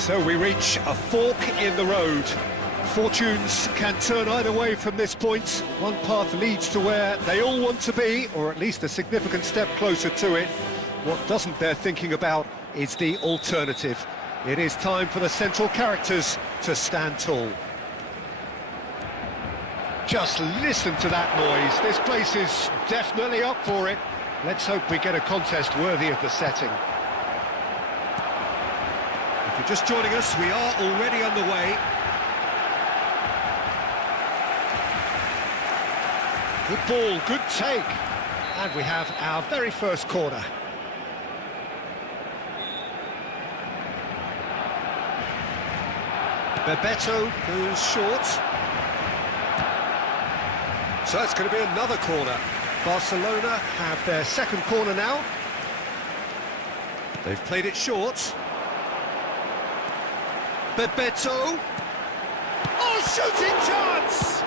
So we reach a fork in the road. Fortunes can turn either way from this point. One path leads to where they all want to be, or at least a significant step closer to it. What doesn't bear thinking about is the alternative. It is time for the central characters to stand tall. Just listen to that noise. This place is definitely up for it. Let's hope we get a contest worthy of the setting. If you're just joining us, we are already underway. Good ball, good take. And we have our very first corner. Bebeto goes short. So it's going to be another corner. Barcelona have their second corner now. They've played it short. Bebeto. Oh, shooting chance!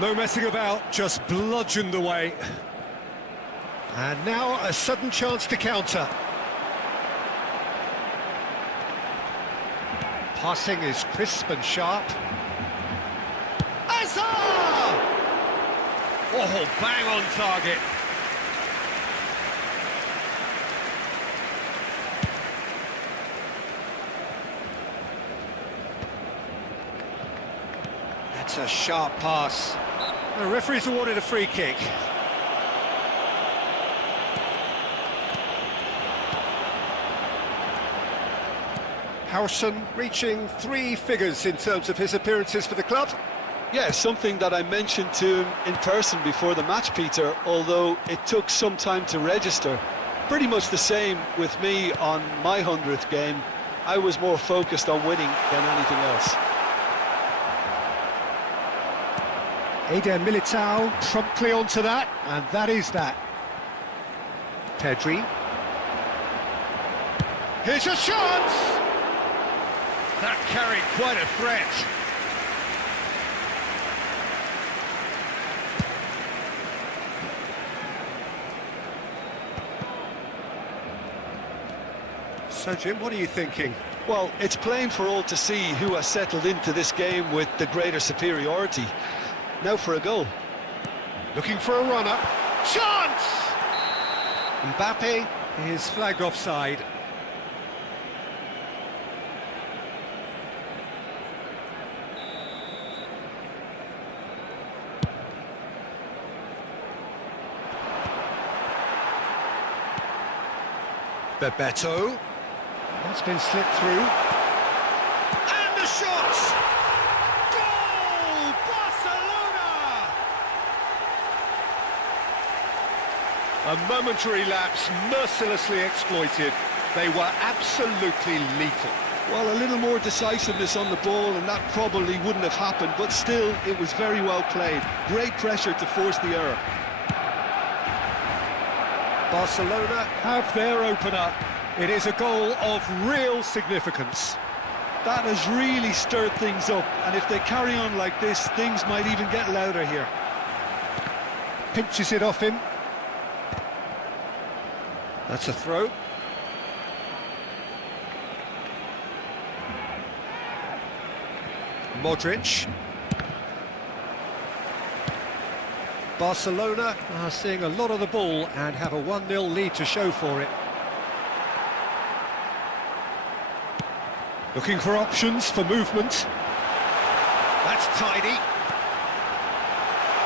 No messing about, just bludgeoned away. And now a sudden chance to counter. Passing is crisp and sharp. Hazard! Oh, bang on target. That's a sharp pass. The referee's awarded a free kick. Howson reaching 3 figures in terms of his appearances for the club. Yeah, something that I mentioned to him in person before the match, Peter, although it took some time to register. Pretty much the same with me on my 100th game. I was more focused on winning than anything else. Eder Militao promptly onto that, and that is that. Pedri. Here's a chance! That carried quite a threat. So, Jim, what are you thinking? Well, it's plain for all to see who has settled into this game with the greater superiority. Now for a goal. Looking for a run-up. Chance! Mbappe is flagged offside. Bebeto. That's been slipped through. And the shot! Goal! Barcelona! A momentary lapse, mercilessly exploited. They were absolutely lethal. Well, a little more decisiveness on the ball and that probably wouldn't have happened, but still, it was very well played. Great pressure to force the error. Barcelona have their opener. It is a goal of real significance. That has really stirred things up, and if they carry on like this, things might even get louder here. Pinches it off him. That's a throw. Modric. Barcelona are seeing a lot of the ball and have a 1-0 lead to show for it. Looking for options for movement. That's tidy.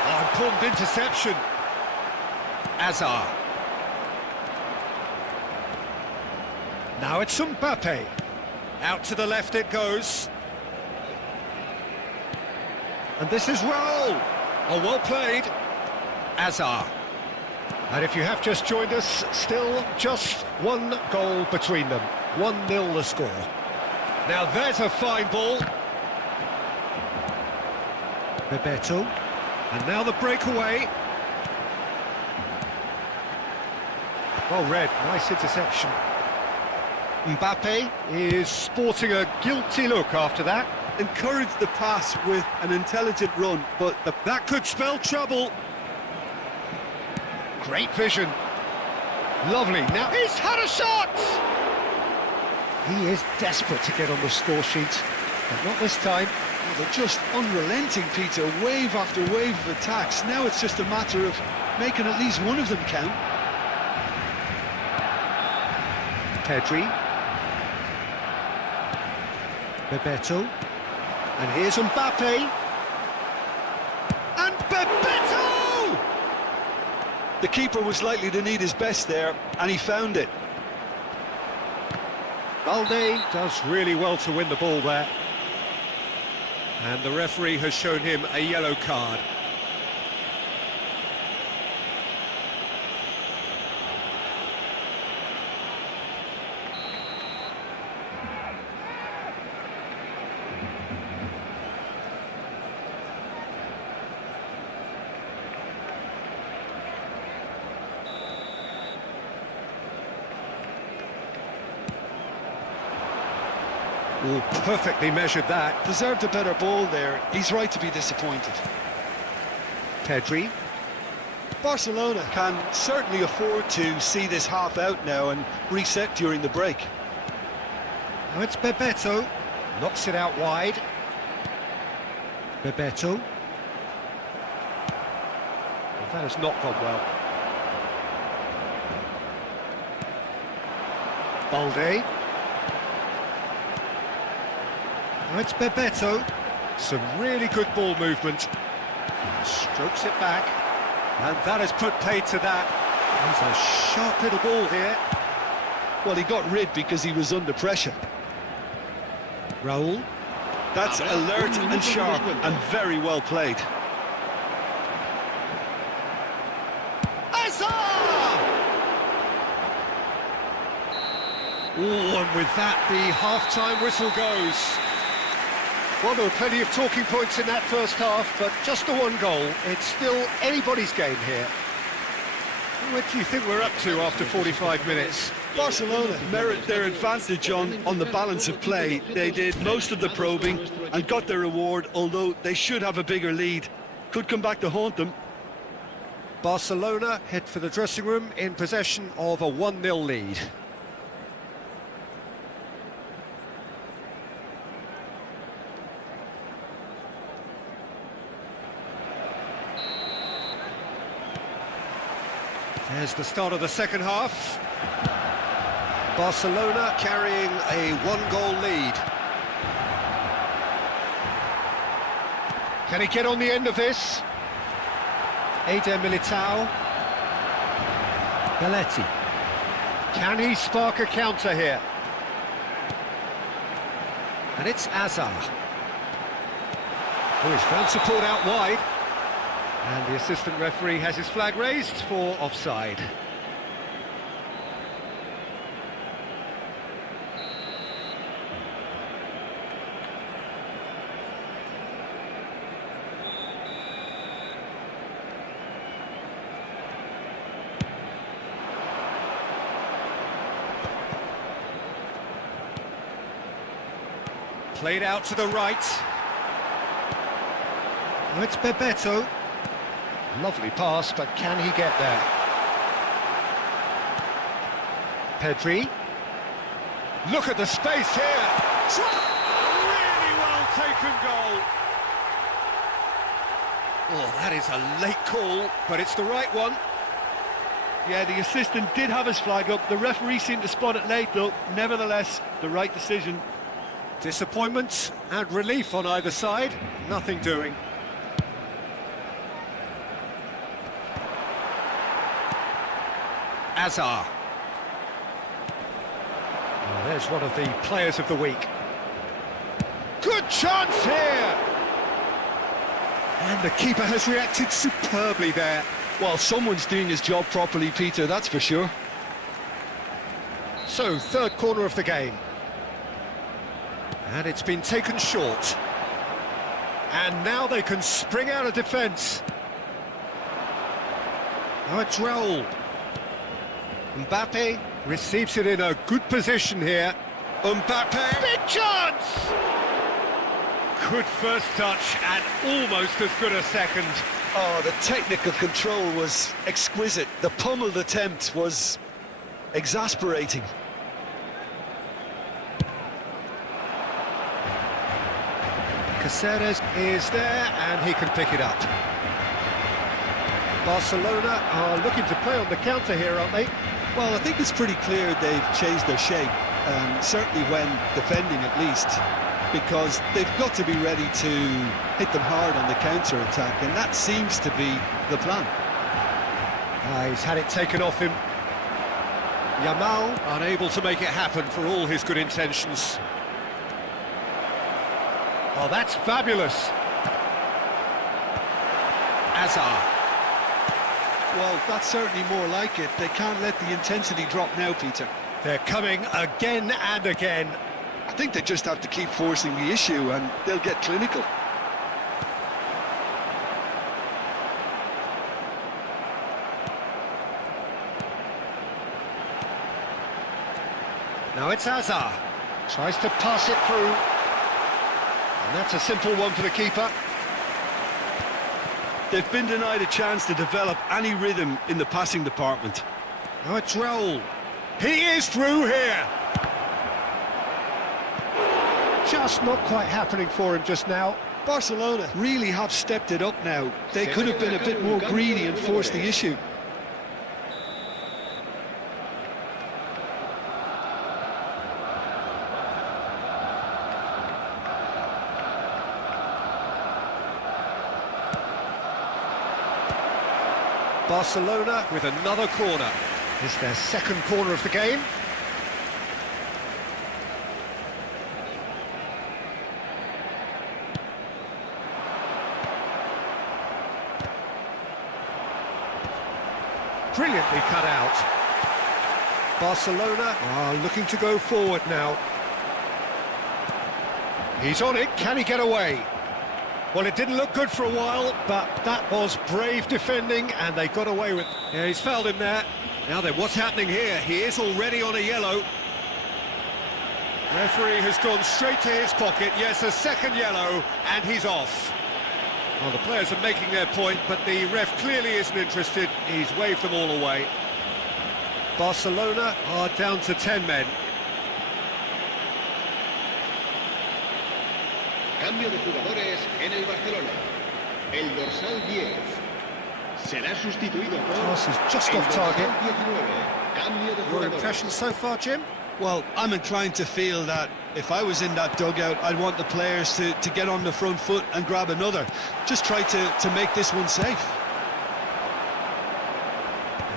Oh, important interception. Hazard. Now it's Mbappe. Out to the left it goes. And this is Raul. Oh, well played. Hazard. And if you have just joined us, still just 1 goal between them. 1-0 the score. Now there's a fine ball. Bebeto. And now the breakaway. Well read, nice interception. Mbappe is sporting a guilty look after that. Encouraged the pass with an intelligent run, but that could spell trouble. Great vision. Lovely. Now he's had a shot! He is desperate to get on the score sheet, but not this time. Well, they're just unrelenting, Peter, wave after wave of attacks. Now it's just a matter of making at least one of them count. Pedri. Bebeto. And here's Mbappe. And Bebeto! The keeper was likely to need his best there, and he found it. Balde does really well to win the ball there. And the referee has shown him a yellow card. Oh, perfectly measured that. Deserved a better ball there. He's right to be disappointed. Pedri. Barcelona can certainly afford to see this half out now and reset during the break. Now it's Bebeto. Knocks it out wide. Bebeto. Well, that has not gone well. Balde. Now it's Bebeto. Some really good ball movement. Strokes it back. And that has put paid to that. There's a sharp little ball here. Well, he got rid because he was under pressure. Raul. That's alert and sharp and very well played. Oh, and with that, the half-time whistle goes. Well, there were plenty of talking points in that first half, but just the one goal. It's still anybody's game here. What do you think we're up to after 45 minutes? Barcelona merit their advantage on the balance of play. They did most of the probing and got their reward, although they should have a bigger lead. Could come back to haunt them. Barcelona head for the dressing room in possession of a 1-0 lead. There's the start of the second half. Barcelona carrying a 1-goal lead. Can he get on the end of this? Eder Militao. Belletti. Can he spark a counter here? And it's Azar. Oh, he's found support out wide. And the assistant referee has his flag raised for offside. Played out to the right. Oh, it's Bebeto. Lovely pass, but can he get there? Pedri. Look at the space here. Really well taken goal. Oh, that is a late call, but it's the right one. Yeah, the assistant did have his flag up. The referee seemed to spot it late, though. Nevertheless, the right decision. Disappointment and relief on either side. Nothing doing. Azar. Oh, there's one of the players of the week. Good chance here! And the keeper has reacted superbly there. Well, someone's doing his job properly, Peter, that's for sure. So, third corner of the game. And it's been taken short. And now they can spring out of defence. Now it's Raul. Mbappe receives it in a good position here. Mbappe! Big chance! Good first touch and almost as good a second. Oh, the technical control was exquisite. The pummeled attempt was exasperating. Caceres is there, and he can pick it up. Barcelona are looking to play on the counter here, aren't they? Well, I think it's pretty clear they've changed their shape, certainly when defending at least, because they've got to be ready to hit them hard on the counter-attack, and that seems to be the plan. He's had it taken off him. YAMAL unable to make it happen for all his good intentions. Oh, that's fabulous. Azar. Well, that's certainly more like it. They can't let the intensity drop now, Peter. They're coming again and again. I think they just have to keep forcing the issue and they'll get clinical. Now it's Azar. Tries to pass it through. And that's a simple one for the keeper. They've been denied a chance to develop any rhythm in the passing department. Now it's Raul. He is through here. Just not quite happening for him just now. Barcelona really have stepped it up now. They could have been a bit more greedy and forced the issue. Barcelona with another corner. It's their second corner of the game. Brilliantly cut out. Barcelona are looking to go forward now. He's on it, can he get away? Well, it didn't look good for a while, but that was brave defending, and they got away with... Yeah, he's fouled him there. Now then, what's happening here? He is already on a yellow. Referee has gone straight to his pocket. Yes, a second yellow, and he's off. Well, the players are making their point, but the ref clearly isn't interested. He's waved them all away. Barcelona are down to 10 men. Cambio de jugadores en el Barcelona. El dorsal 10 será sustituido por Pass is just off target. 19. Cambio de Your jugadores. impressions so far, Jim? Well, I'm inclined to feel that if I was in that dugout, I'd want the players to get on the front foot and grab another. Just try to make this one safe.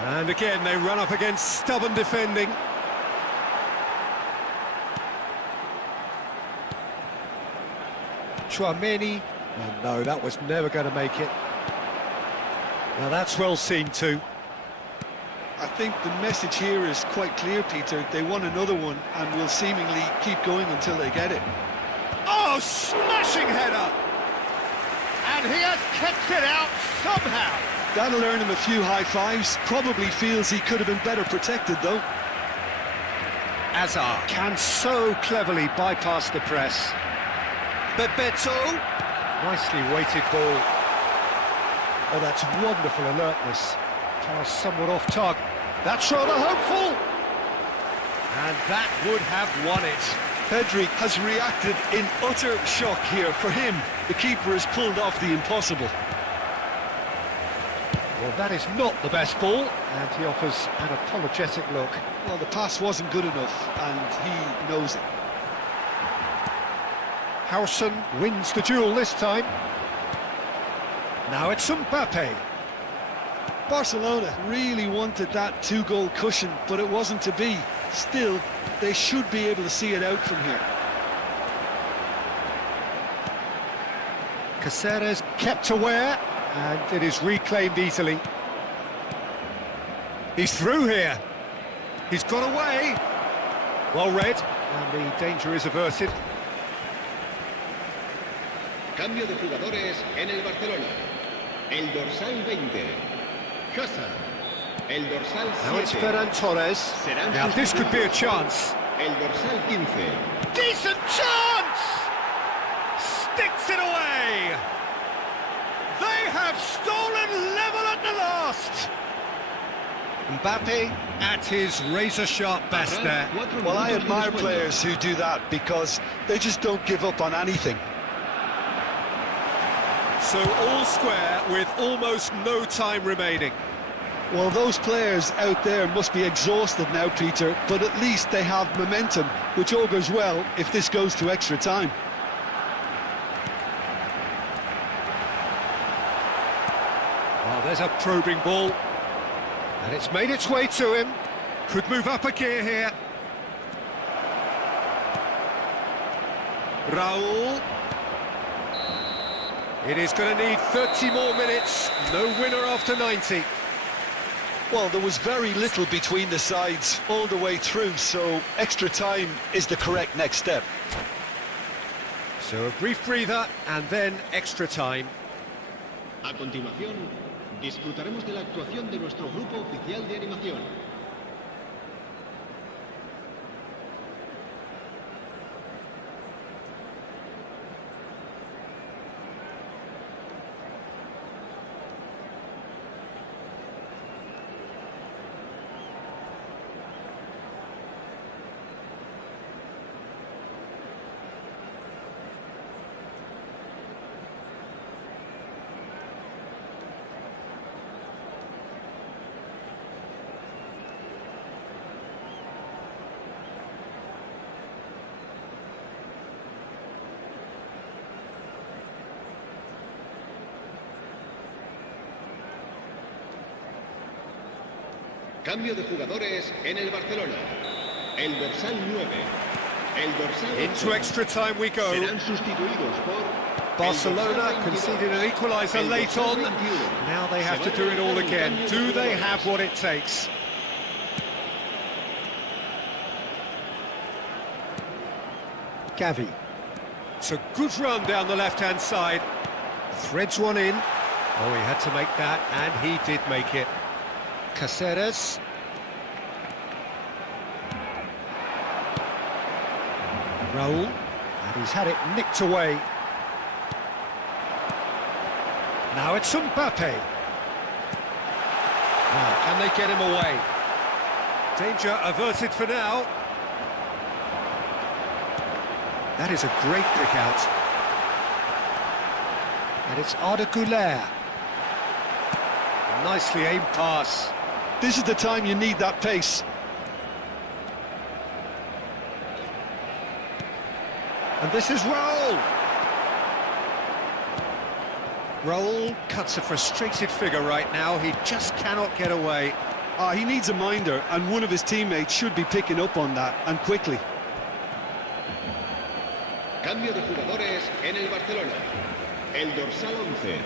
And again, they run up against stubborn defending. Trimini. Oh no, that was never going to make it. Now that's well seen too. I think the message here is quite clear, Peter. They want another one and will seemingly keep going until they get it. Oh, smashing header! And he has kept it out somehow. That'll earn him a few high fives. Probably feels he could have been better protected, though. Azar can so cleverly bypass the press. Bebeto. Nicely weighted ball. Oh, that's wonderful alertness. Pass somewhat off target. That's rather hopeful. And that would have won it. Pedri has reacted in utter shock here. For him, the keeper has pulled off the impossible. Well, that is not the best ball, and he offers an apologetic look. Well, the pass wasn't good enough, and he knows it. Howson wins the duel this time. Now it's Mbappe. Barcelona really wanted that two-goal cushion, but it wasn't to be. Still, they should be able to see it out from here. Caceres kept aware, and it is reclaimed easily. He's through here. He's got away. Well read, and the danger is averted. Cambio de jugadores en el Barcelona. El dorsal 20. Casa. El dorsal 7. Now it's Ferran Torres. Now this could be a chance. El dorsal 15. Decent chance! Sticks it away! They have stolen level at the last! Mbappe at his razor-sharp best there. Well, I admire players who do that because they just don't give up on anything. So all square with almost no time remaining. Well, those players out there must be exhausted now, Peter, but at least they have momentum, which augurs well if this goes to extra time. Oh, there's a probing ball. And it's made its way to him. Could move up a gear here. Raul. It is going to need 30 more minutes. No winner after 90. Well, there was very little between the sides all the way through, so extra time is the correct next step. So a brief breather and then extra time. A continuación, disfrutaremos de la actuación de nuestro grupo oficial de animación. Cambio de jugadores en el Barcelona. El dorsal 9. El dorsal 8. Into extra time we go. Serán sustituidos por Barcelona conceded an equaliser late on. Now they have to do it all again. Do they have what it takes? Gavi. It's a good run down the left-hand side. Threads one in. Oh, he had to make that, and he did make it. Caceres. Raul. And he's had it nicked away. Now it's Mbappe. Now, can they get him away? Danger averted for now. That is a great pick out. And it's Arda Güler. Nicely aimed pass. This is the time you need that pace. And this is Raul. Raul cuts a frustrated figure right now. He just cannot get away. He needs a minder, and one of his teammates should be picking up on that, and quickly. Cambio de jugadores en el Barcelona. El dorsal 11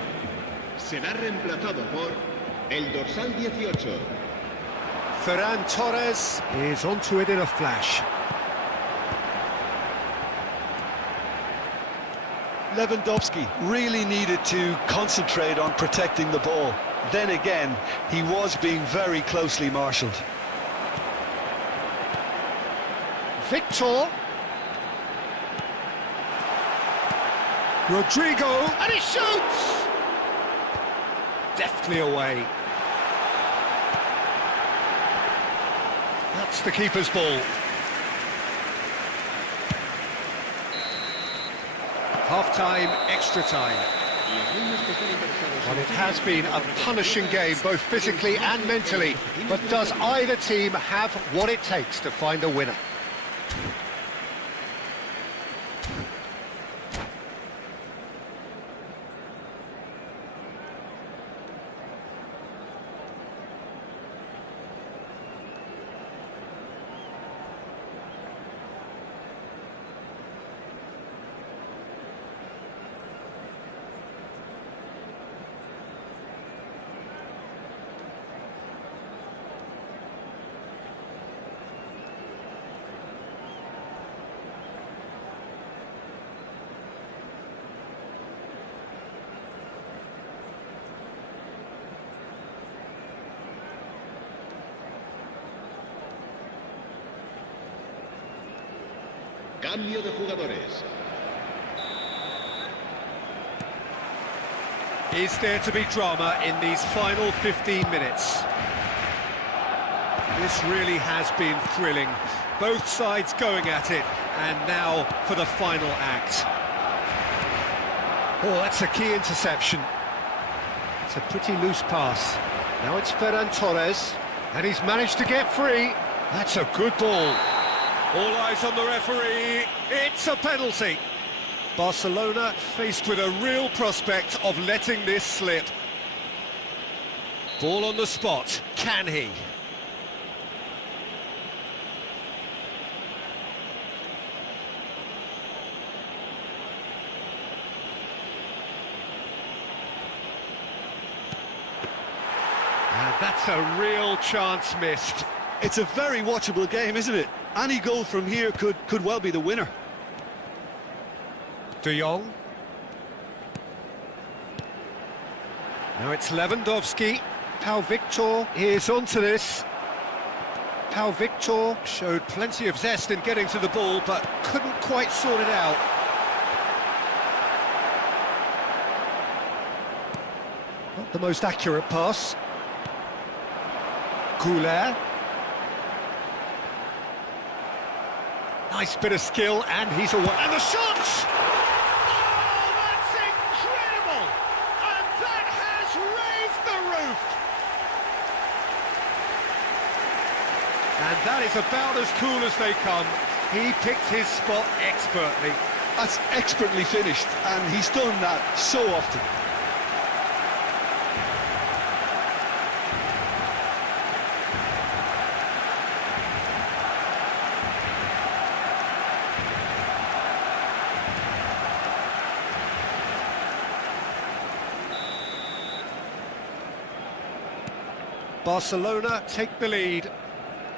será reemplazado por el dorsal 18. Ferran Torres is onto it in a flash. Lewandowski really needed to concentrate on protecting the ball. Then again, he was being very closely marshalled. Victor. Rodrigo, and he shoots! Deftly away. That's the keeper's ball. Half-time, extra time. Well, it has been a punishing game, both physically and mentally. But does either team have what it takes to find a winner? Cambio de jugadores. Is there to be drama in these final 15 minutes? This really has been thrilling. Both sides going at it, and now for the final act. Oh, that's a key interception. It's a pretty loose pass. Now it's Ferran Torres, and he's managed to get free. That's a good ball. All eyes on the referee. It's a penalty. Barcelona faced with a real prospect of letting this slip. Ball on the spot. Can he? And that's a real chance missed. It's a very watchable game, isn't it? Any goal from here could well be the winner. De Jong. Now it's Lewandowski. Pau Victor is onto this. Pau Victor showed plenty of zest in getting to the ball, but couldn't quite sort it out. Not the most accurate pass. Kalah. Nice bit of skill, and he's away. And the shot! Oh, that's incredible! And that has raised the roof! And that is about as cool as they come. He picked his spot expertly. That's expertly finished, and he's done that so often. Barcelona take the lead.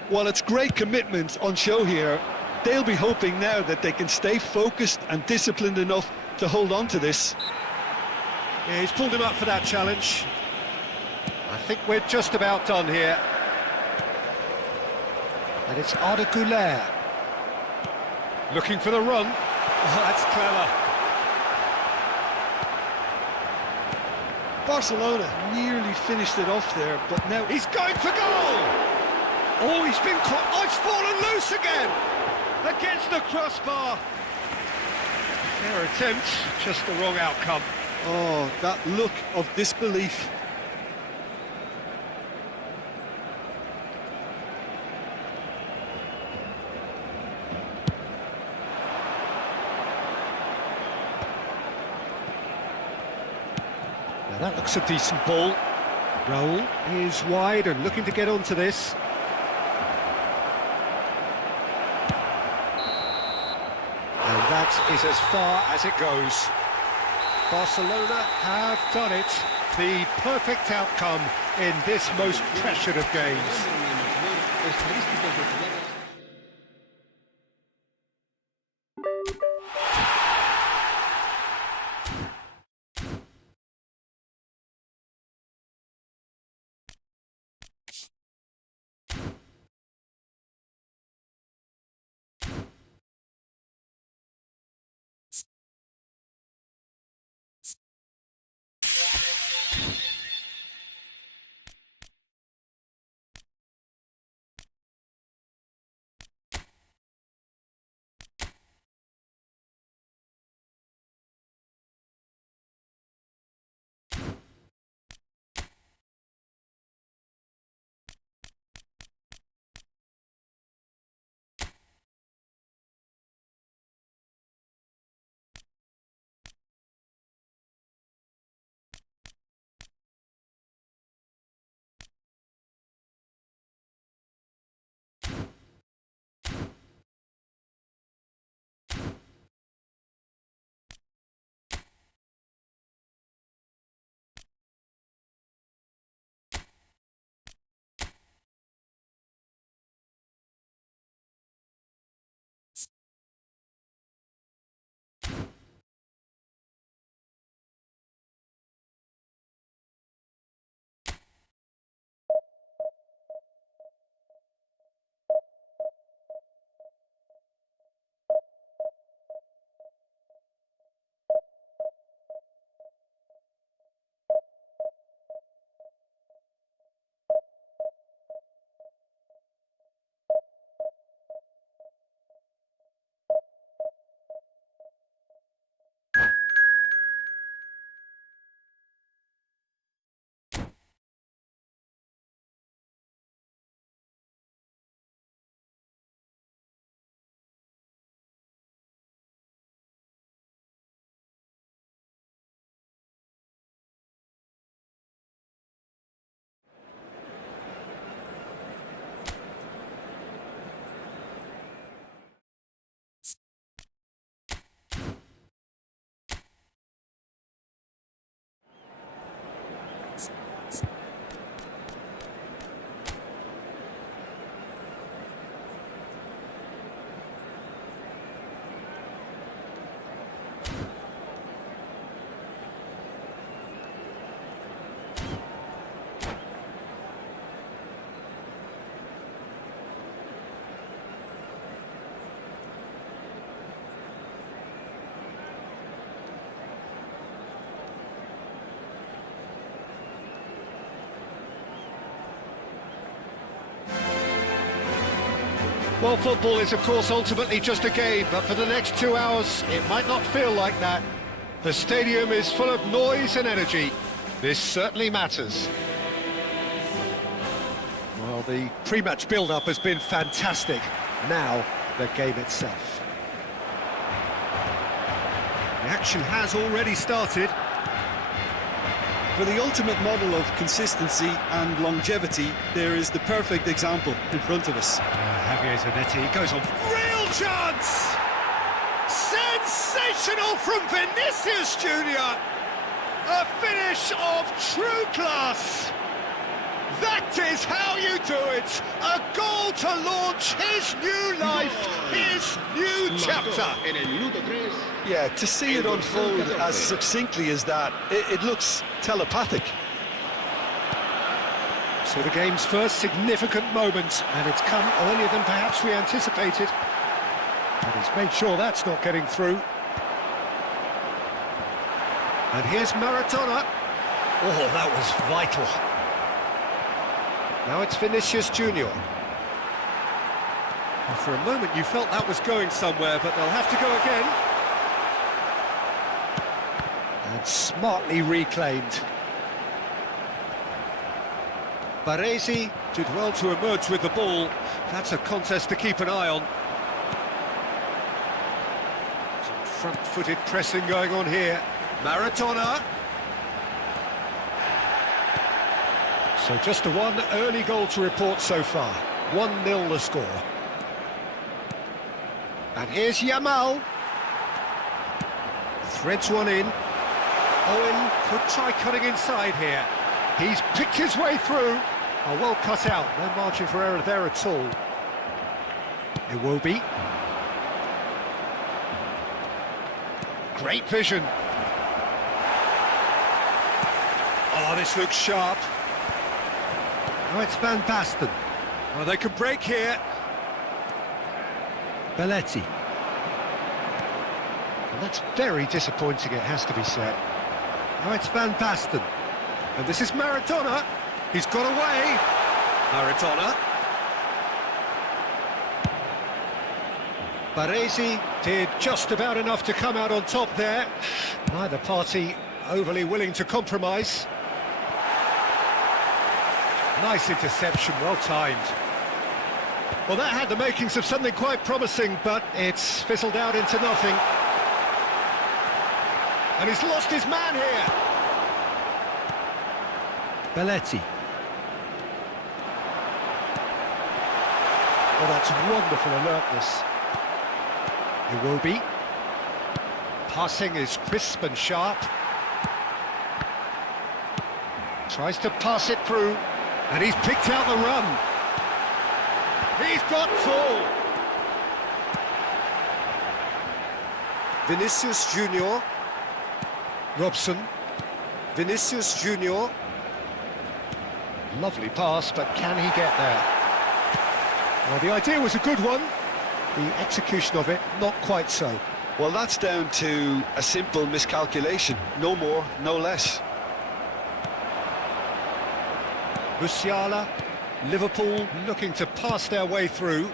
Well, it's great commitment on show here. They'll be hoping now that they can stay focused and disciplined enough to hold on to this. Yeah, he's pulled him up for that challenge. I think we're just about done here. And it's Arda Güler. Looking for the run. Oh, that's clever. Barcelona nearly finished it off there, but now He's going for goal! Oh, he's been caught. Oh, it's fallen loose again! Against the crossbar. Fair attempt, just the wrong outcome. oh, that look of disbelief. Now that looks a decent ball. Raul is wide and looking to get onto this. And that is as far as it goes. Barcelona have done it. The perfect outcome in this most pressured of games. Well, football is, of course, ultimately just a game, but for the next 2 hours, it might not feel like that. The stadium is full of noise and energy. This certainly matters. Well, the pre-match build-up has been fantastic. Now, the game itself. The action has already started. For the ultimate model of consistency and longevity, there is the perfect example in front of us. Javier Zanetti goes on. Real chance! Sensational from Vinicius Junior! A finish of true class! That is how you do it! A goal to launch his new life, his new chapter! En el minuto 3. Yeah, to see it unfold as succinctly as that, it looks telepathic. So the game's first significant moment, and it's come earlier than perhaps we anticipated. And he's made sure that's not getting through. And here's Maradona. Oh, that was vital. Now it's Vinicius Junior. And for a moment you felt that was going somewhere, but they'll have to go again. And smartly reclaimed. Baresi did well to emerge with the ball. That's a contest to keep an eye on. Some front-footed pressing going on here. Maradona. So just the one early goal to report so far. 1-0 the score. And here's Yamal. Threads one in. Owen could try cutting inside here. He's picked his way through. Oh, well cut out. No margin for error there at all. It will be. Great vision. Oh, this looks sharp. Oh, it's Van Basten. Oh, they can break here. Belletti. And that's very disappointing, it has to be said. Oh, it's Van Basten. And this is Maradona. He's got away. Maradona. Baresi did just about enough to come out on top there. Neither party overly willing to compromise. Nice interception, well timed. Well, that had the makings of something quite promising, but it's fizzled out into nothing. And he's lost his man here. Belletti. Oh, that's wonderful alertness. It will be. Passing is crisp and sharp. Tries to pass it through, and he's picked out the run. He's got full. Vinicius Junior. Robson. Vinicius Junior. Lovely pass, but can he get there? Well, the idea was a good one. The execution of it, not quite so. Well, that's down to a simple miscalculation. No more, no less. Musiala, Liverpool looking to pass their way through.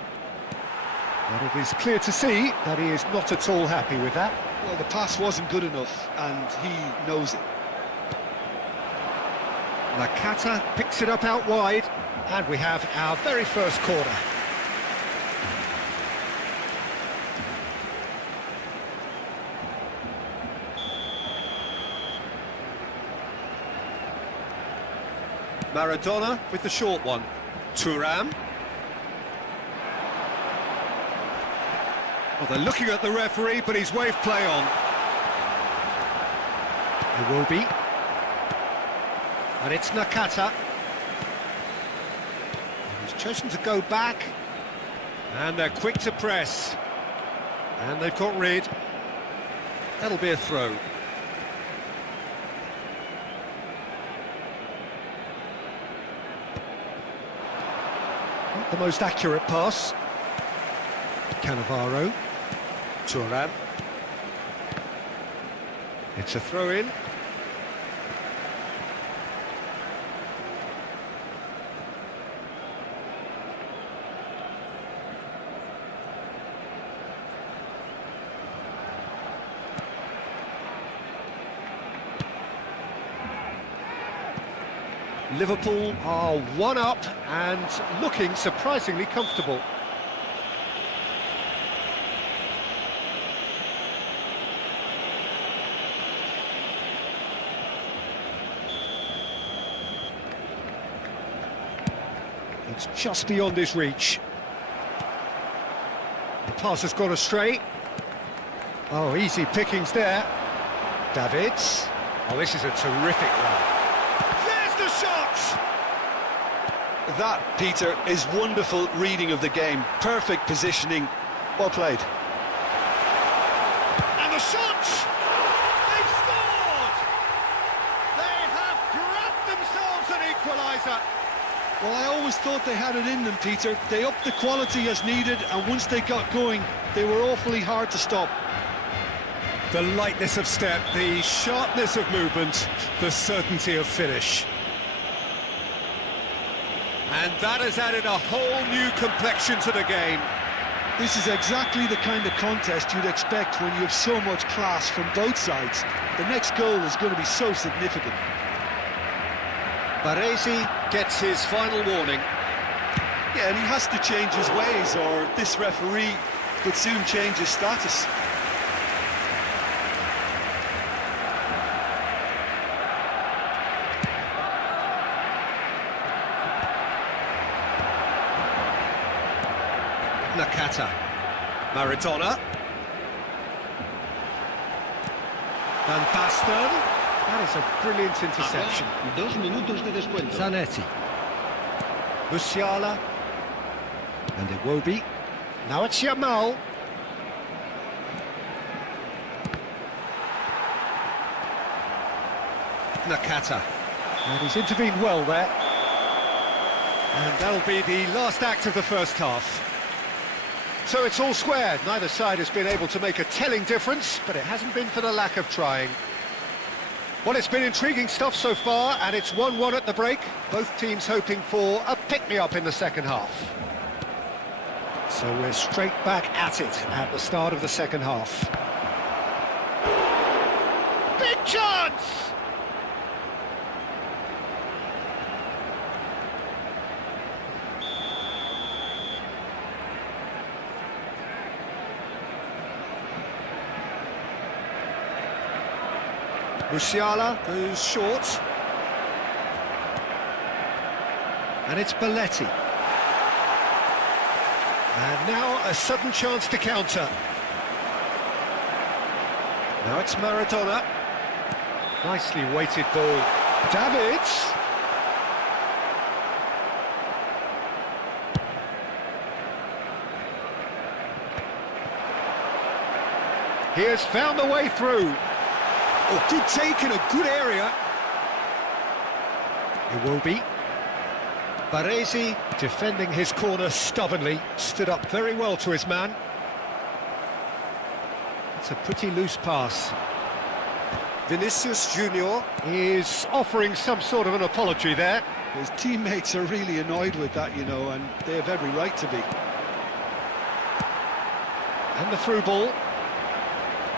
But it is clear to see that he is not at all happy with that. Well, the pass wasn't good enough, and he knows it. Nakata picks it up out wide, and we have our very first corner. Maradona with the short one. Thuram. Well, they're looking at the referee, but he's waved play on. It will be. And it's Nakata. He's chosen to go back. And they're quick to press. And they've got rid. That'll be a throw. Not the most accurate pass. Cannavaro. Turan. It's a throw-in. Liverpool are one up and looking surprisingly comfortable. It's just beyond his reach. The pass has gone astray. Oh, easy pickings there. Davids. Oh, this is a terrific run. The shot! That, Peter, is wonderful reading of the game. Perfect positioning. Well played. And the shot! They've scored! They have grabbed themselves an equaliser. Well, I always thought they had it in them, Peter. They upped the quality as needed, and once they got going, they were awfully hard to stop. The lightness of step, the sharpness of movement, the certainty of finish. And that has added a whole new complexion to the game. This is exactly the kind of contest you'd expect when you have so much class from both sides. The next goal is going to be so significant. Baresi gets his final warning. Yeah, and he has to change his ways, or this referee could soon change his status. Nakata. Maradona. Van Basten. That is a brilliant interception. 2 minutos de descuento. Zanetti. Musiala. And Iwobi. Now it's Yamal. Nakata. And he's intervened well there. And that'll be the last act of the first half. So it's all square. Neither side has been able to make a telling difference, but it hasn't been for the lack of trying. Well, it's been intriguing stuff so far, and it's 1-1 at the break. Both teams hoping for a pick-me-up in the second half. So we're straight back at it at the start of the second half. Big chance! Musiala goes short. And it's Belletti. And now a sudden chance to counter. Now it's Maradona. Nicely weighted ball. Davids. He has found the way through. Oh, good take in a good area. Iwobi. Baresi defending his corner stubbornly, stood up very well to his man. It's a pretty loose pass. Vinicius Junior is offering some sort of an apology there. His teammates are really annoyed with that, you know, and they have every right to be. And the through ball.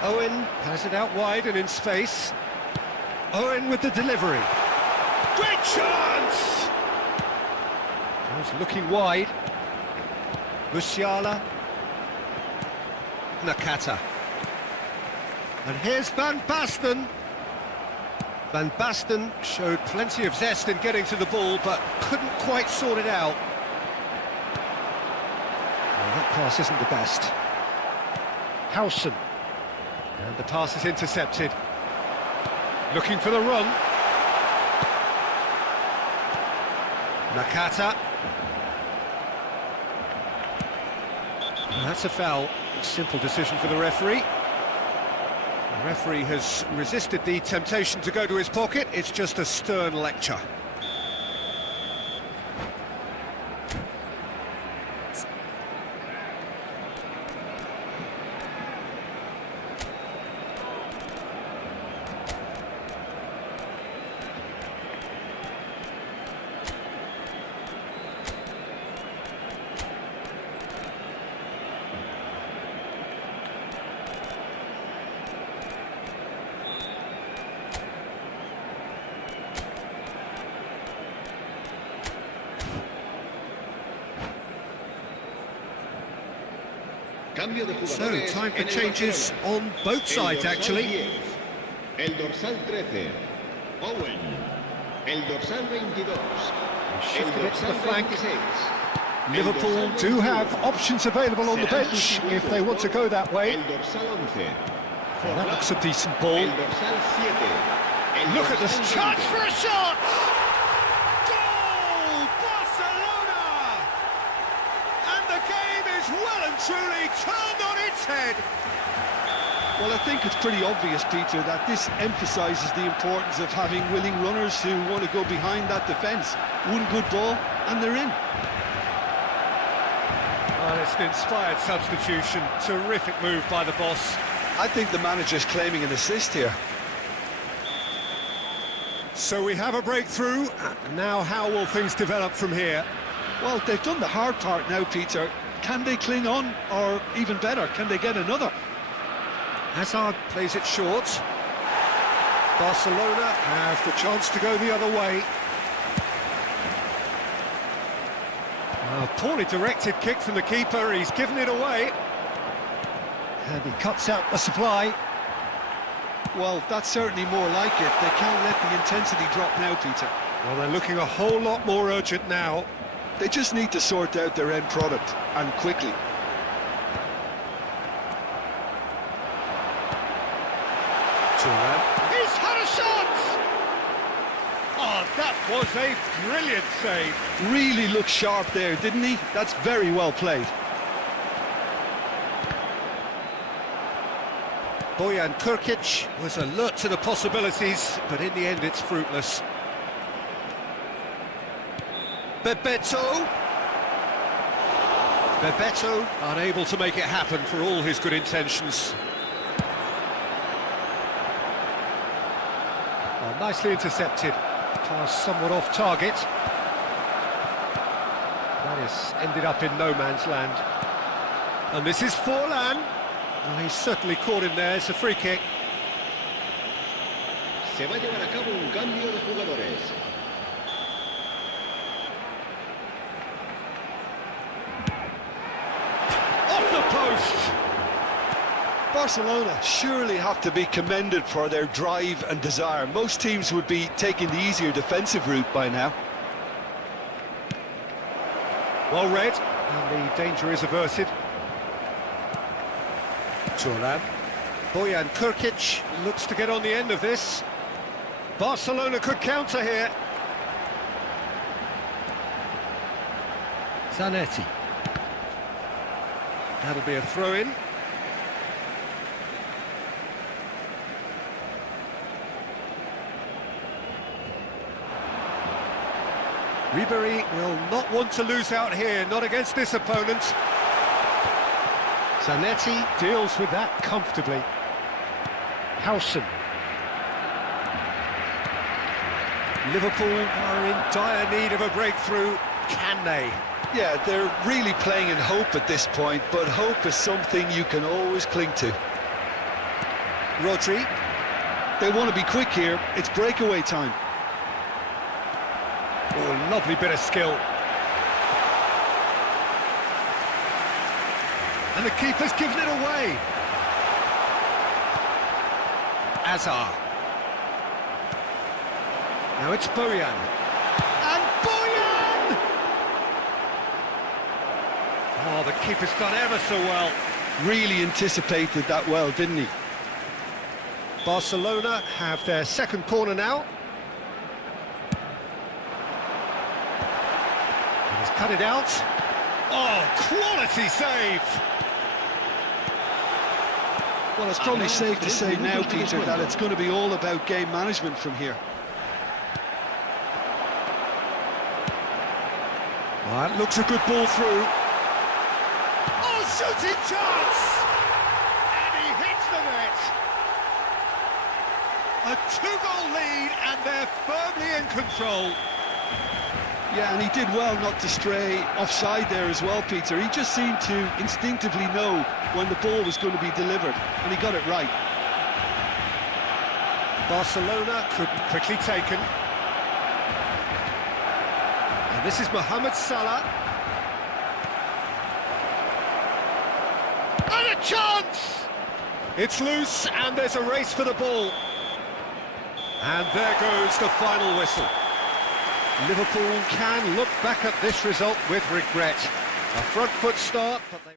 Owen has it out wide and in space. Owen with the delivery. Great chance! He's looking wide. Musiala. Nakata. And here's Van Basten. Van Basten showed plenty of zest in getting to the ball, but couldn't quite sort it out. Well, that pass isn't the best. Howson. And the pass is intercepted. Looking for the run. Nakata. That's a foul. Simple decision for the referee. The referee has resisted the temptation to go to his pocket. It's just a stern lecture. Cambio de So, jugadores time for en el changes Barcelona. on both sides, El dorsal actually. 10, el dorsal 13, Owen. El dorsal 22, el Shifted it to the dorsal flank. 26. el Liverpool dorsal do 21. have options available on the Será bench sustituido if they want to por go that way. El dorsal 11. Well, that looks a decent ball. El dorsal 7. El Look at this dorsal chance 20. for a shot! Goal! Barcelona! And the game is well and truly turned on its head. Well, I think it's pretty obvious, Peter, that this emphasises the importance of having willing runners who want to go behind that defence. One good ball, and they're in. Well, it's an inspired substitution. Terrific move by the boss. I think the manager's claiming an assist here. So we have a breakthrough. Now how will things develop from here? Well, they've done the hard part now, Peter. Can they cling on, or even better, can they get another? Hazard plays it short. Barcelona have the chance to go the other way. A poorly directed kick from the keeper, he's given it away. And he cuts out the supply. Well, that's certainly more like it. They can't let the intensity drop now, Peter. Well, they're looking a whole lot more urgent now. They just need to sort out their end product, and quickly. He's had a shot! Oh, that was a brilliant save. Really looked sharp there, didn't he? That's very well played. Bojan Krkić was alert to the possibilities, but in the end it's fruitless. Bebeto unable to make it happen for all his good intentions. Well, nicely intercepted. Pass somewhat off target. That has ended up in no man's land. And this is Forlan. Oh, he's certainly caught him there. It's a free kick. Se va a llevar a cabo un cambio de jugadores. Off the post! Barcelona surely have to be commended for their drive and desire. Most teams would be taking the easier defensive route by now. Well read, and the danger is averted. Turan. Bojan Krkić looks to get on the end of this. Barcelona could counter here. Zanetti. That'll be a throw-in. Ribery will not want to lose out here, not against this opponent. Zanetti deals with that comfortably. Howson. Liverpool are in dire need of a breakthrough. Can they? Yeah, they're really playing in hope at this point, but hope is something you can always cling to. Rodri. They want to be quick here. It's breakaway time. Oh, lovely bit of skill. And the keeper's given it away. Azar. Now it's Bojan. And Bojan! Oh, the keeper's done ever so well. Really anticipated that well, didn't he? Barcelona have their second corner now. cut it out. Oh, quality save! Well, it's probably safe to say now, Peter, that it's going to be all about game management from here. That looks a good ball through. Oh, shooting chance! And he hits the net. A two-goal lead, and they're firmly in control. Yeah, and he did well not to stray offside there as well, Peter. He just seemed to instinctively know when the ball was going to be delivered, and he got it right. Barcelona couldn't quickly taken. And this is Mohamed Salah. And a chance! It's loose, and there's a race for the ball. And there goes the final whistle. Liverpool can look back at this result with regret. A front foot start, but they...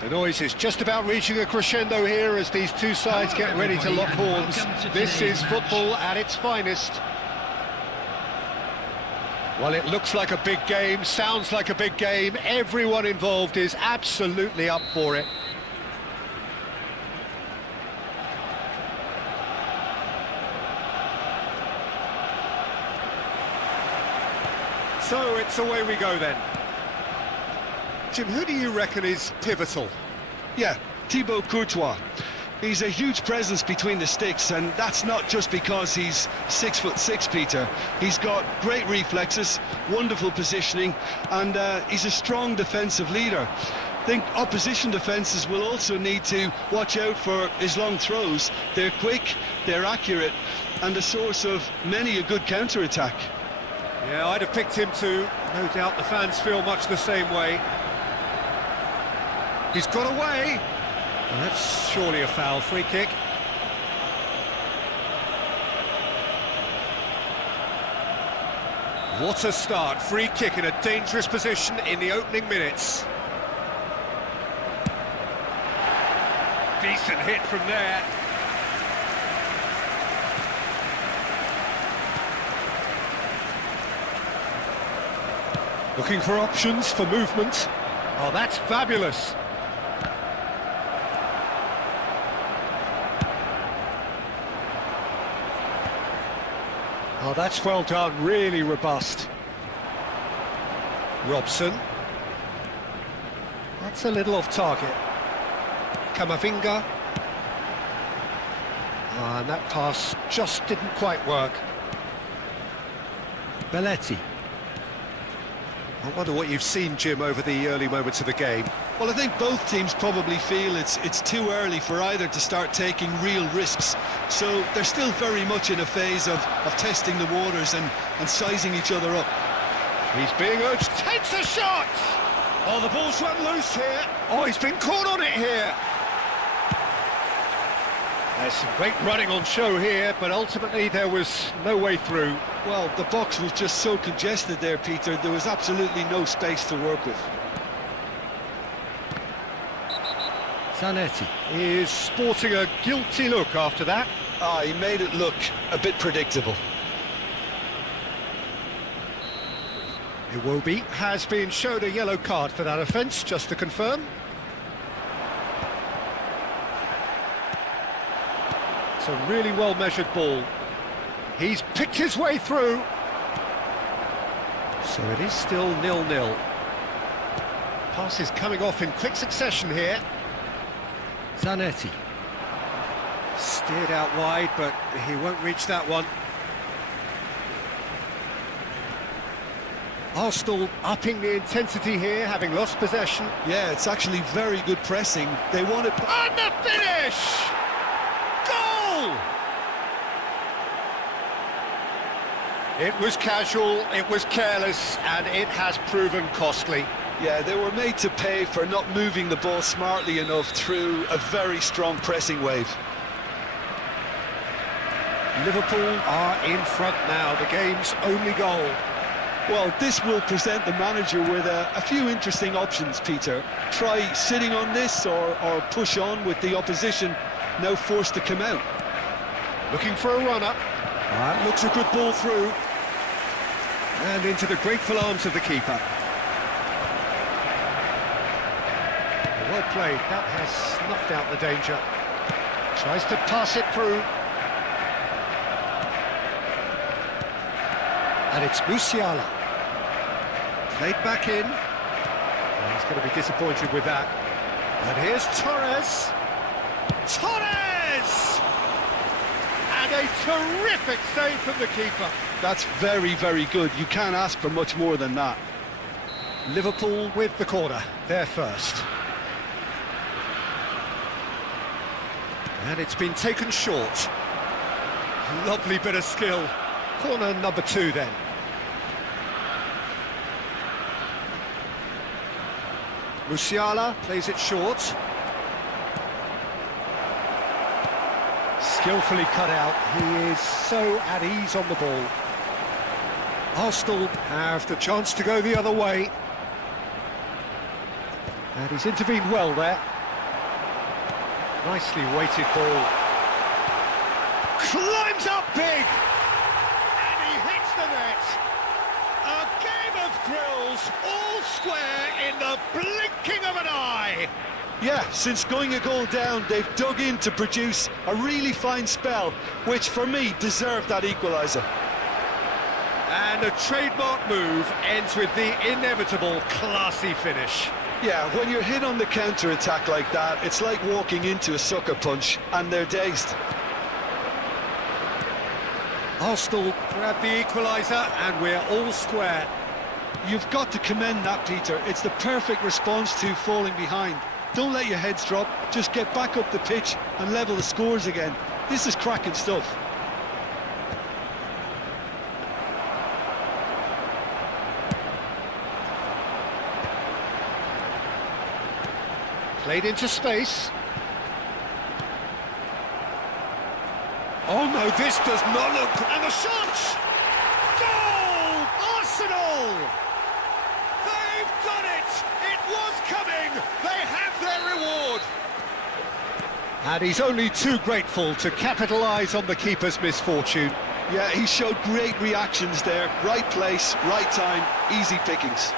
The noise is just about reaching a crescendo here as these two sides get ready to lock horns. This is football at its finest. Well, it looks like a big game, sounds like a big game. Everyone involved is absolutely up for it. So it's away we go then. Jim, who do you reckon is pivotal? Yeah, Thibaut Courtois. He's a huge presence between the sticks, and that's not just because he's 6'6", Peter. He's got great reflexes, wonderful positioning, and he's a strong defensive leader. I think opposition defences will also need to watch out for his long throws. They're quick, they're accurate, and a source of many a good counter-attack. Yeah, I'd have picked him too. No doubt the fans feel much the same way. He's got away. Well, that's surely a foul. Free kick. What a start. Free kick in a dangerous position in the opening minutes. Decent hit from there. Looking for options for movement. Oh, that's fabulous. Oh, that's well done, really robust. Robson. That's a little off target. Camavinga. And that pass just didn't quite work. Belletti. I wonder what you've seen, Jim, over the early moments of the game. Well, I think both teams probably feel it's too early for either to start taking real risks. So they're still very much in a phase of testing the waters and sizing each other up. He's being urged, takes a shot! Oh, the ball's run loose here. Oh, he's been caught on it here. There's some great running on show here, but ultimately there was no way through. Well, the box was just so congested there, Peter. There was absolutely no space to work with. Zanetti is sporting a guilty look after that. He made it look a bit predictable. NYOBA has been shown a yellow card for that offence, just to confirm. It's a really well-measured ball. He's picked his way through. So it is still 0-0. Passes coming off in quick succession here. Zanetti. Steered out wide, but he won't reach that one. Arsenal upping the intensity here, having lost possession. Yeah, it's actually very good pressing. They want it... And the finish! Goal! It was casual, it was careless, and it has proven costly. Yeah, they were made to pay for not moving the ball smartly enough through a very strong pressing wave. Liverpool are in front now, the game's only goal. Well, this will present the manager with a few interesting options, Peter. Try sitting on this or push on with the opposition now forced to come out. Looking for a runner. That looks a good ball through. And into the grateful arms of the keeper. Well played, that has snuffed out the danger. Tries to pass it through. And it's Musiala. Played back in. And he's going to be disappointed with that. And here's Torres. Torres! And a terrific save from the keeper. That's very, very good. You can't ask for much more than that. Liverpool with the corner, they're first. And it's been taken short. Lovely bit of skill. Corner number 2 then. Musiala plays it short. Skillfully cut out. He is so at ease on the ball. Arsenal have the chance to go the other way. And he's intervened well there. Nicely weighted ball. Climbs up big! And he hits the net. A game of thrills, all square in the blinking of an eye. Yeah, since going a goal down, they've dug in to produce a really fine spell, which for me deserved that equaliser. And a trademark move ends with the inevitable classy finish. Yeah, when you're hit on the counter-attack like that, it's like walking into a sucker punch, and they're dazed. Arsenal grab the equaliser, and we're all square. You've got to commend that, Peter. It's the perfect response to falling behind. Don't let your heads drop, just get back up the pitch and level the scores again. This is cracking stuff. Played into space. Oh no, this does not look... And the shot! Goal! Arsenal! They've done it! It was coming! They have their reward! And he's only too grateful to capitalise on the keeper's misfortune. Yeah, he showed great reactions there. Right place, right time, easy pickings.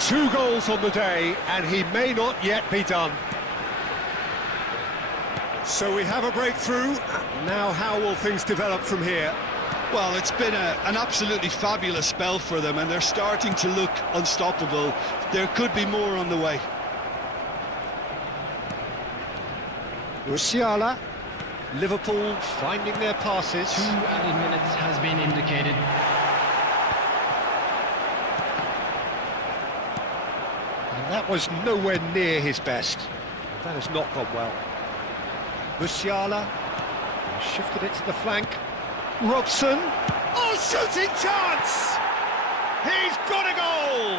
2 goals on the day, and he may not yet be done. So we have a breakthrough. Now how will things develop from here? Well, it's been an absolutely fabulous spell for them, and they're starting to look unstoppable. There could be more on the way. Musiala. Liverpool finding their passes. 2 added minutes has been indicated. that was nowhere near his best. That has not gone well. Musiala shifted it to the flank. Robson. Oh, shooting chance! He's got a goal!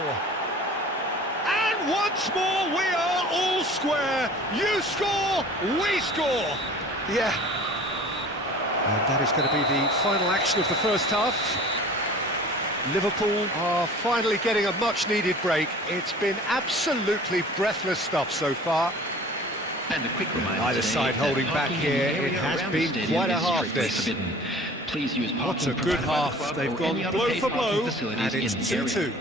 And once more we are all square. You score, we score. Yeah. And that is going to be the final action of the first half. Liverpool are finally getting a much-needed break. It's been absolutely breathless stuff so far. And a quick reminder Either side holding back here. It has been quite a half, this. Please use What a good half. They've gone blow for blow, and it's 2-2.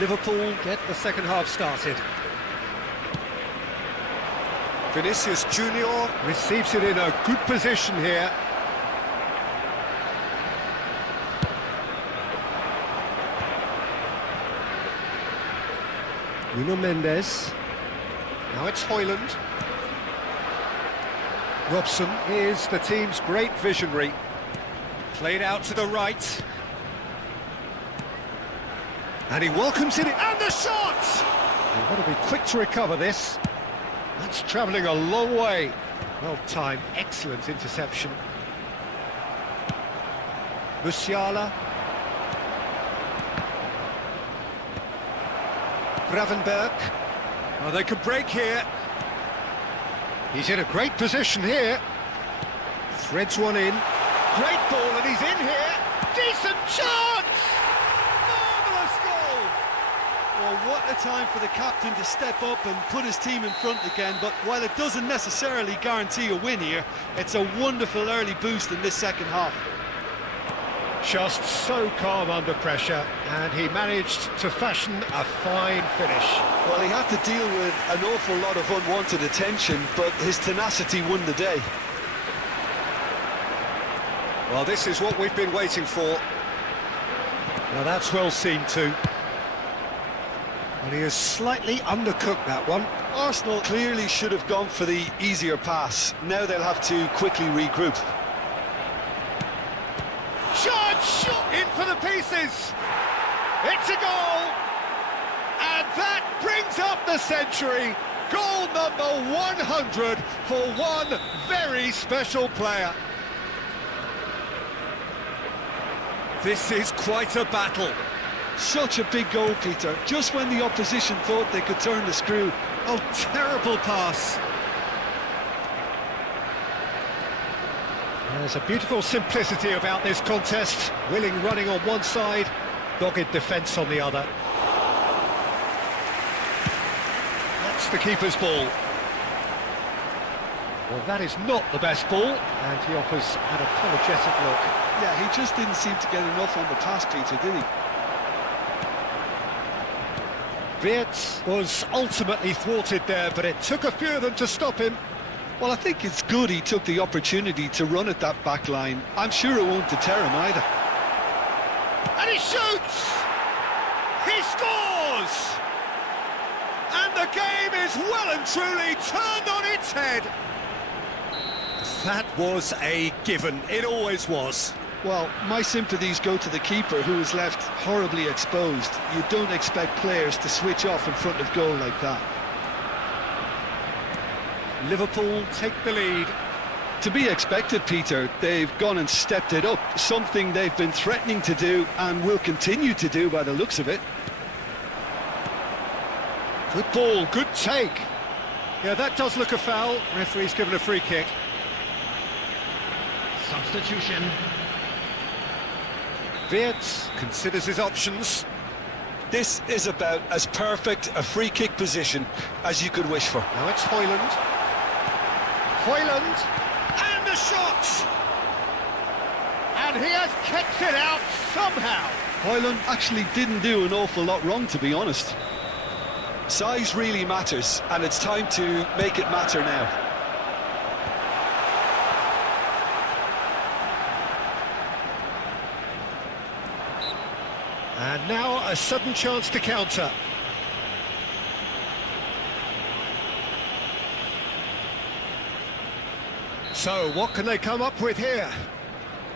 Liverpool get the second half started. Vinicius Junior receives it in a good position here. Nuno Mendes. Now it's Højlund. Robson is the team's great visionary. Played out to the right. And he welcomes it in, and the shot! They've got to be quick to recover this. That's travelling a long way. Well timed, excellent interception. Musiala. Gravenberg. Oh, they could break here. He's in a great position here. Threads one in. Great ball, and he's in here. Decent chance! Well, what a time for the captain to step up and put his team in front again, but while it doesn't necessarily guarantee a win here, it's a wonderful early boost in this second half. Just so calm under pressure, and he managed to fashion a fine finish. Well, he had to deal with an awful lot of unwanted attention, but his tenacity won the day. Well, this is what we've been waiting for. Now that's well seen too. And he has slightly undercooked that one. Arsenal clearly should have gone for the easier pass. Now they'll have to quickly regroup. Shot in for the pieces. It's a goal. And that brings up the century. Goal number 100 for one very special player. This is quite a battle. Such a big goal, Peter, just when the opposition thought they could turn the screw. Oh, terrible pass. There's a beautiful simplicity about this contest. Willing running on one side, dogged defence on the other. That's the keeper's ball. Well, that is not the best ball, and he offers an apologetic look. Yeah, he just didn't seem to get enough on the pass, Peter, did he? Wirtz was ultimately thwarted there, but it took a few of them to stop him. Well, I think it's good he took the opportunity to run at that back line. I'm sure it won't deter him either. And he shoots! He scores! And the game is well and truly turned on its head. That was a given. It always was. Well, my sympathies go to the keeper, who is left horribly exposed. You don't expect players to switch off in front of goal like that. Liverpool take the lead. To be expected, Peter. They've gone and stepped it up, something they've been threatening to do and will continue to do by the looks of it. Good ball, good take. Yeah, that does look a foul. Referee's given a free kick. Substitution. Wirtz considers his options. This is about as perfect a free kick position as you could wish for. Now it's Højlund. Højlund, and the shot! And he has kept it out somehow. Højlund actually didn't do an awful lot wrong, to be honest. Size really matters, and it's time to make it matter now. And now a sudden chance to counter. So, what can they come up with here?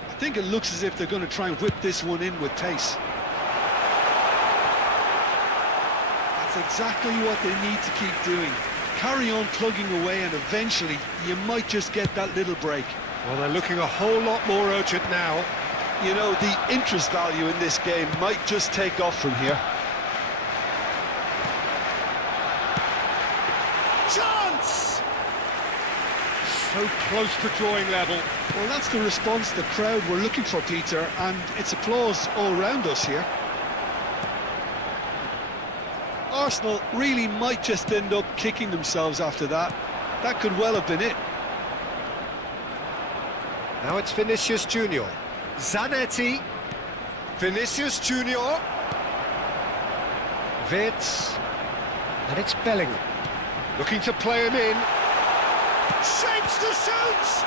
I think it looks as if they're going to try and whip this one in with pace. That's exactly what they need to keep doing. Carry on plugging away, and eventually you might just get that little break. Well, they're looking a whole lot more urgent now. You know, the interest value in this game might just take off from here. Chance! So close to drawing level. Well, that's the response the crowd were looking for, Peter, and it's applause all round us here. Arsenal really might just end up kicking themselves after that. That could well have been it. Now it's Vinicius Junior. Zanetti. Vinicius Junior. Wirtz. And it's Bellingham. Looking to play him in. Shapes to shoot!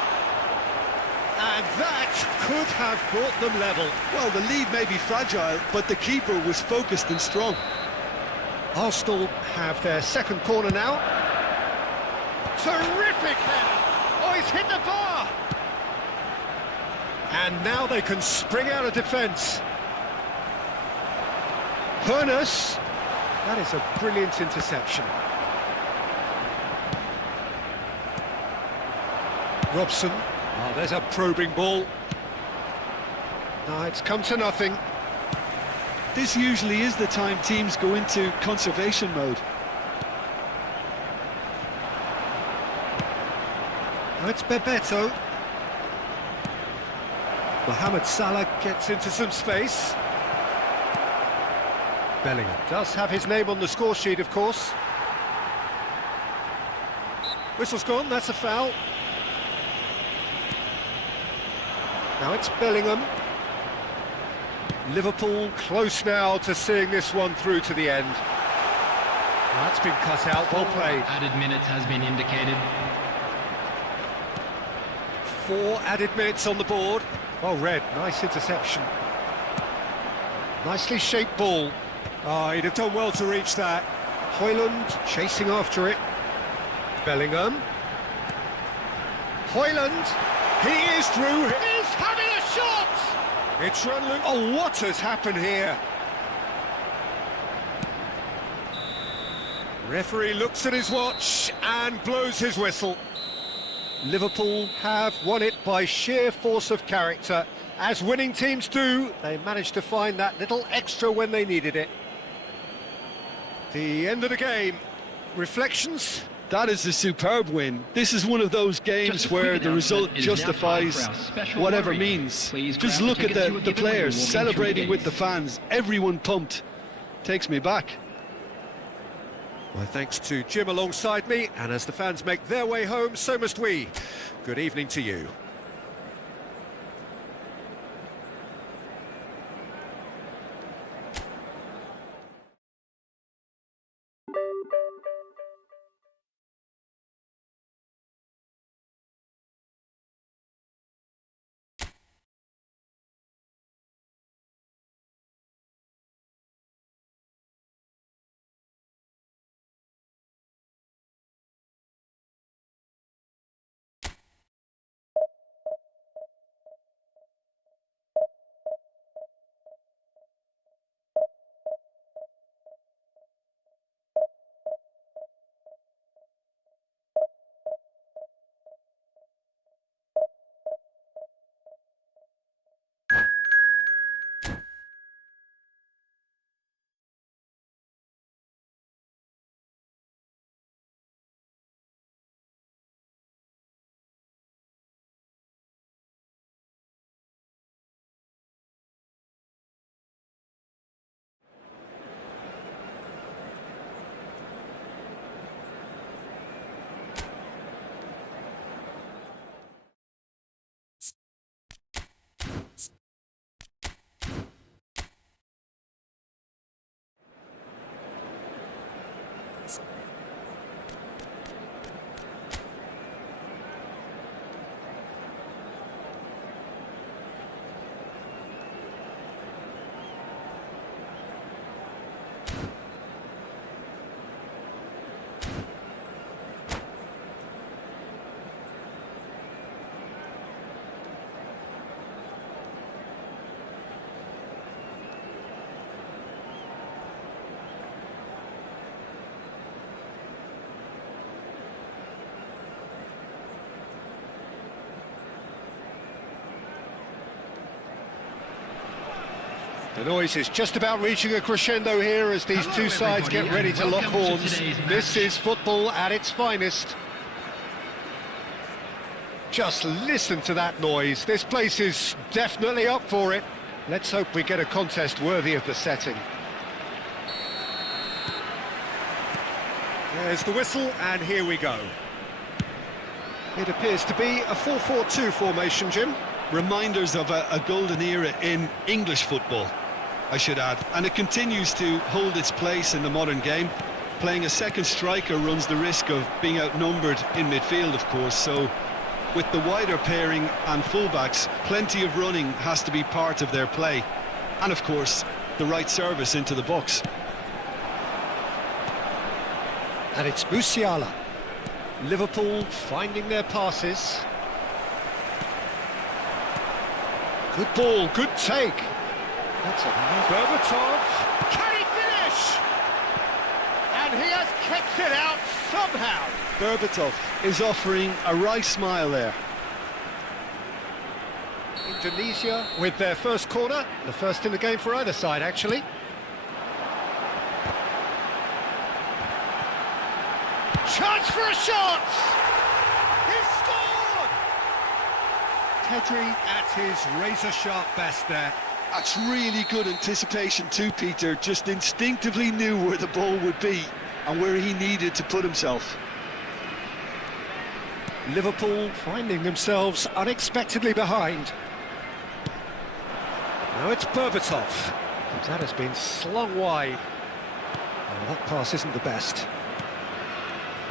And that could have brought them level. Well, the lead may be fragile, but the keeper was focused and strong. Arsenal have their second corner now. Terrific header! Oh, he's hit the bar! And now they can spring out of defence. Hernus. That is a brilliant interception. Robson. Oh, there's a probing ball. No, it's come to nothing. This usually is the time teams go into conservation mode. Now it's Bebeto. Mohamed Salah gets into some space. Bellingham does have his name on the score sheet, of course. Whistle's gone, that's a foul. Now it's Bellingham. Liverpool close now to seeing this one through to the end. Well, that's been cut out, well played. Added minutes has been indicated. 4 added minutes on the board. Well read, nice interception. Nicely shaped ball. Oh, he'd have done well to reach that. Højlund chasing after it. Bellingham. Højlund. He is through. He's having a shot! It's run loose. Oh, what has happened here? Referee looks at his watch and blows his whistle. Liverpool have won it by sheer force of character. As winning teams do, they managed to find that little extra when they needed it. The end of the game. Reflections? That is a superb win. This is one of those games where the result justifies whatever means. Just look at the players celebrating with the fans. Everyone pumped. Takes me back. My thanks to Jim alongside me, and as the fans make their way home, so must we. Good evening to you. The noise is just about reaching a crescendo here as these two sides get ready to lock horns. This is football at its finest. Just listen to that noise. This place is definitely up for it. Let's hope we get a contest worthy of the setting. There's the whistle, and here we go. It appears to be a 4-4-2 formation, Jim. Reminders of a golden era in English football, I should add. And it continues to hold its place in the modern game. Playing a second striker runs the risk of being outnumbered in midfield, of course, so with the wider pairing and fullbacks, plenty of running has to be part of their play. And of course, the right service into the box. And it's Musiala. Liverpool finding their passes. Good ball, good take. That's a nice Berbatov. Can he finish? And he has kicked it out somehow. Berbatov is offering a right smile there. Indonesia with their first corner, the first in the game for either side, actually. Chance for a shot! He scored! Pedri at his razor-sharp best there. That's really good anticipation too, Peter. Just instinctively knew where the ball would be and where he needed to put himself. Liverpool finding themselves unexpectedly behind. Now it's Berbatov. That has been slung wide. Oh, that pass isn't the best.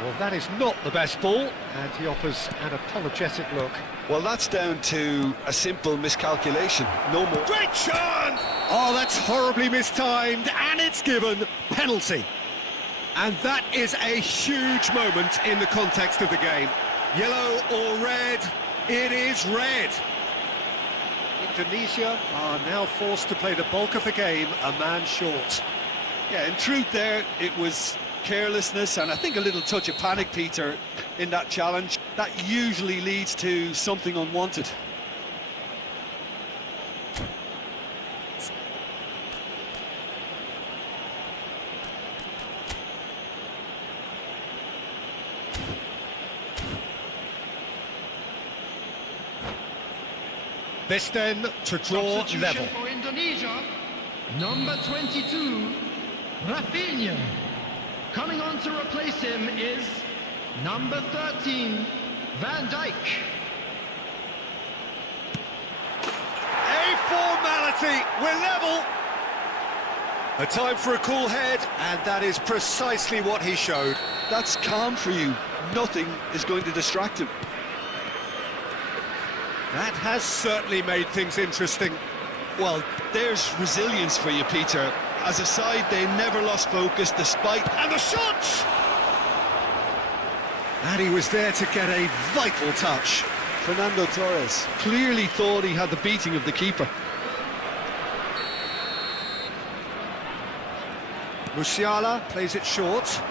Well, that is not the best ball, and he offers an apologetic look. Well, that's down to a simple miscalculation, no more. Great chance! Oh, that's horribly mistimed, and it's given penalty. And that is a huge moment in the context of the game. Yellow or red? It is red. Indonesia are now forced to play the bulk of the game a man short. Yeah, in truth there, it was carelessness and I think a little touch of panic, Peter, in that challenge. That usually leads to something unwanted. This then to draw level. For Indonesia, number 22, Rafinha. Coming on to replace him is number 13, Van Dijk. A formality, we're level. A time for a cool head, and that is precisely what he showed. That's calm for you. Nothing is going to distract him. That has certainly made things interesting. Well, there's resilience for you, Peter. As a side, they never lost focus despite... And the shot! And he was there to get a vital touch. Fernando Torres clearly thought he had the beating of the keeper. Musiala plays it short.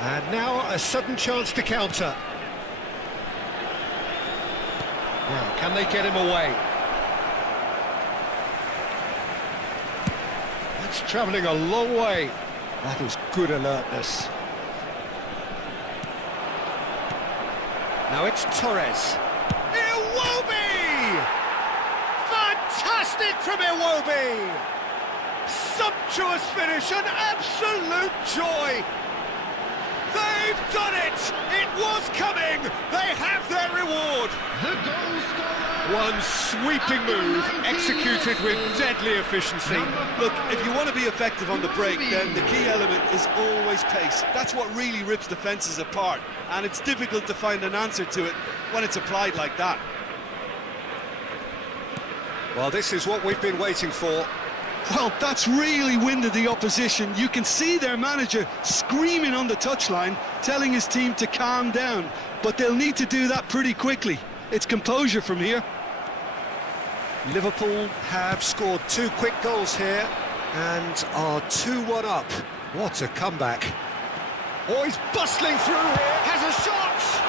And now a sudden chance to counter. Now, can they get him away? That's travelling a long way. That is good alertness. Now it's Torres. Iwobi! Fantastic from Iwobi! Sumptuous finish, an absolute joy! They've done it! It was coming! They have their reward! The goal scorer! One sweeping move, executed with deadly efficiency. Look, if you want to be effective on the break, then the key element is always pace. That's what really rips defences apart, and it's difficult to find an answer to it when it's applied like that. Well, this is what we've been waiting for. Well, that's really winded the opposition. You can see their manager screaming on the touchline, telling his team to calm down. But they'll need to do that pretty quickly. It's composure from here. Liverpool have scored 2 quick goals here and are 2-1 up. What a comeback. Oh, he's bustling through here, has a shot!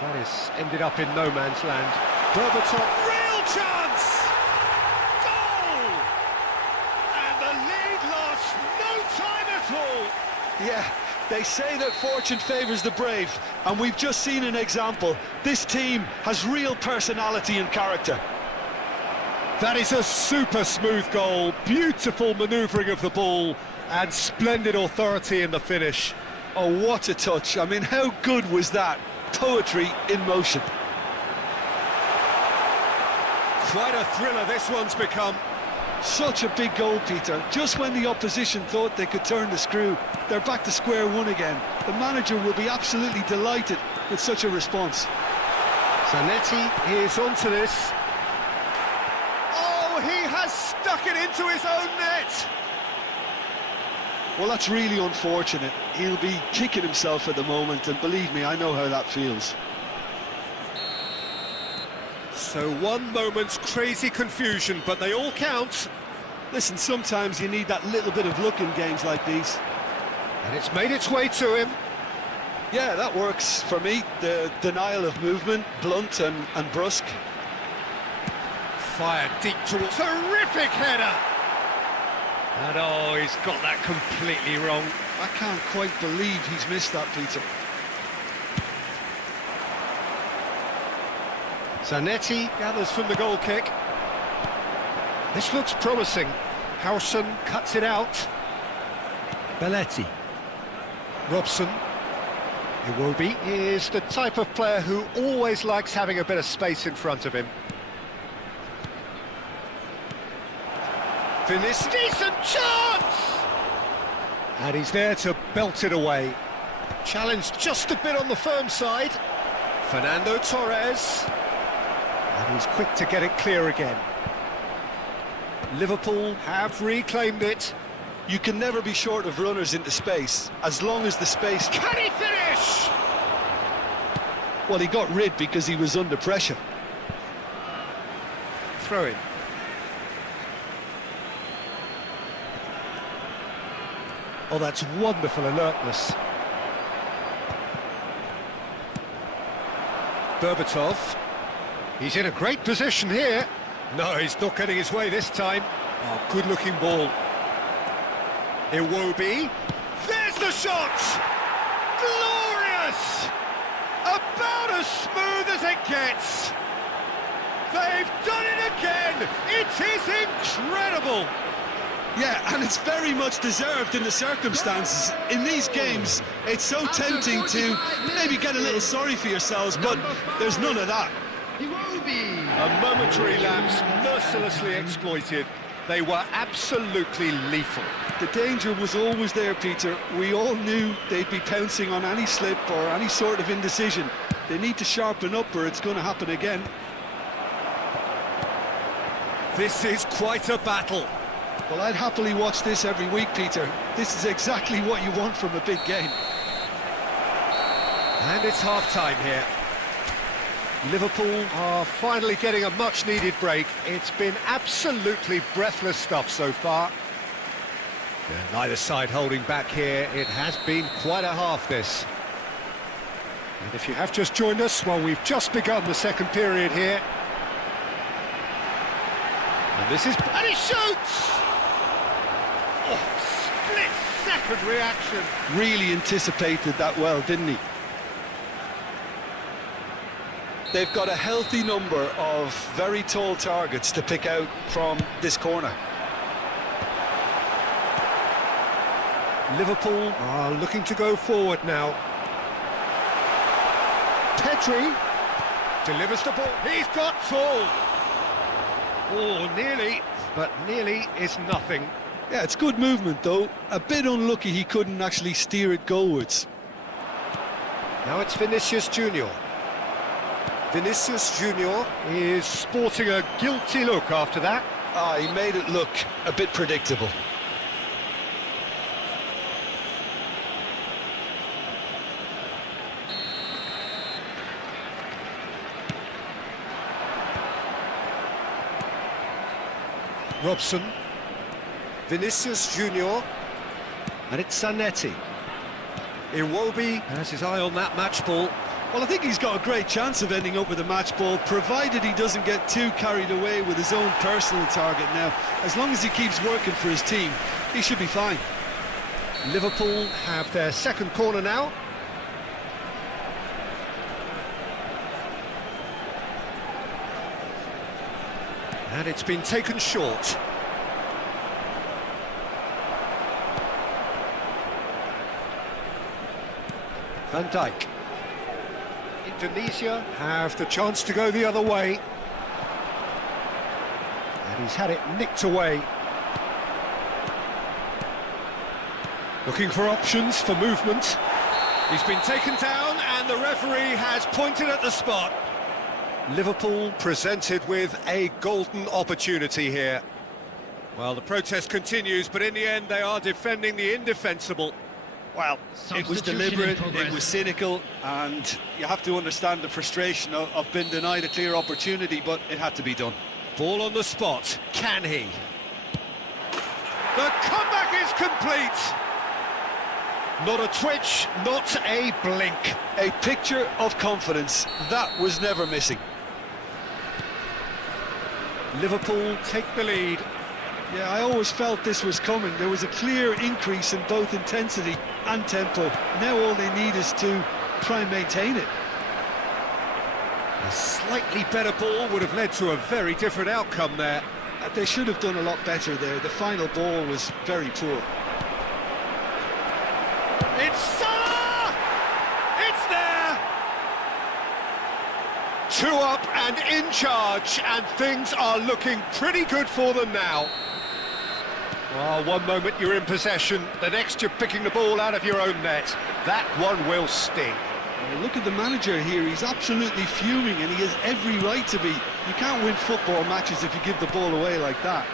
That has ended up in no man's land. Berbatov, real chance! Goal! And the lead lost no time at all. Yeah, they say that fortune favours the brave, and we've just seen an example. This team has real personality and character. That is a super smooth goal, beautiful manoeuvring of the ball, and splendid authority in the finish. Oh, what a touch. I mean, how good was that? Poetry in motion. Quite a thriller this one's become. Such a big goal, Peter. Just when the opposition thought they could turn the screw, they're back to square one again. The manager will be absolutely delighted with such a response. Zanetti is onto this. Oh, he has stuck it into his own net. Well, that's really unfortunate. He'll be kicking himself at the moment, and believe me, I know how that feels. So one moment's crazy confusion, but they all count. Listen, sometimes you need that little bit of luck in games like these. And it's made its way to him. Yeah, that works for me. The denial of movement, blunt and brusque. Fired deep towards... Terrific header! And oh, he's got that completely wrong. I can't quite believe he's missed that, Peter. Zanetti gathers from the goal kick. This looks promising. Howson cuts it out. Belletti. Robson. Iwobi is the type of player who always likes having a bit of space in front of him. Finis, decent chance! And he's there to belt it away. Challenge just a bit on the firm side. Fernando Torres. And he's quick to get it clear again. Liverpool have reclaimed it. You can never be short of runners into space, as long as the space... Can he finish? Well, he got rid because he was under pressure. Throw in. Oh, that's wonderful alertness. Berbatov. He's in a great position here. No, he's not getting his way this time. Oh, good-looking ball. Iwobi. There's the shot! Glorious! About as smooth as it gets. They've done it again! It is incredible! Yeah, and it's very much deserved in the circumstances. In these games, it's so tempting to maybe get a little sorry for yourselves, but there's none of that. A momentary lapse, mercilessly exploited. They were absolutely lethal. The danger was always there, Peter. We all knew they'd be pouncing on any slip or any sort of indecision. They need to sharpen up or it's going to happen again. This is quite a battle. Well, I'd happily watch this every week, Peter. This is exactly what you want from a big game. And it's half-time here. Liverpool are finally getting a much-needed break. It's been absolutely breathless stuff so far. And neither side holding back here. It has been quite a half, this. And if you have just joined us, well, we've just begun the second period here. And this is... And he shoots! Oh, split-second reaction. Really anticipated that well, didn't he? They've got a healthy number of very tall targets to pick out from this corner. Liverpool are looking to go forward now. Petri delivers the ball. He's got full. Oh, nearly, but nearly is nothing. Yeah, it's good movement, though. A bit unlucky he couldn't actually steer it goalwards. Now it's Vinicius Junior. Vinicius Junior is sporting a guilty look after that. Ah, he made it look a bit predictable. Robson. Vinicius Junior. And it's Zanetti. Iwobi has his eye on that match ball. Well, I think he's got a great chance of ending up with a match ball, provided he doesn't get too carried away with his own personal target now. As long as he keeps working for his team, he should be fine. Liverpool have their second corner now. And it's been taken short. Van Dijk. Indonesia have the chance to go the other way. And he's had it nicked away. Looking for options for movement. He's been taken down and the referee has pointed at the spot. Liverpool presented with a golden opportunity here. Well, the protest continues, but in the end they are defending the indefensible. Well, it was deliberate, it was cynical, and you have to understand the frustration of being denied a clear opportunity, but it had to be done. Ball on the spot, can he? The comeback is complete! Not a twitch, not a blink. A picture of confidence, that was never missing. Liverpool take the lead. Yeah, I always felt this was coming. There was a clear increase in both intensity and tempo. Now all they need is to try and maintain it. A slightly better ball would have led to a very different outcome there. They should have done a lot better there. The final ball was very poor. It's Salah! It's there! 2 up and in charge, and things are looking pretty good for them now. Well, one moment you're in possession, the next you're picking the ball out of your own net. That one will sting. Well, look at the manager here, he's absolutely fuming and he has every right to be. You can't win football matches if you give the ball away like that.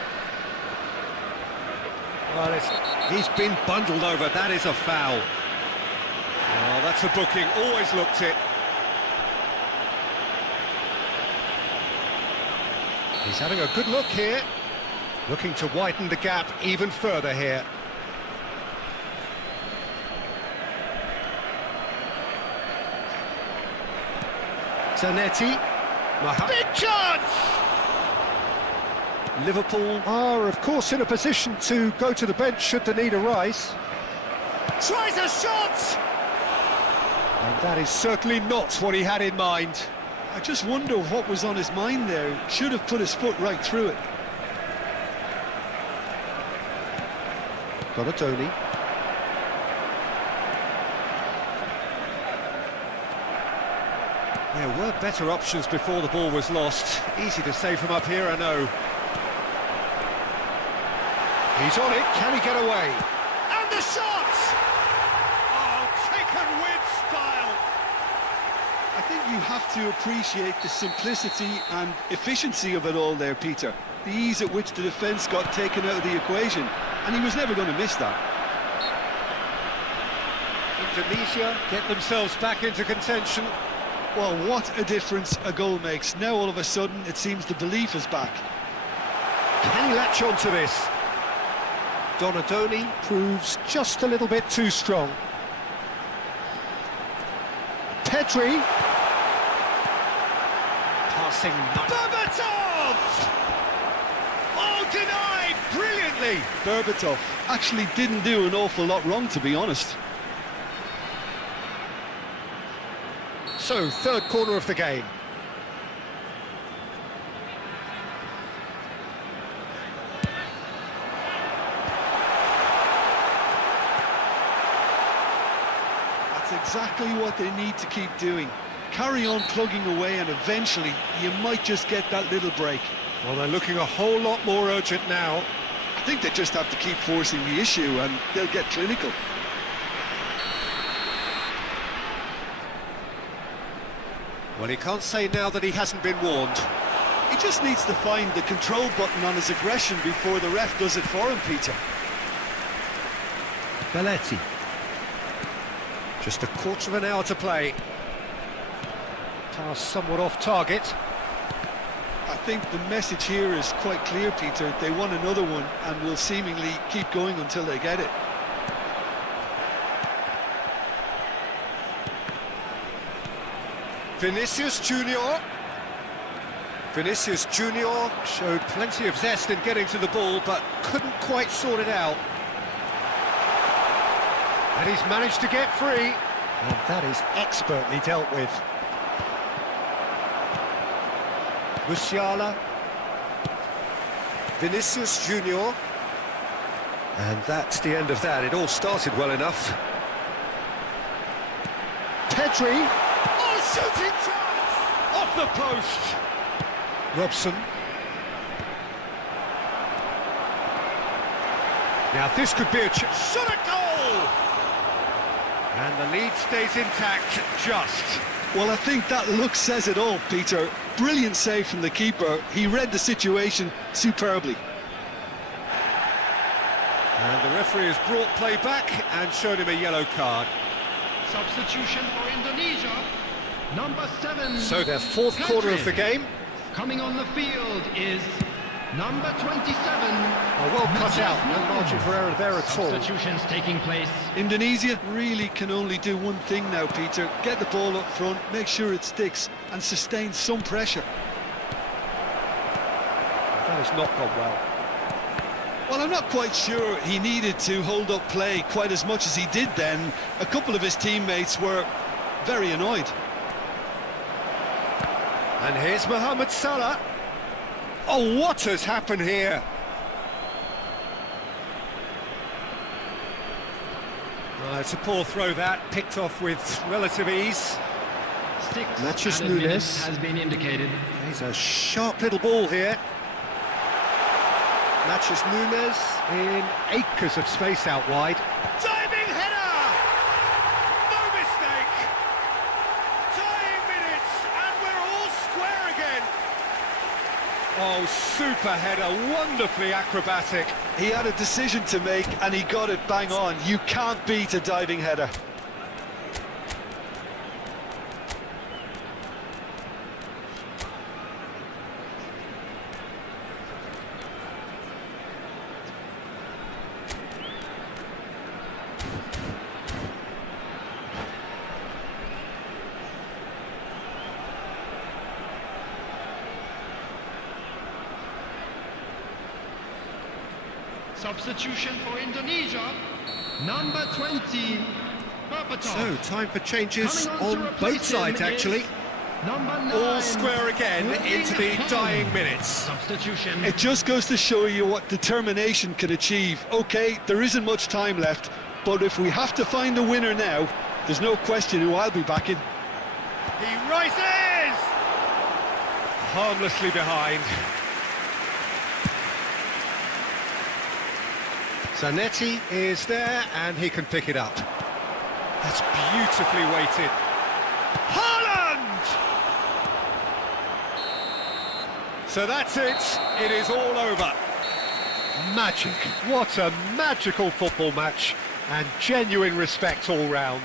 Well, he's been bundled over, that is a foul. Oh, that's a booking, always looked it. He's having a good look here. Looking to widen the gap even further here. Zanetti. Big chance! Liverpool are, of course, in a position to go to the bench should the need arise. Tries a shot! And that is certainly not what he had in mind. I just wonder what was on his mind there. Should have put his foot right through it. Donatoni. There were better options before the ball was lost. Easy to say from up here, I know. He's on it, can he get away? And the shot! Oh, taken with style! I think you have to appreciate the simplicity and efficiency of it all there, Peter. The ease at which the defence got taken out of the equation, and he was never going to miss that. Indonesia get themselves back into contention. Well, what a difference a goal makes. Now all of a sudden it seems the belief is back. Can he latch on to this? Donatoni proves just a little bit too strong. Pedri. Passing. Berbatov! Oh, denied brilliantly! Berbatov actually didn't do an awful lot wrong, to be honest. So, third corner of the game. That's exactly what they need to keep doing. Carry on plugging away and eventually you might just get that little break. Well, they're looking a whole lot more urgent now. I think they just have to keep forcing the issue and they'll get clinical. Well, he can't say now that he hasn't been warned. He just needs to find the control button on his aggression before the ref does it for him, Peter. Belletti. Just a quarter of an hour to play. Pass somewhat off target. I think the message here is quite clear, Peter. They want another one and will seemingly keep going until they get it. Vinicius Junior. Vinicius Junior showed plenty of zest in getting to the ball, but couldn't quite sort it out. And he's managed to get free, and that is expertly dealt with. Musiala. Vinicius Junior. And that's the end of that. It all started well enough. Pedri. Oh, shooting chance! Off the post. Robson. Now this could be a shot at goal! And the lead stays intact, just. Well, I think that look says it all, Peter. Brilliant save from the keeper. He read the situation superbly. And the referee has brought play back and shown him a yellow card. Substitution for Indonesia, number 7. So their fourth quarter of the game. Coming on the field is number 27. Well cut out, no margin for error there at all. Substitutions taking place. Indonesia really can only do one thing now, Peter. Get the ball up front, make sure it sticks, and sustain some pressure. That has not gone well. Well, I'm not quite sure he needed to hold up play quite as much as he did then. A couple of his teammates were very annoyed. And here's Mohamed Salah. Oh, what has happened here? It's a poor throw that, picked off with relative ease. 6 Matches added minutes Nunes. has been indicated. He's a sharp little ball here. Matches Nunes in acres of space out wide. Diving header! No mistake! Tying minutes, and we're all square again. Oh, super header, wonderfully acrobatic. He had a decision to make, and he got it bang on. You can't beat a diving header. Substitution for Indonesia, number 20. So, time for changes Coming on to on replace both sides, him actually. is number 9. All square again into the dying minutes. Substitution. It just goes to show you what determination can achieve. OK, there isn't much time left, but if we have to find a winner now, there's no question who I'll be backing. He rises! Harmlessly behind. Zanetti is there, and he can pick it up. That's beautifully weighted. Haaland! So that's it. It is all over. Magic. What a magical football match, and genuine respect all round.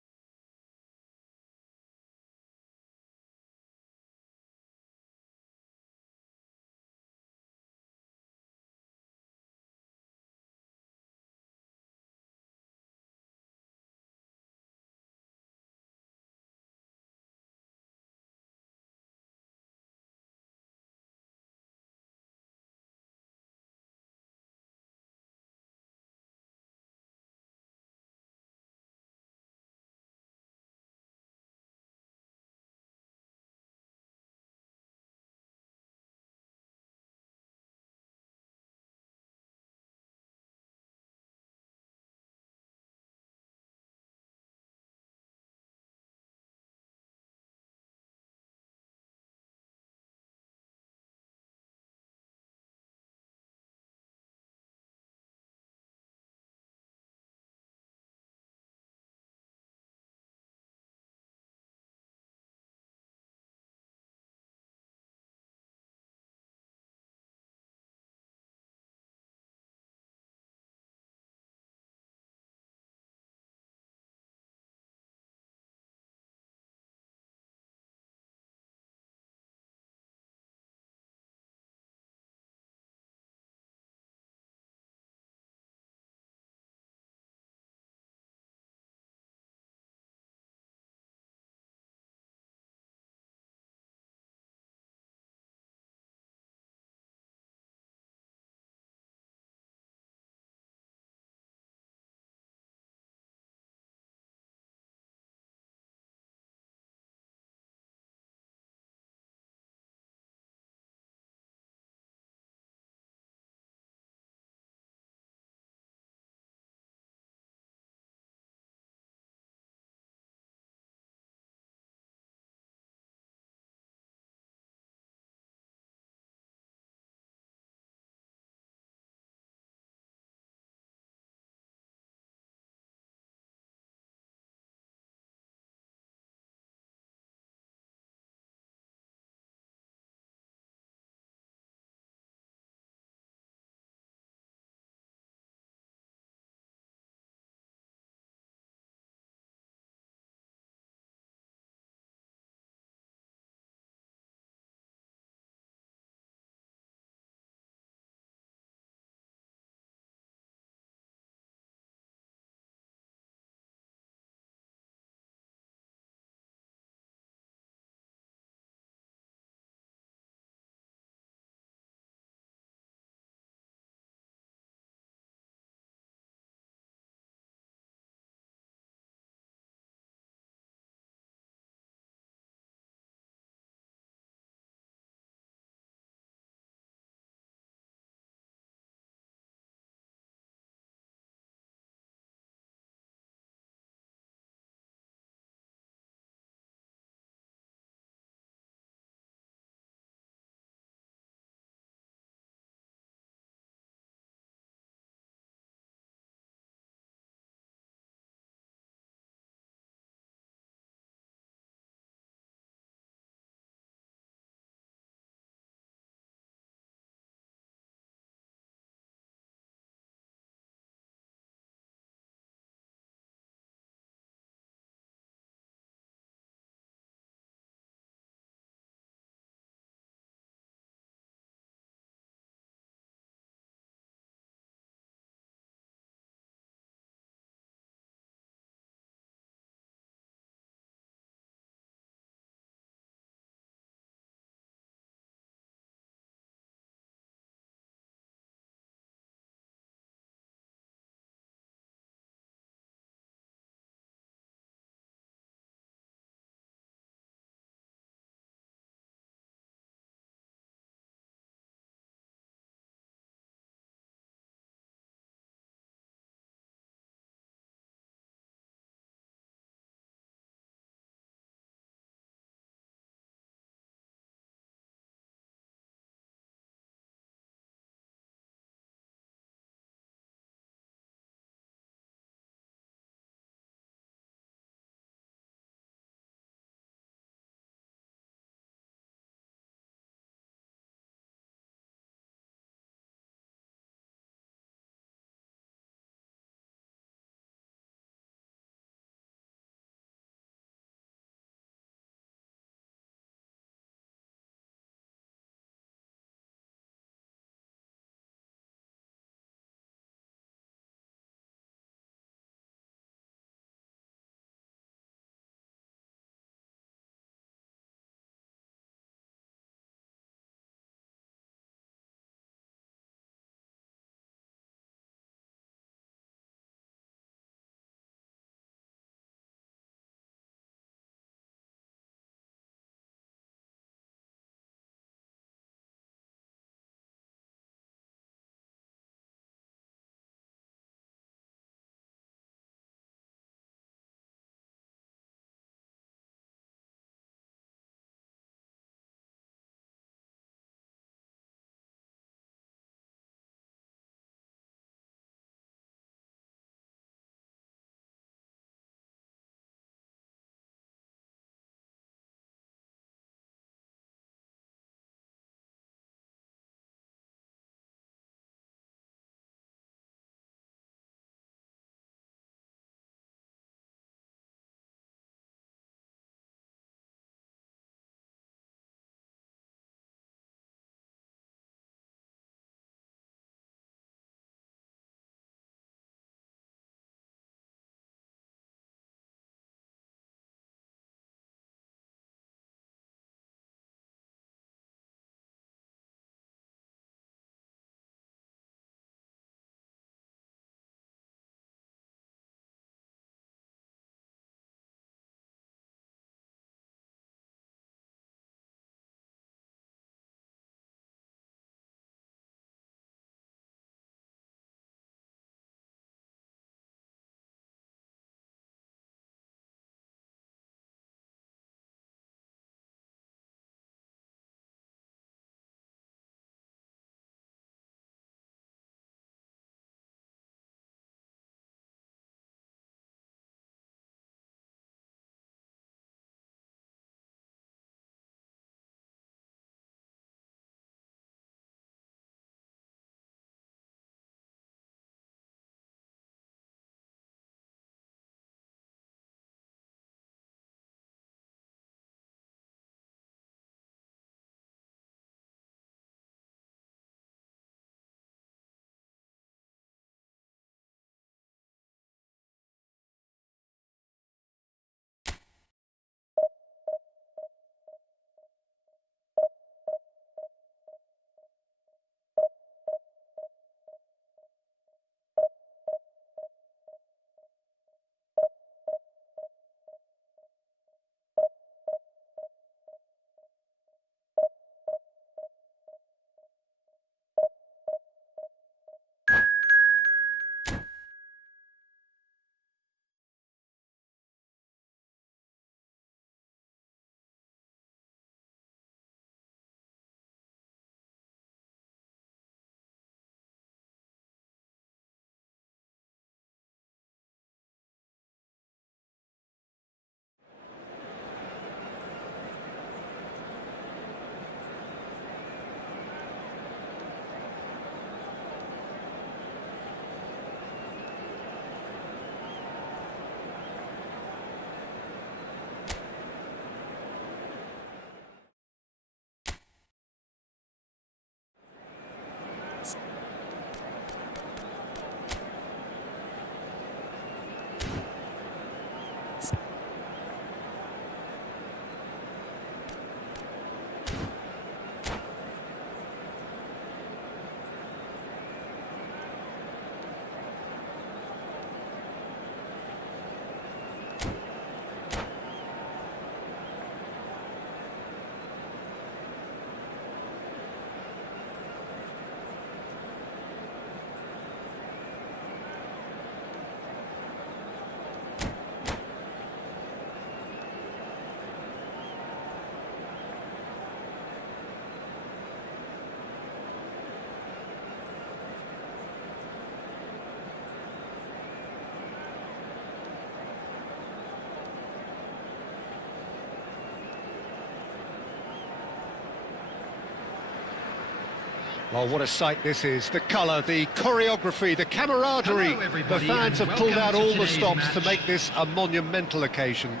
Well, what a sight this is. The colour, the choreography, the camaraderie. Hello, The everybody, fans and have pulled out welcome to all the today's stops to match. make this a monumental occasion.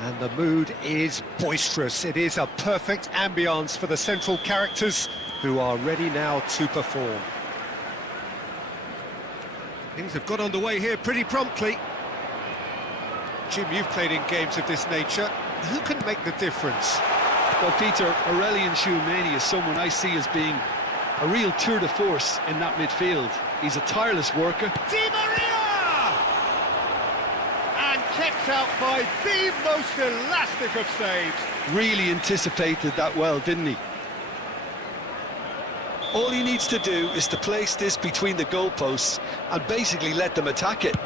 And the mood is boisterous. It is a perfect ambience for the central characters who are ready now to perform. Things have got underway here pretty promptly. Jim, you've played in games of this nature. Who can make the difference? Well, Peter, Aurelian Tchouameni is someone I see as being a real tour de force in that midfield. He's a tireless worker. Di Maria! And kept out by the most elastic of saves. Really anticipated that well, didn't he? All he needs to do is to place this between the goalposts and basically let them attack it.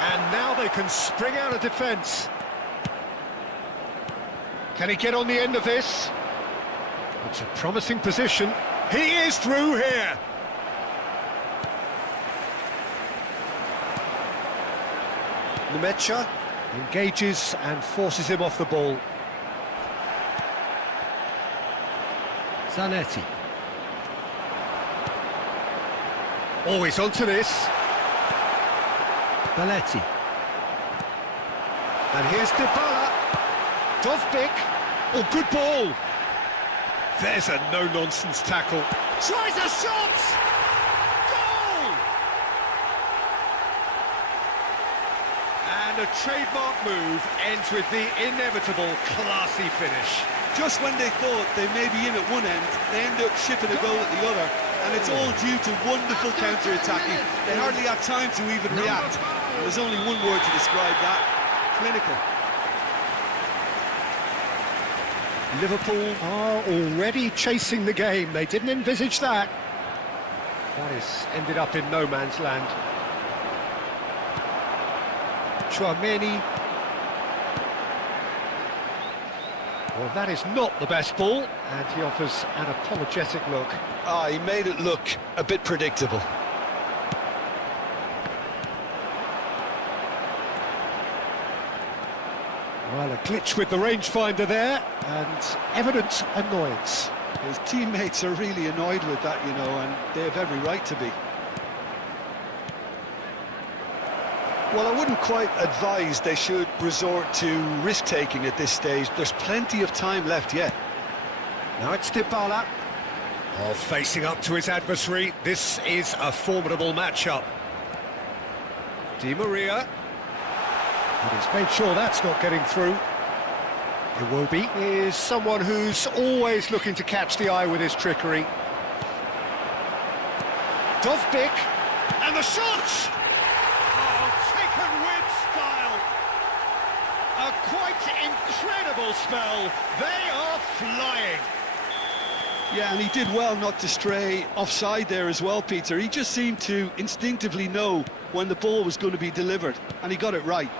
And now they can spring out of defence. Can he get on the end of this? It's a promising position. He is through here. Nemecha engages and forces him off the ball. Zanetti. Always onto this. Balletti. And here's Dybala. Dovbyk. Oh, good ball. There's a no-nonsense tackle. Tries a shot! Goal! And a trademark move ends with the inevitable classy finish. Just when they thought they may be in at one end, they end up shipping a goal at the other, and it's all due to wonderful counter-attacking. They hardly had time to even react. And there's only one word to describe that: clinical. Liverpool are already chasing the game. They didn't envisage that. That has ended up in no man's land. Tchouameni. Well, that is not the best ball, and he offers an apologetic look. He made it look a bit predictable. Well, a glitch with the rangefinder there, and evident annoyance. His teammates are really annoyed with that, you know, and they have every right to be. Well, I wouldn't quite advise they should resort to risk-taking at this stage. There's plenty of time left yet. Now it's Dybala. Oh, facing up to his adversary. This is a formidable matchup. Di Maria. And he's made sure that's not getting through. Iwobi is someone who's always looking to catch the eye with his trickery. Dovbyk. And the shot! Taken with style. A quite incredible spell. They are flying. Yeah, and he did well not to stray offside there as well, Peter. He just seemed to instinctively know when the ball was going to be delivered, and he got it right.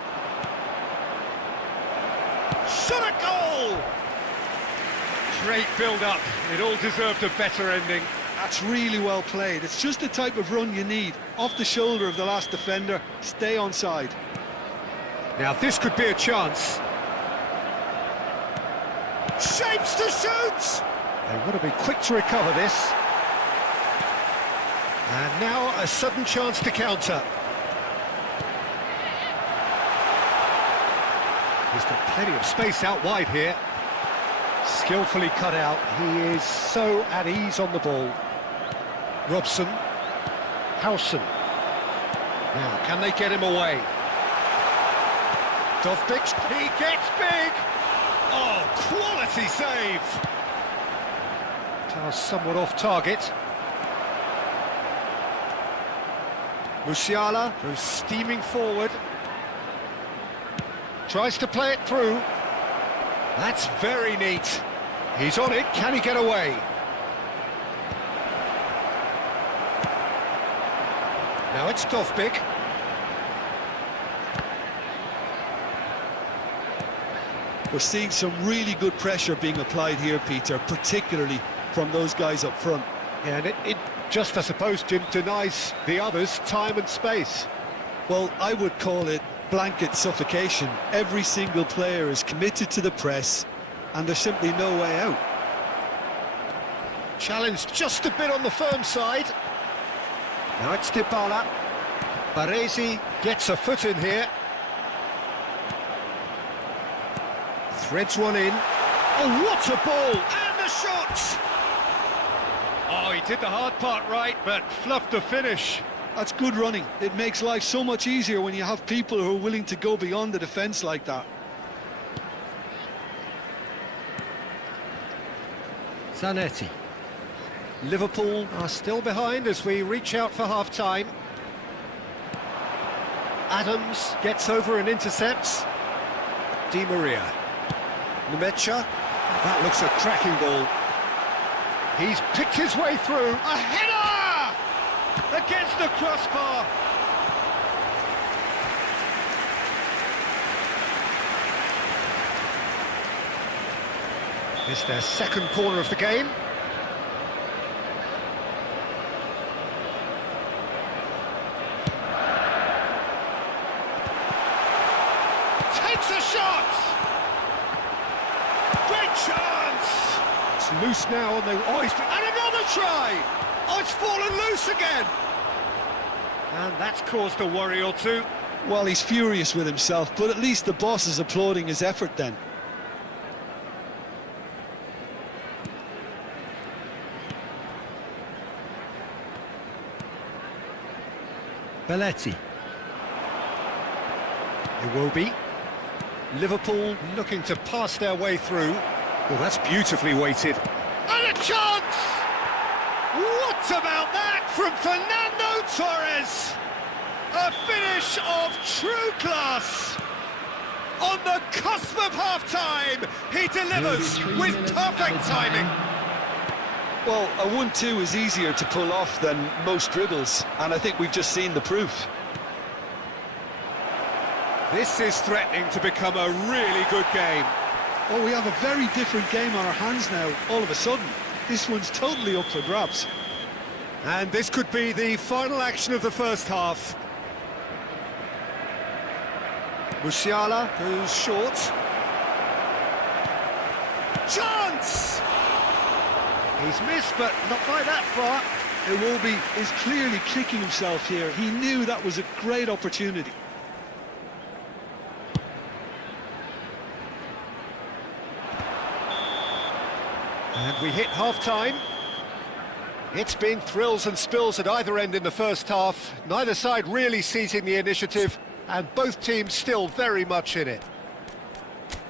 Shot a goal! Great build-up. It all deserved a better ending. That's really well played. It's just the type of run you need. Off the shoulder of the last defender, stay onside. Now this could be a chance. Shapes to shoot! They want to be quick to recover this. And now a sudden chance to counter. He's got plenty of space out wide here. Skillfully cut out. He is so at ease on the ball. Robson. Howson. Now, can they get him away? Dovbyk, he gets big! Oh, quality save! Pass somewhat off target. Musiala goes steaming forward. Tries to play it through. That's very neat. He's on it, can he get away? Now it's Dovbyk. We're seeing some really good pressure being applied here, Peter, particularly from those guys up front. Yeah, and it just, I suppose, Jim, denies the others time and space. Well, I would call it blanket suffocation. Every single player is committed to the press, and there's simply no way out. Challenge just a bit on the firm side. Now it's Dybala. Baresi gets a foot in here. Threads one in. Oh, what a ball! And the shot! Oh, he did the hard part right, but fluffed the finish. That's good running. It makes life so much easier when you have people who are willing to go beyond the defence like that. Zanetti. Liverpool are still behind as we reach out for half-time. Adams gets over and intercepts. Di Maria. Nemecha. That looks a cracking ball. He's picked his way through. A header! Against the crossbar. It's their second corner of the game. Takes a shot! Great chance! It's loose now and and another try! Oh, it's fallen loose again! And that's caused a worry or two. Well, he's furious with himself, but at least the boss is applauding his effort then. Belletti. YAMAL. Liverpool looking to pass their way through. Well, that's beautifully weighted. And a chance! What about that from Fernando Torres? A finish of true class. On the cusp of half-time, he delivers with perfect timing. Well, a 1-2 is easier to pull off than most dribbles, and I think we've just seen the proof. This is threatening to become a really good game. Oh, we have a very different game on our hands now, all of a sudden. This one's totally up for grabs. And this could be the final action of the first half. Musiala goes short. Chance! He's missed, but not by that far. Iwobi is clearly kicking himself here. He knew that was a great opportunity. And we hit half-time. It's been thrills and spills at either end in the first half. Neither side really seizing the initiative, and both teams still very much in it.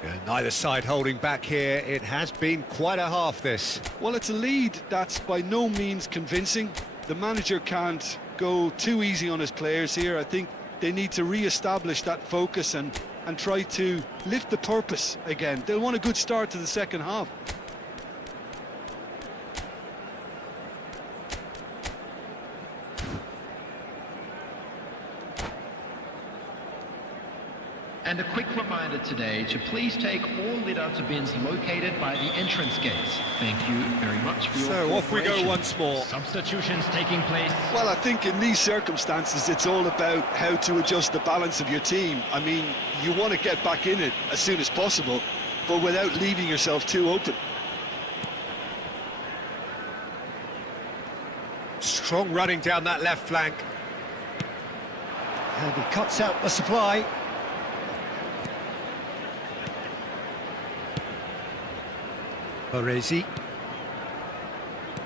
And neither side holding back here. It has been quite a half, this. Well, it's a lead that's by no means convincing. The manager can't go too easy on his players here. I think they need to re-establish that focus and try to lift the purpose again. They'll want a good start to the second half. And a quick reminder today to please take all litter bins located by the entrance gates. Thank you very much for your So off we go once more. Substitutions taking place. Well, I think in these circumstances, it's all about how to adjust the balance of your team. I mean, you want to get back in it as soon as possible, but without leaving yourself too open. Strong running down that left flank. And he cuts out the supply. Baresi.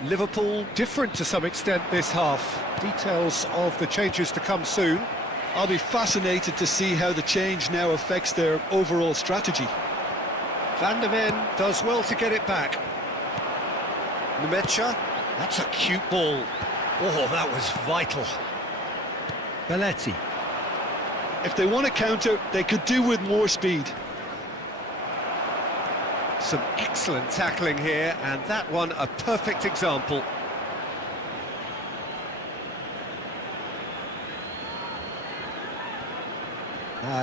Liverpool different to some extent this half. Details of the changes to come soon. I'll be fascinated to see how the change now affects their overall strategy. Van der Ven does well to get it back. Nemecha, that's a cute ball. Oh, that was vital. Belletti. If they want to counter, they could do with more speed. Some excellent tackling here, and that one a perfect example.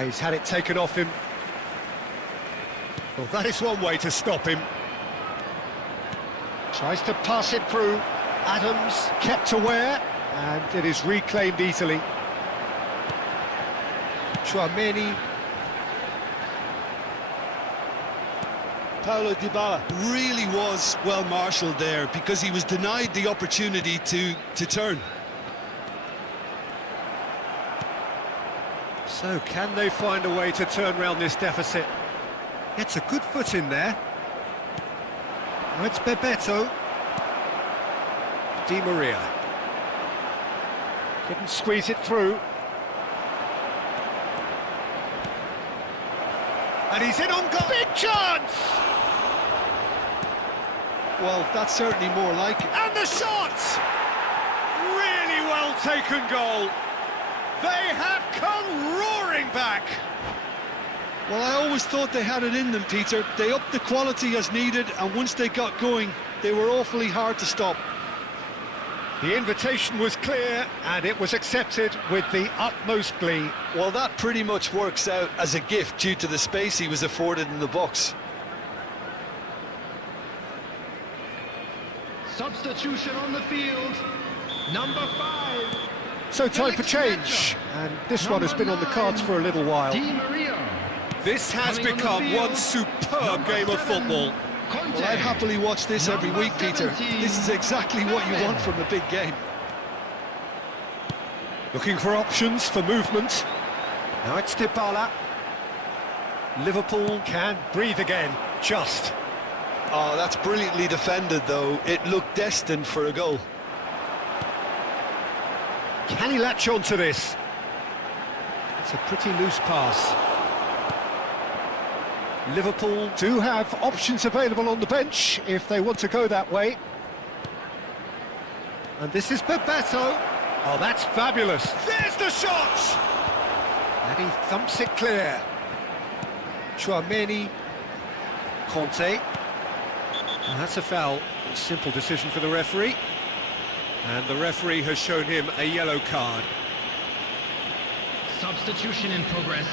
He's had it taken off him. Well, that is one way to stop him. Tries to pass it through. Adams kept aware, and it is reclaimed easily. Paulo Dybala. Really was well marshalled there, because he was denied the opportunity to turn. So can they find a way to turn round this deficit? Gets a good foot in there. Now it's Bebeto. Di Maria. Couldn't squeeze it through. And he's in on goal. Big chance! Well, that's certainly more like it. And the shot! Really well taken goal. They have come roaring back. Well, I always thought they had it in them, Peter. They upped the quality as needed, and once they got going, they were awfully hard to stop. The invitation was clear, and it was accepted with the utmost glee. Well, that pretty much works out as a gift due to the space he was afforded in the box. Substitution on the field, number 5. So time for change, and this one has been on the cards for a little while. Di Maria. This has Coming on the become field, one superb number game of 7, football. Conte. Well, I'd happily watch this every Number week, Peter. 17, This is exactly what you want from a big game. Looking for options for movement. Now it's Dybala. Liverpool can breathe again, just. Oh, that's brilliantly defended, though. It looked destined for a goal. Can he latch on to this? It's a pretty loose pass. Liverpool do have options available on the bench if they want to go that way. And this is Bebeto. Oh, that's fabulous. There's the shot! And he thumps it clear. Tchouameni. Conte. And that's a foul. A simple decision for the referee. And the referee has shown him a yellow card. Substitution in progress.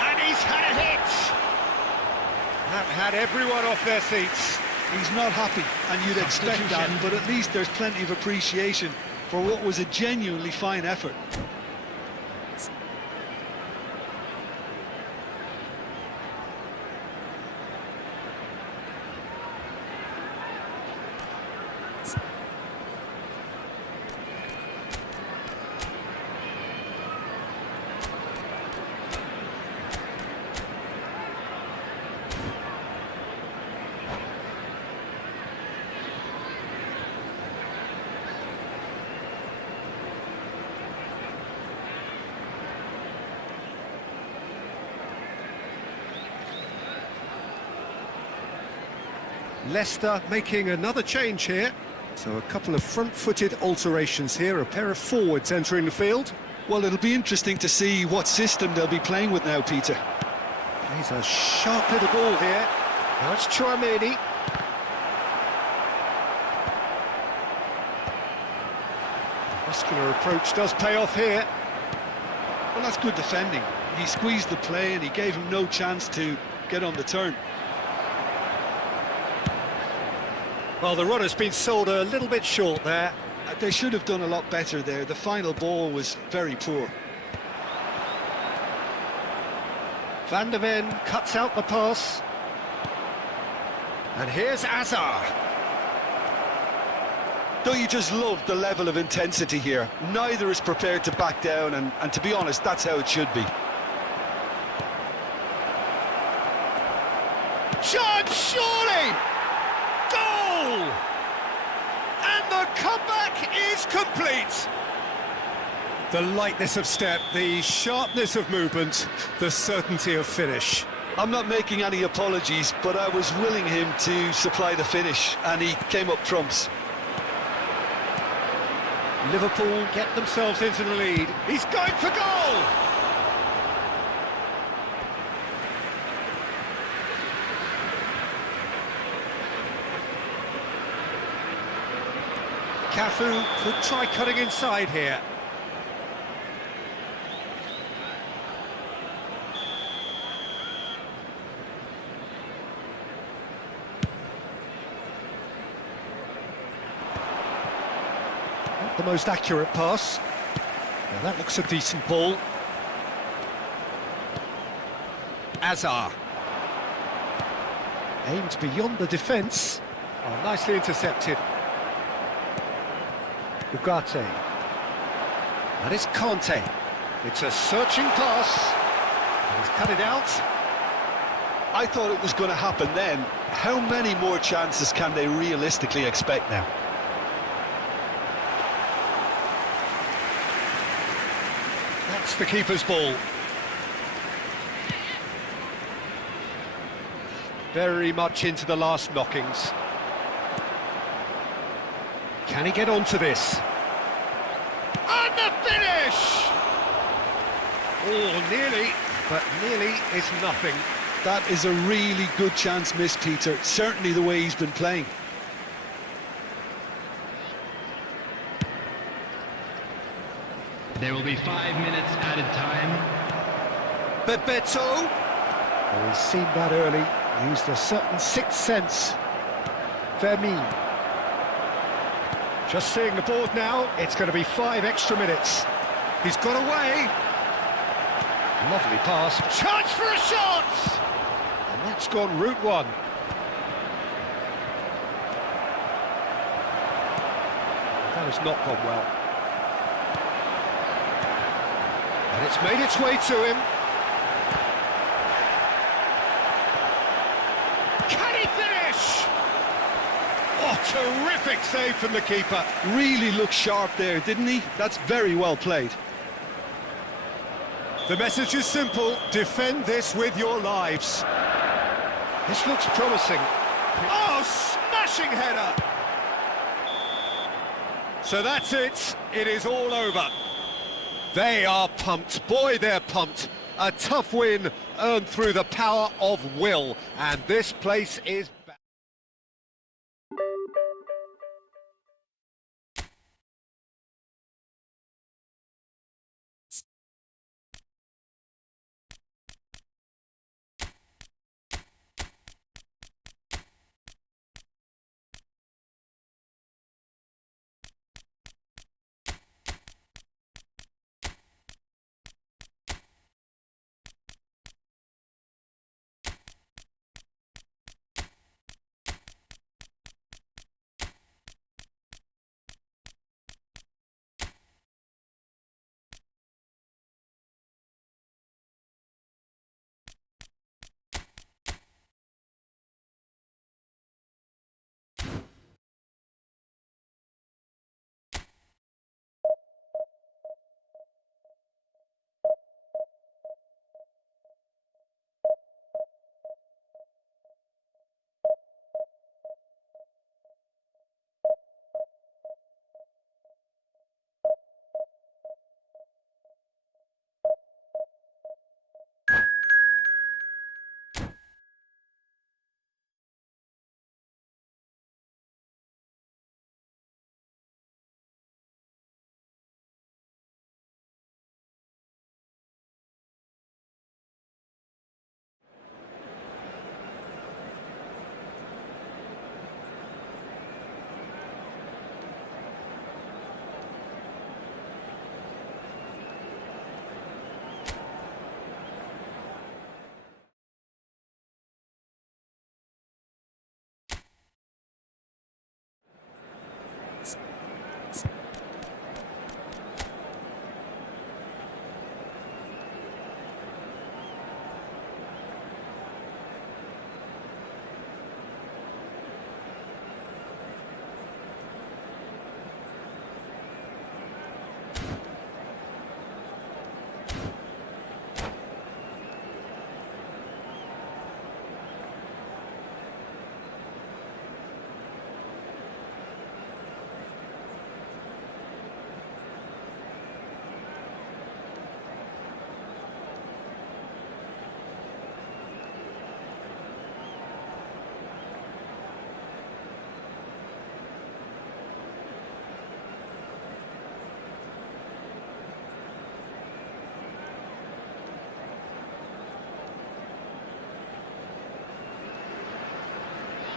And he's had a hit! That had everyone off their seats. He's not happy, and you'd expect that, Substitution. but at least there's plenty of appreciation for what was a genuinely fine effort. Leicester making another change here. So a couple of front-footed alterations here, a pair of forwards entering the field. Well, it'll be interesting to see what system they'll be playing with now, Peter. He's a sharp little ball here. Now it's Tchouameni. Muscular approach does pay off here. Well, that's good defending. He squeezed the play and he gave him no chance to get on the turn. Well, the runner's been sold a little bit short there. They should have done a lot better there. The final ball was very poor. Van der Ven cuts out the pass. And here's Azar. Don't you just love the level of intensity here? Neither is prepared to back down, and to be honest, that's how it should be. Chance, surely! Goal! And the comeback is complete. The lightness of step, the sharpness of movement, the certainty of finish. I'm not making any apologies, but I was willing him to supply the finish, and he came up trumps. Liverpool get themselves into the lead. He's going for goal! Cafu could try cutting inside here. the most accurate pass. Now that looks a decent ball. Azar. Aimed beyond the defence. Oh, nicely intercepted. Ugarte. And it's Conte. It's a searching pass. And he's cut it out. I thought it was going to happen then. How many more chances can they realistically expect now? That's the keeper's ball. Very much into the last knockings. Can he get onto this? And the finish! Oh, nearly, but nearly is nothing. That is a really good chance missed, Peter. Certainly the way he's been playing. There will be 5 minutes added time. Bebeto. Oh, he's seen that early. Used a certain sixth sense. Terima. Just seeing the board now, it's going to be 5 extra minutes. He's got away. Lovely pass. Chance for a shot! And that's gone route one. That has not gone well. And it's made its way to him. Can he finish? Oh, terrific save from the keeper. Really looked sharp there, didn't he? That's very well played. The message is simple: defend this with your lives. This looks promising. Oh, smashing header! So that's it. It is all over. They are pumped. Boy, they're pumped. A tough win earned through the power of will. And this place is...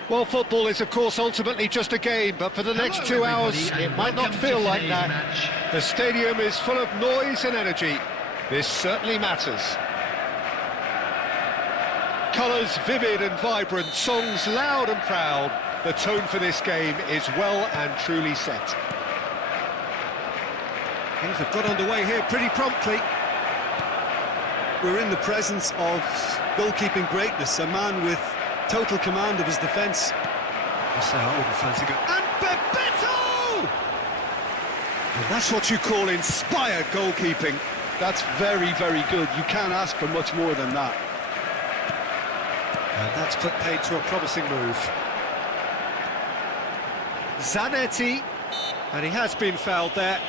Well, football is, of course, ultimately just a game, but for the next 2 hours, everybody, it and might not welcome feel to like today's that. match. The stadium is full of noise and energy. This certainly matters. Colours vivid and vibrant, songs loud and proud. The tone for this game is well and truly set. Things have got underway here pretty promptly. We're in the presence of goalkeeping greatness, a man with total command of his defence. I wouldn't fancy go. And Bebeto! And that's what you call inspired goalkeeping. That's very, very good. You can't ask for much more than that. And that's put paid to a promising move. Zanetti, and he has been fouled there.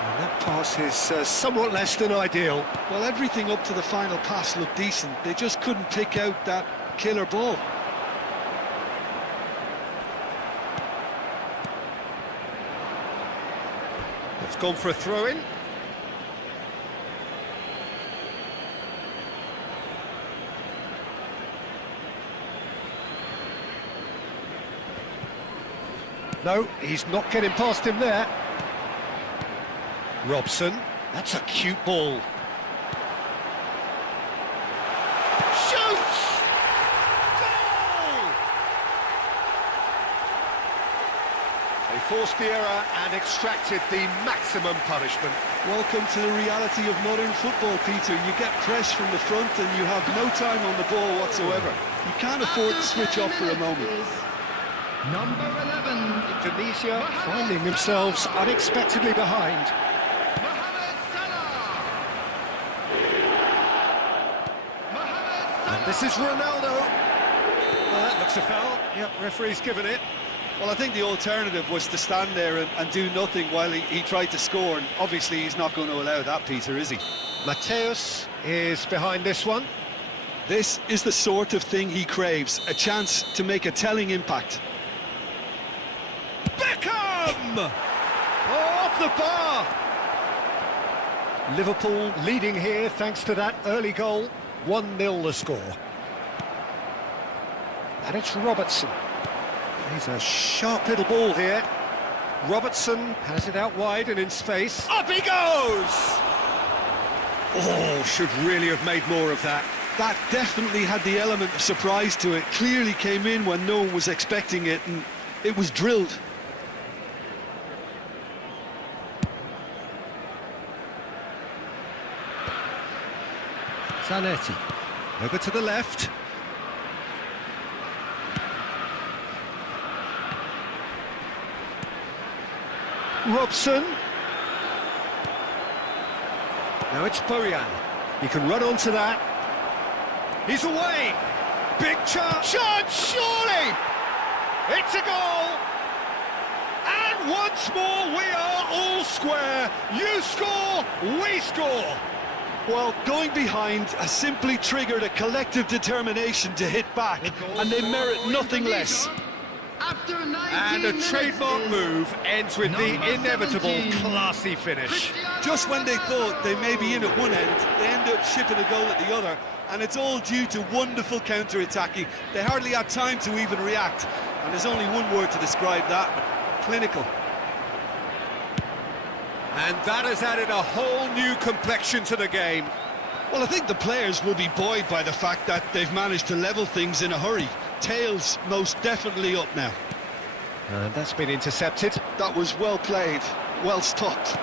And that pass is somewhat less than ideal. Well, everything up to the final pass looked decent. They just couldn't pick out that killer ball. It's gone for a throw-in. No, he's not getting past him there. Robson, that's a cute ball. Shoots! Goal! They forced the error and extracted the maximum punishment. Welcome to the reality of modern football, Peter. You get press from the front and you have no time on the ball whatsoever. You can't afford to switch off for a moment. Number 11. Indonesia finding themselves unexpectedly behind. And this is Ronaldo. Well, that looks a foul. Yep, referee's given it. Well, I think the alternative was to stand there and do nothing while he tried to score, and obviously he's not going to allow that, Peter, is he? Mateus is behind this one. This is the sort of thing he craves, a chance to make a telling impact. Beckham! Oh, off the bar! Liverpool leading here thanks to that early goal. 1-0 the score. And it's Robertson. He's a sharp little ball here. Robertson has it out wide and in space. Up he goes! Oh, should really have made more of that. That definitely had the element of surprise to it. Clearly came in when no one was expecting it, and it was drilled. Zanetti, over to the left. Robson. Now it's Bojan. He can run onto that. He's away. Big chance. Shot, surely! It's a goal! And once more we are all square. You score, we score. Well, going behind has simply triggered a collective determination to hit back, and they merit nothing less. After 19 And a minutes trademark is move ends with the number inevitable 17. classy finish. Just when they thought they may be in at one end, they end up shipping a goal at the other, and it's all due to wonderful counter-attacking. They hardly had time to even react, and there's only one word to describe that: clinical. And that has added a whole new complexion to the game. Well, I think the players will be buoyed by the fact that they've managed to level things in a hurry. Tails most definitely up now. And that's been intercepted. That was well played, well stopped.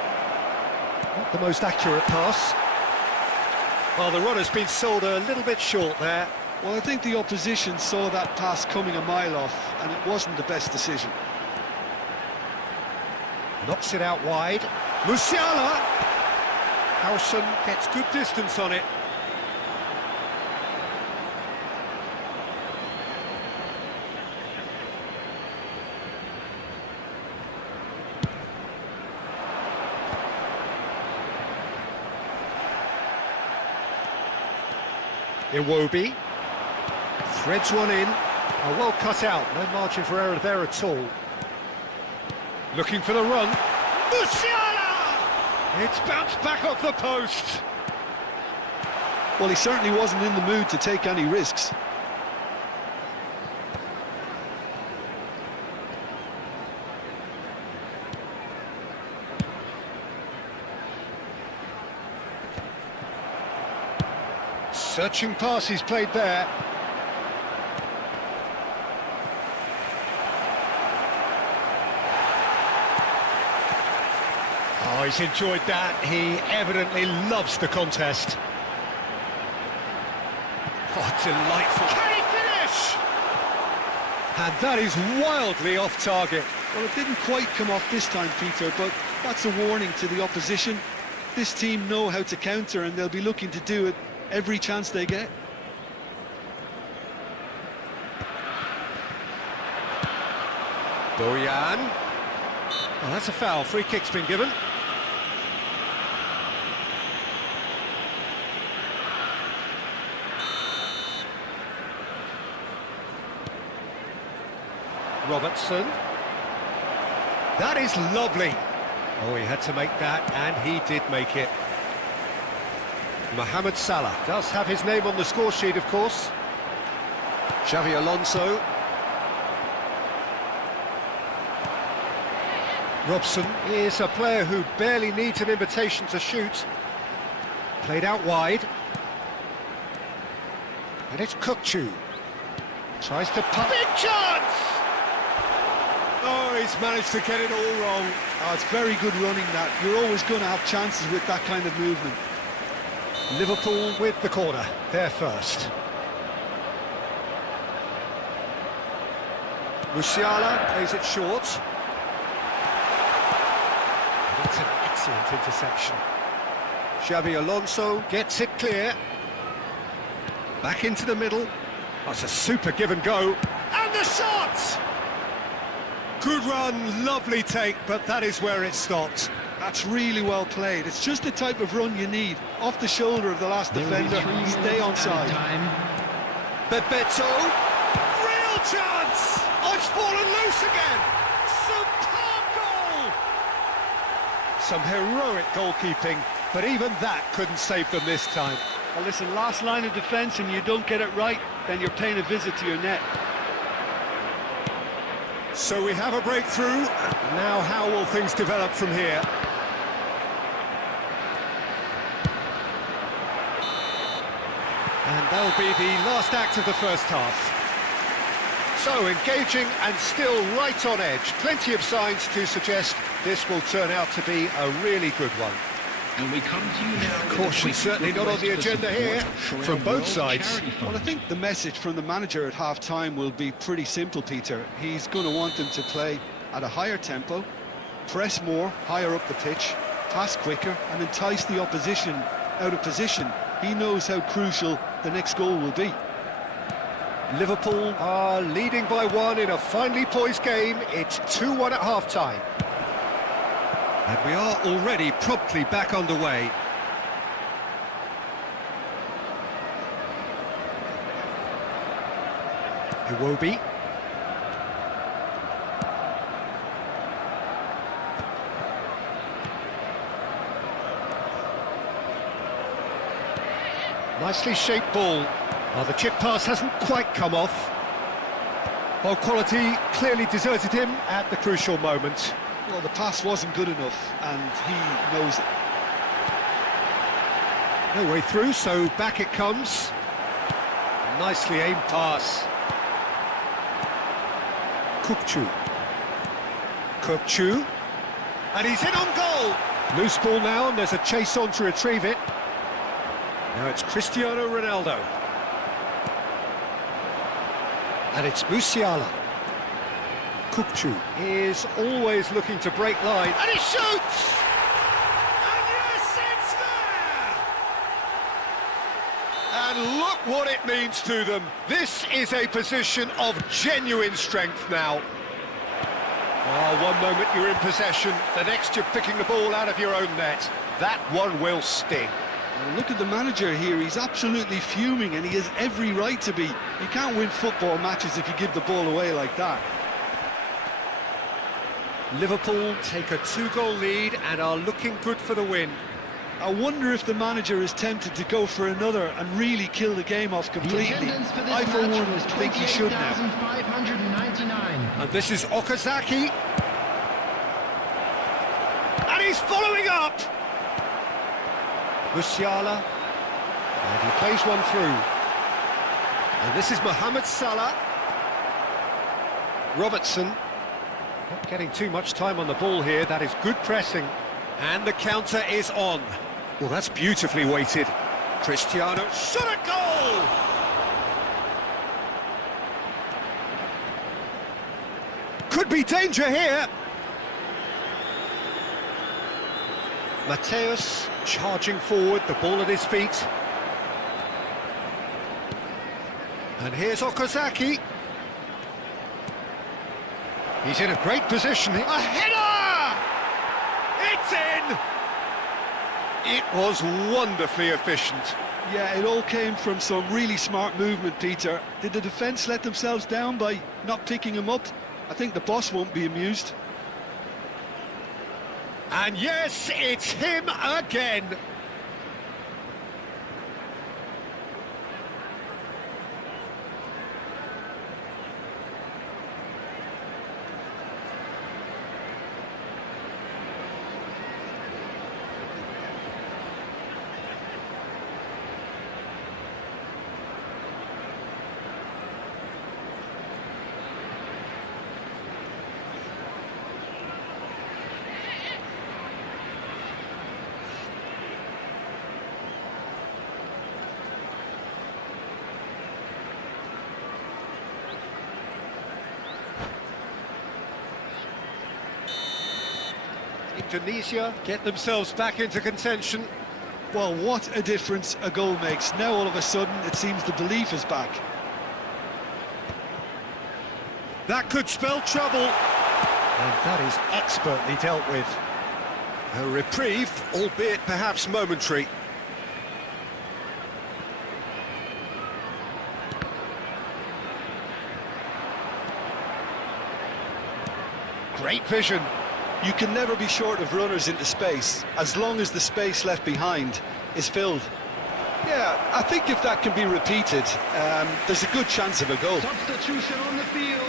Not the most accurate pass. Well, the runner's been sold a little bit short there. Well, I think the opposition saw that pass coming a mile off, and it wasn't the best decision. Knocks it out wide. Musiala! Howson gets good distance on it. Iwobi threads one in. Oh, well cut out, no margin for error there at all. Looking for the run. Musiala! It's bounced back off the post. Well, he certainly wasn't in the mood to take any risks. Searching pass he's played there. Oh, he's enjoyed that. He evidently loves the contest. Oh, delightful. Can he finish? And that is wildly off target. Well, it didn't quite come off this time, Peter, but that's a warning to the opposition. This team know how to counter, and they'll be looking to do it every chance they get. Boyan. Oh, that's a foul. Free kick's been given. Robertson. That is lovely. Oh, he had to make that, and he did make it. Mohamed Salah does have his name on the score sheet, of course. Xavi Alonso. Robson is a player who barely needs an invitation to shoot. Played out wide. And it's Kukçu. Tries to put. Big chance! Oh, he's managed to get it all wrong. Oh, it's very good running, that. You're always going to have chances with that kind of movement. Liverpool with the corner, they're first. Musiala plays it short. That's an excellent interception. Xavi Alonso gets it clear. Back into the middle. That's a super give and go. And the shot! Good run, lovely take, but that is where it stopped. That's really well played. It's just the type of run you need. Off the shoulder of the last defender. Stay on side. Bebeto. Real chance! Oh, it's fallen loose again! Superb goal! Some heroic goalkeeping, but even that couldn't save them this time. Well, listen, last line of defence and you don't get it right, then you're paying a visit to your net. So we have a breakthrough. Now how will things develop from here? And that'll be the last act of the first half. So engaging and still right on edge. Plenty of signs to suggest this will turn out to be a really good one. And we come to you now. Caution certainly not on the agenda here from both sides. Well, I think the message from the manager at half-time will be pretty simple, Peter. He's going to want them to play at a higher tempo, press more, higher up the pitch, pass quicker, and entice the opposition out of position. He knows how crucial the next goal will be. Liverpool are leading by 1 in a finely poised game. It's 2-1 at half-time. And we are already promptly back underway. Iwobi. Nicely shaped ball. Well, the chip pass hasn't quite come off. While quality clearly deserted him at the crucial moment. Well, the pass wasn't good enough, and he knows it. No way through, so back it comes. Nicely aimed pass. Kukçu. Kukçu. And he's in on goal! Loose ball now, and there's a chase on to retrieve it. Now it's Cristiano Ronaldo. And it's Musiala. Kukçu is always looking to break line. And he shoots! And yes, it's there! And look what it means to them. This is a position of genuine strength now. Oh, one moment you're in possession, the next you're picking the ball out of your own net. That one will sting. Well, look at the manager here, he's absolutely fuming, and he has every right to be. You can't win football matches if you give the ball away like that. Liverpool take a 2-goal lead and are looking good for the win. I wonder if the manager is tempted to go for another and really kill the game off The completely. attendance for this I, for match one, was think he should now. 28,599. And this is Okazaki. And he's following up! Musiala. And he plays one through. And this is Mohamed Salah. Robertson. Not getting too much time on the ball here. That is good pressing. And the counter is on. Well, that's beautifully weighted. Cristiano shot a goal! Could be danger here. Mateus charging forward, the ball at his feet. And here's Okazaki. He's in a great position. A header! It's in! It was wonderfully efficient. Yeah, it all came from some really smart movement, Peter. Did the defence let themselves down by not picking him up? I think the boss won't be amused. And yes, it's him again. Indonesia get themselves back into contention. Well, what a difference a goal makes. Now all of a sudden it seems the belief is back. That could spell trouble. And that is expertly dealt with. A reprieve, albeit perhaps momentary. Great vision. You can never be short of runners into space, as long as the space left behind is filled. Yeah, I think if that can be repeated, there's a good chance of a goal. Substitution on the field.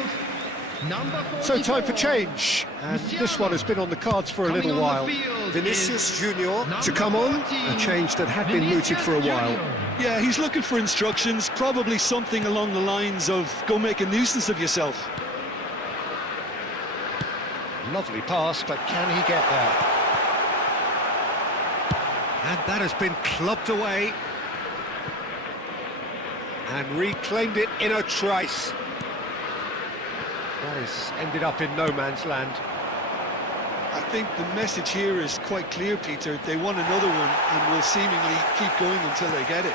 Number 44. So time for change, and this one has been on the cards for a little while. Vinicius Junior to come on, a change that had been mooted for a while. Yeah, he's looking for instructions, probably something along the lines of go make a nuisance of yourself. Lovely pass, but can he get there? And that has been clubbed away. And reclaimed it in a trice. That has ended up in no man's land. I think the message here is quite clear, Peter. They want another one and will seemingly keep going until they get it.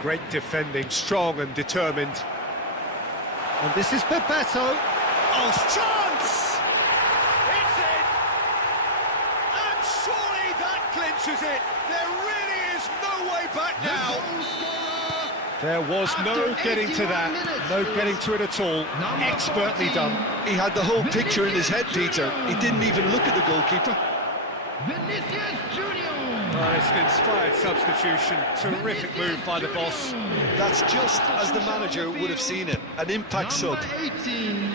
Great defending, strong and determined. And this is Bebeto. Oh, chance! It's in! And surely that clinches it. There really is no way back now. There was no getting to that. No getting to it at all. Expertly done. He had the whole picture in his head, Peter. He didn't even look at the goalkeeper. Vinicius Junior. Oh, it's an inspired substitution. Terrific move by the boss. That's just as the manager would have seen it. An impact sub. Number 18.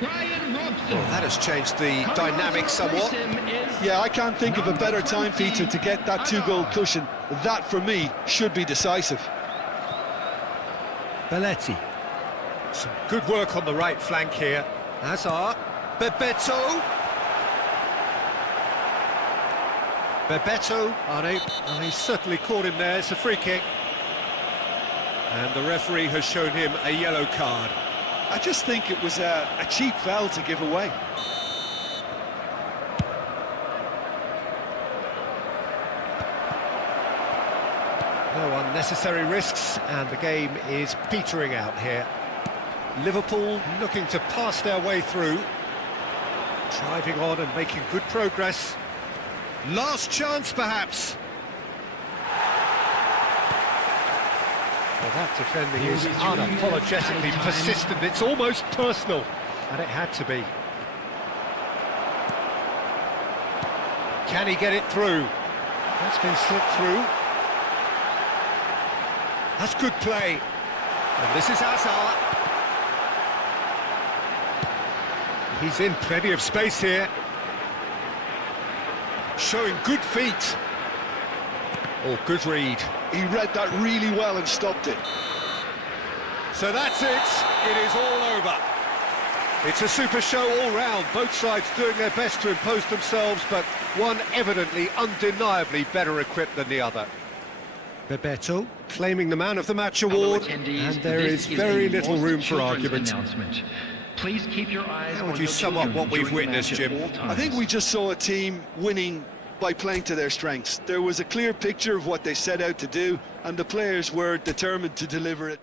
Brian Robson. Well, that has changed the dynamic somewhat. Yeah, I can't think of a better time, Peter, to get that 2-goal cushion. That, for me, should be decisive. Belletti. Some good work on the right flank here. Hazard. Bebeto. Bebeto, and he certainly caught him there. It's a free kick. And the referee has shown him a yellow card. I just think it was a cheap foul to give away. No unnecessary risks, and the game is petering out here. Liverpool looking to pass their way through. Driving on and making good progress. Last chance, perhaps. Well, that defending is unapologetically persistent. It's almost personal, and it had to be. Can he get it through? That's been slipped through. That's good play. And this is Hazard. He's in plenty of space here. Showing good feet. Oh, good read. He read that really well and stopped it. So that's it. It is all over. It's a super show all round. Both sides doing their best to impose themselves, but one evidently, undeniably better equipped than the other. Bebeto claiming the Man of the Match award, and there is very little room for argument. Please keep your eyes How would you sum up what we've witnessed, Jim? I think we just saw a team winning by playing to their strengths. There was a clear picture of what they set out to do, and the players were determined to deliver it.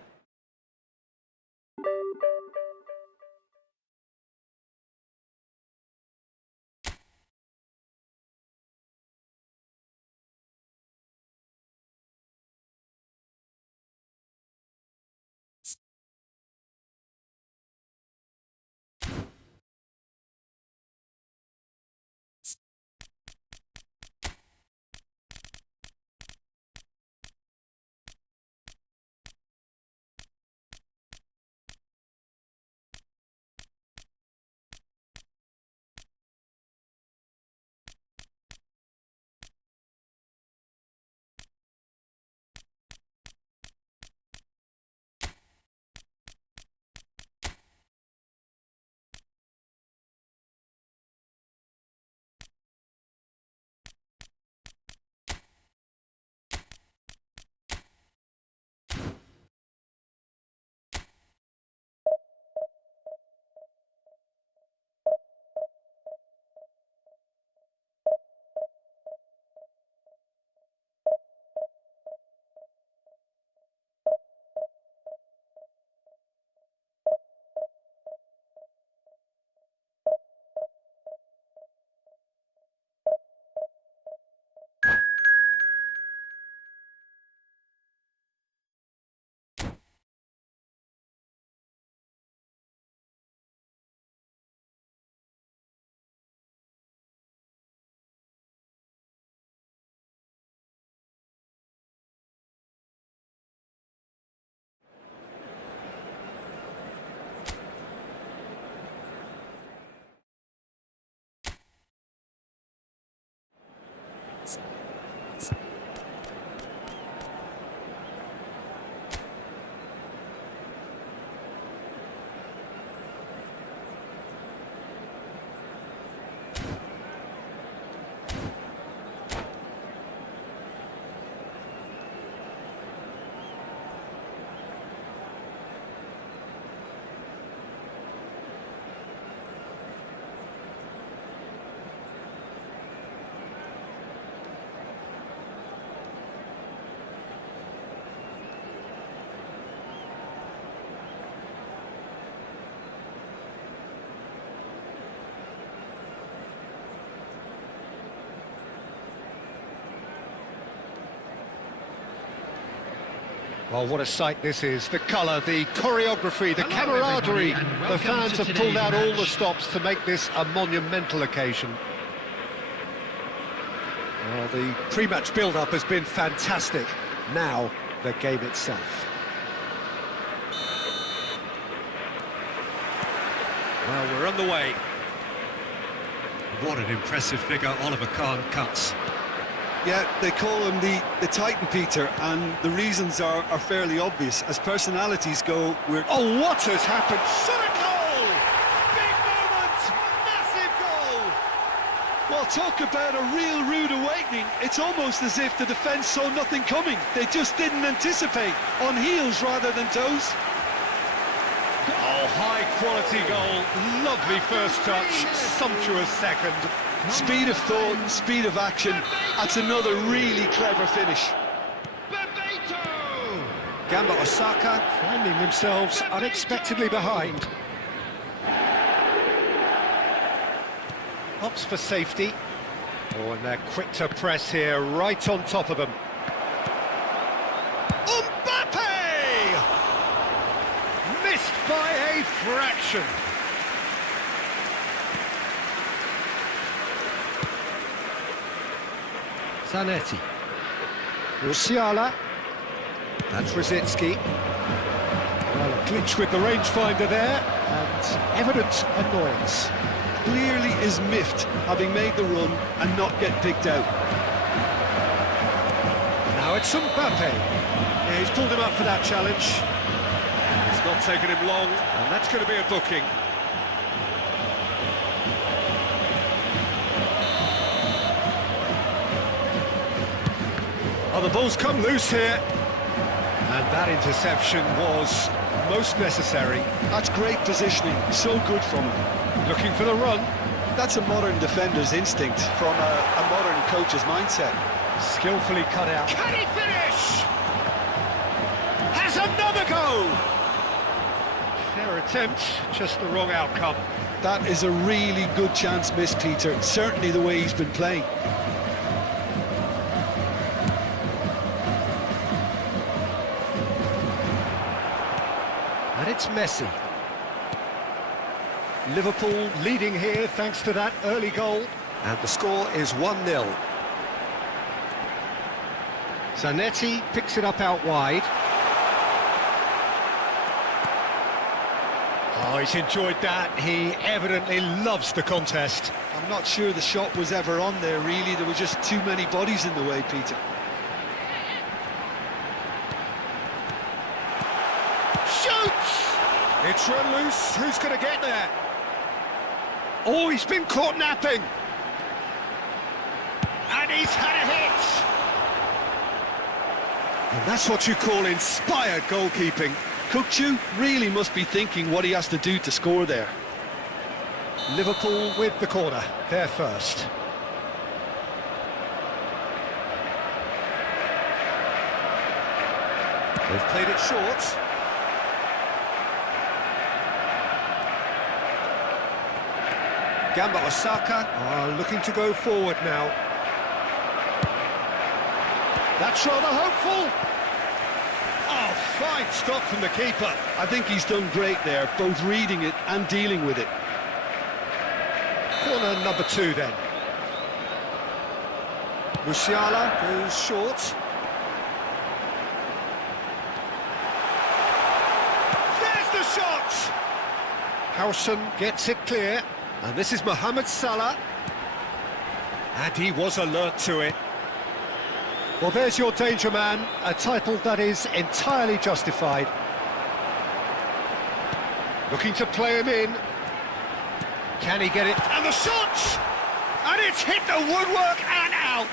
Well, what a sight this is. The colour, the choreography, the camaraderie. The fans have pulled out all the stops to make this a monumental occasion. Well, the pre-match build-up has been fantastic. Now, the game itself. Well, we're on the way. What an impressive figure Oliver Kahn cuts. Yeah, they call him the Titan, Peter, and the reasons are fairly obvious. As personalities go, we're... Oh, what has happened? Shot a goal! Big moment! Massive goal! Well, talk about a real rude awakening. It's almost as if the defence saw nothing coming. They just didn't anticipate, on heels rather than toes. Oh, high-quality goal. Lovely first touch, sumptuous second. Speed of thought, speed of action. That's another really clever finish. Gamba Osaka finding themselves unexpectedly behind. Opts for safety. Oh, and they're quick to press here, right on top of them. Mbappe! by a fraction. Zanetti. Musiala. That's Rosicki. Well, a glitch with the rangefinder there, and evident annoyance. Clearly is miffed, having made the run and not get picked out. Now it's Mbappe. Yeah, he's pulled him up for that challenge. It's not taken him long, and that's going to be a booking. Oh, the ball's come loose here. And that interception was most necessary. That's great positioning, so good from him. Looking for the run. That's a modern defender's instinct from a modern coach's mindset. Skillfully cut out. Can he finish? Has another go! Fair attempt, just the wrong outcome. That is a really good chance missed, Peter. Certainly the way he's been playing. And it's Messi. Liverpool leading here thanks to that early goal. And the score is 1-0. Zanetti picks it up out wide. Oh, he's enjoyed that. He evidently loves the contest. I'm not sure the shot was ever on there, really. There were just too many bodies in the way, Peter. Shoots! It's run loose. Who's going to get there? Oh, he's been caught napping. And he's had a hit. And that's what you call inspired goalkeeping. Kukçu really must be thinking what he has to do to score there. Liverpool with the corner, they're first. They've played it short. Gamba Osaka are looking to go forward now. That's rather hopeful. Oh, fine stop from the keeper. I think he's done great there, both reading it and dealing with it. Corner number 2 then. Musiala goes short. There's the shot! Howson gets it clear. And this is Mohamed Salah. And he was alert to it. Well, there's your danger man, a title that is entirely justified. Looking to play him in. Can he get it? And the shot! And it's hit the woodwork and out!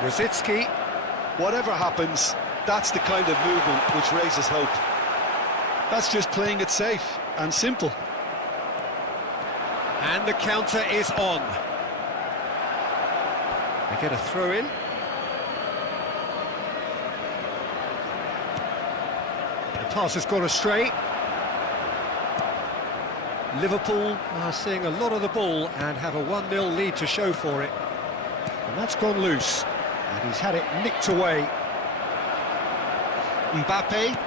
Rosicki. Whatever happens, that's the kind of movement which raises hope. That's just playing it safe and simple. And the counter is on. They get a throw in. The pass has gone astray. Liverpool are seeing a lot of the ball and have a 1-0 lead to show for it. And that's gone loose. And he's had it nicked away. Mbappe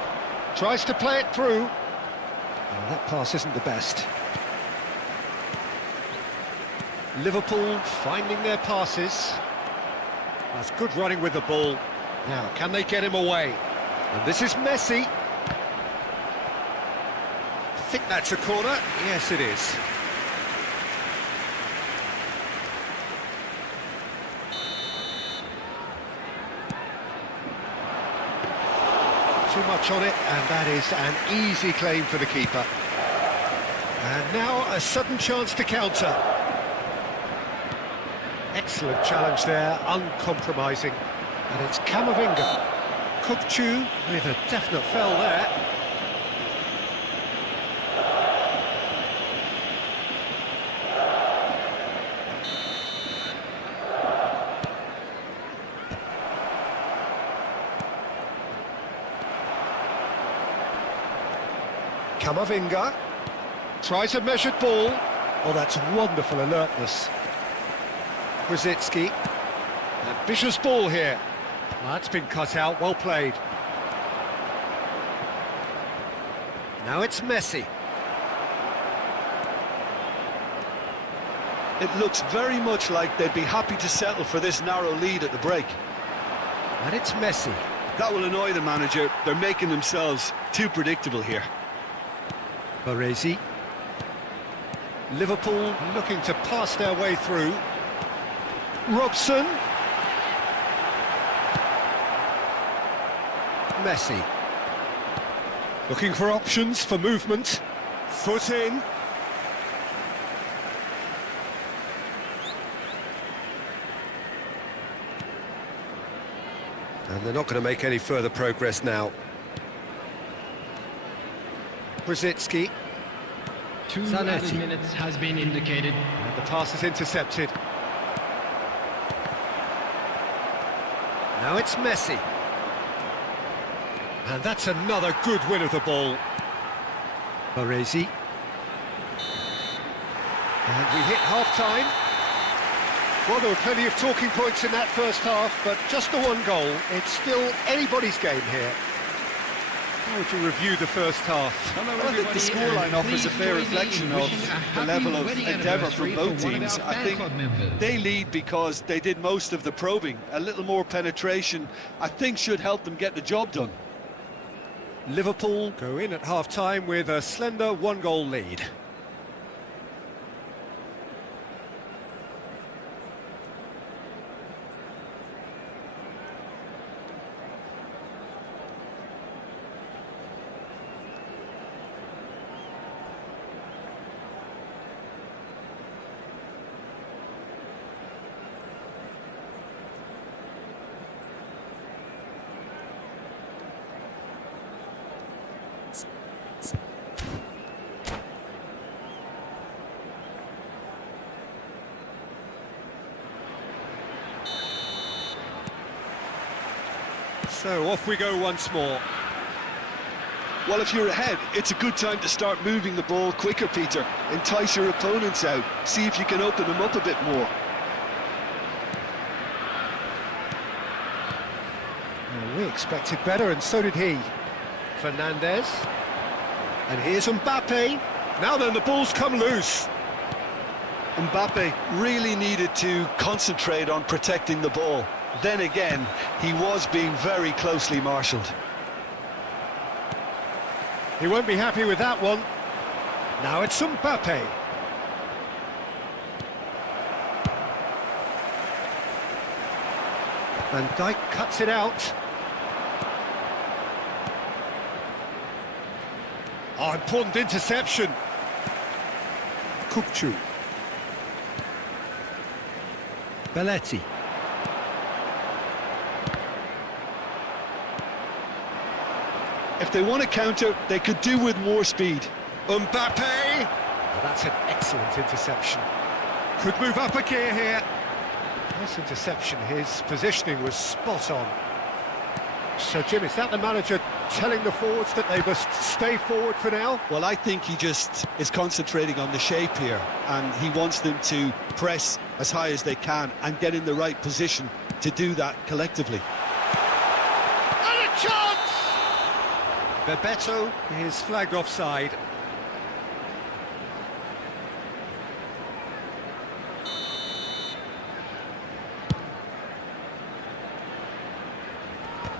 tries to play it through. Oh, that pass isn't the best. Liverpool finding their passes. That's good running with the ball. Now, can they get him away? And this is Messi. I think that's a corner. Yes, it is. Too much on it, and that is an easy claim for the keeper. And now a sudden chance to counter. Excellent challenge there, uncompromising. And it's Camavinga. Kukçu with a definite foul there. Camavinga tries a measured ball. Oh, that's wonderful alertness. Krasitsky. Ambitious ball here. That's been cut out, well played. Now it's Messi. It looks very much like they'd be happy to settle for this narrow lead at the break. And it's Messi. That will annoy the manager. They're making themselves too predictable here. Baresi. Liverpool looking to pass their way through. Robson. Messi. Looking for options for movement. Foot in. And they're not going to make any further progress now. Krasitsky. 2 Zanetti. added minutes has been indicated. And the pass is intercepted. Now it's Messi. And that's another good win of the ball. Baresi. And we hit half-time. Well, there were plenty of talking points in that first half, but just the one goal. It's still anybody's game here. How would you review the first half? I think the scoreline offers a fair reflection of the level of endeavour from both teams. I think they lead because they did most of the probing. A little more penetration, I think, should help them get the job done. Liverpool go in at half-time with a slender one-goal lead. So off we go once more. Well, if you're ahead, it's a good time to start moving the ball quicker, Peter. Entice your opponents out. See if you can open them up a bit more. Well, we expected better, and so did he. Fernandez. And here's Mbappe. Now then, the ball's come loose. Mbappe really needed to concentrate on protecting the ball. Then again, he was being very closely marshalled. He won't be happy with that one. Now it's Mbappe. Van Dijk cuts it out. Oh, important interception. Kupchu. Belletti. If they want to counter, they could do with more speed. Mbappe! Oh, that's an excellent interception. Could move up a gear here. Nice interception, his positioning was spot on. So, Jim, is that the manager telling the forwards that they must stay forward for now? Well, I think he just is concentrating on the shape here, and he wants them to press as high as they can and get in the right position to do that collectively. And a chance! Bebeto is flagged offside.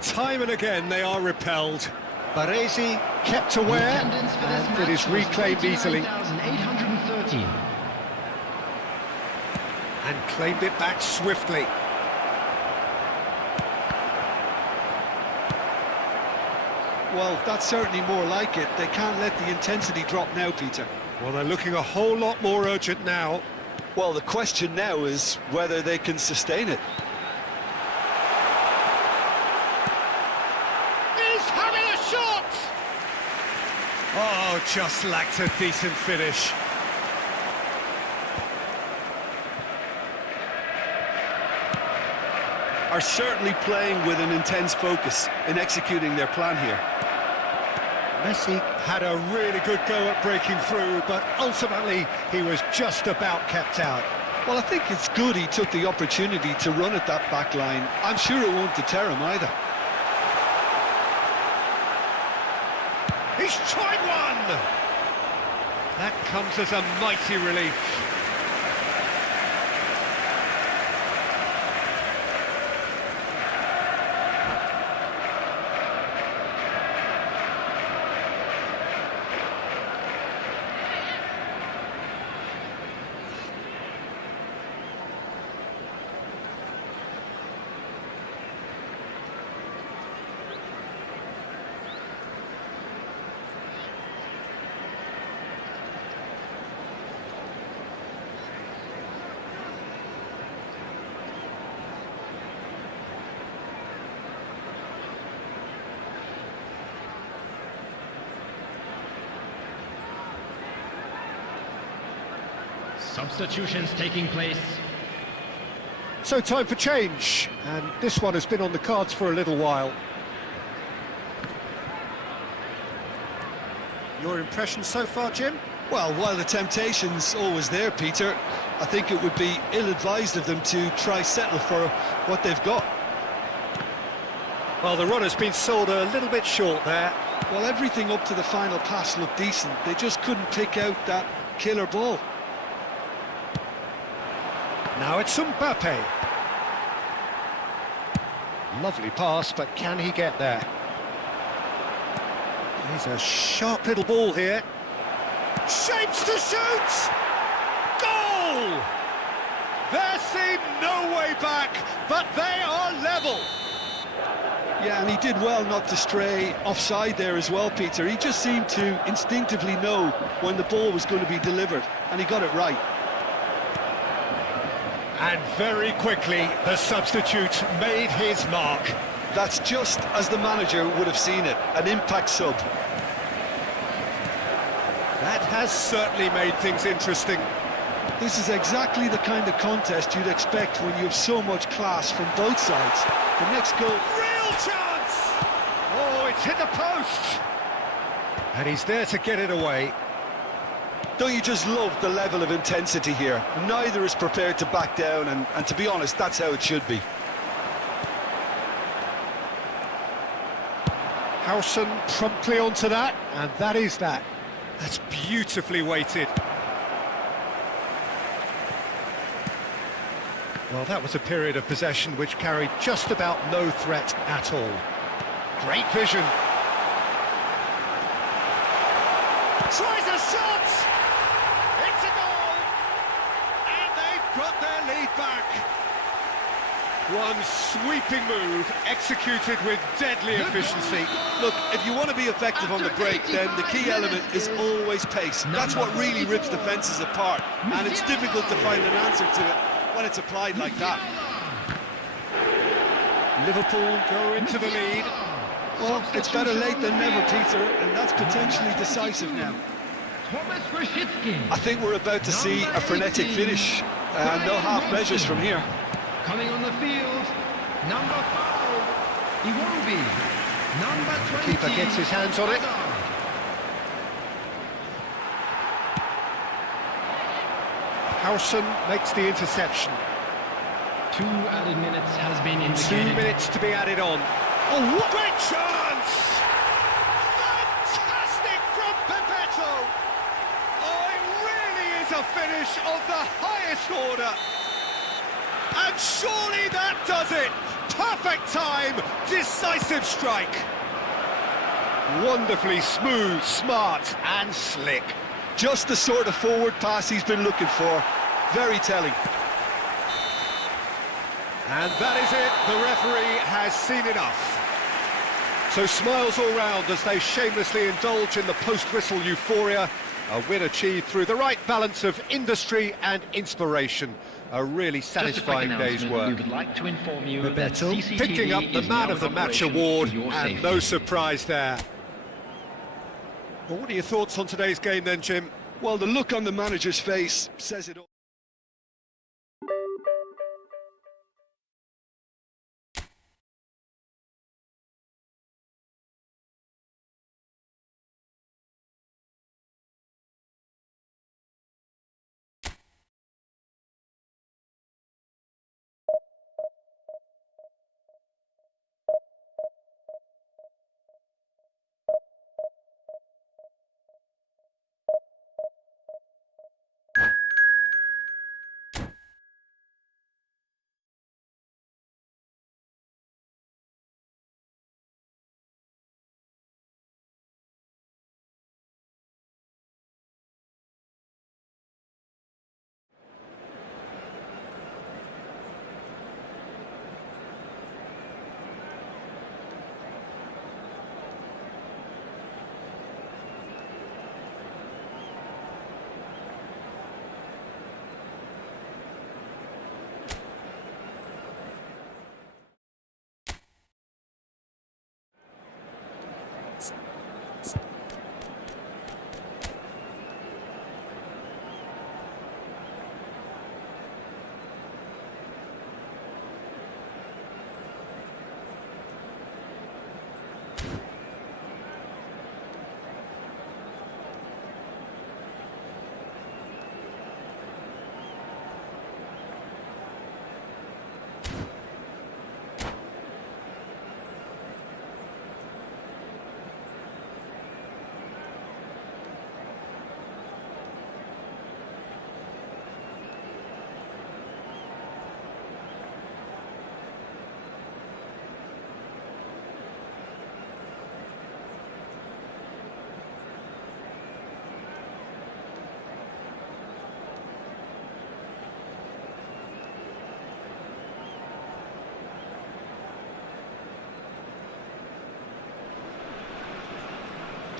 Time and again they are repelled. Baresi kept aware, and it is reclaimed easily. 813. And claimed it back swiftly. Well, that's certainly more like it. They can't let the intensity drop now, Peter. Well, they're looking a whole lot more urgent now. Well, the question now is whether they can sustain it. He's having a shot! Oh, just lacked a decent finish. Are certainly playing with an intense focus in executing their plan here. Messi had a really good go at breaking through, but ultimately he was just about kept out. Well, I think it's good he took the opportunity to run at that back line. I'm sure it won't deter him either. He's tried one! That comes as a mighty relief. Substitutions taking place. So time for change, and this one has been on the cards for a little while. Your impression so far, Jim? Well, while the temptation's always there, Peter, I think it would be ill-advised of them to try settle for what they've got. Well, the run has been sold a little bit short there. Well, everything up to the final pass looked decent. They just couldn't pick out that killer ball. Now it's Mbappe. Lovely pass, but can he get there? He's a sharp little ball here. Shapes to shoot! Goal! There seemed no way back, but they are level. Yeah, and he did well not to stray offside there as well, Peter. He just seemed to instinctively know when the ball was going to be delivered, and he got it right. And very quickly, the substitute made his mark. That's just as the manager would have seen it, an impact sub. That has certainly made things interesting. This is exactly the kind of contest you'd expect when you have so much class from both sides. The next goal... Real chance! Oh, it's hit the post! And he's there to get it away. Don't you just love the level of intensity here? Neither is prepared to back down, and to be honest, that's how it should be. Howson promptly onto that, and that is that. That's beautifully weighted. Well, that was a period of possession which carried just about no threat at all. Great vision. Tries a shot! It's a goal! And they've got their lead back. One sweeping move, executed with deadly efficiency. Look, if you want to be effective on the break, then the key element is always pace. That's what really rips defences apart, and it's difficult to find an answer to it when it's applied like that. Liverpool go into the lead. Well, it's better late than never, Peter, and that's potentially decisive now. I think we're about to see a frenetic finish, and no half measures from here. Coming on the field, number 5, YAMAL. Number 20. Keeper gets his hands on it. Howson makes the interception. 2 added minutes has been indicated. 2 minutes to be added on. Oh, what great chance! Fantastic from Pepetto! Oh, it really is a finish of the highest order. And surely that does it! Perfect time, decisive strike. Wonderfully smooth, smart and slick. Just the sort of forward pass he's been looking for. Very telling. And that is it, the referee has seen enough. So smiles all round as they shamelessly indulge in the post-whistle euphoria. A win achieved through the right balance of industry and inspiration. A really satisfying day's work. We would like to inform you that Bebeto CCTV picking up the is Man now of the in Match operation award, for your and safety. no surprise there. Well, what are your thoughts on today's game then, Jim? Well, the look on the manager's face says it all.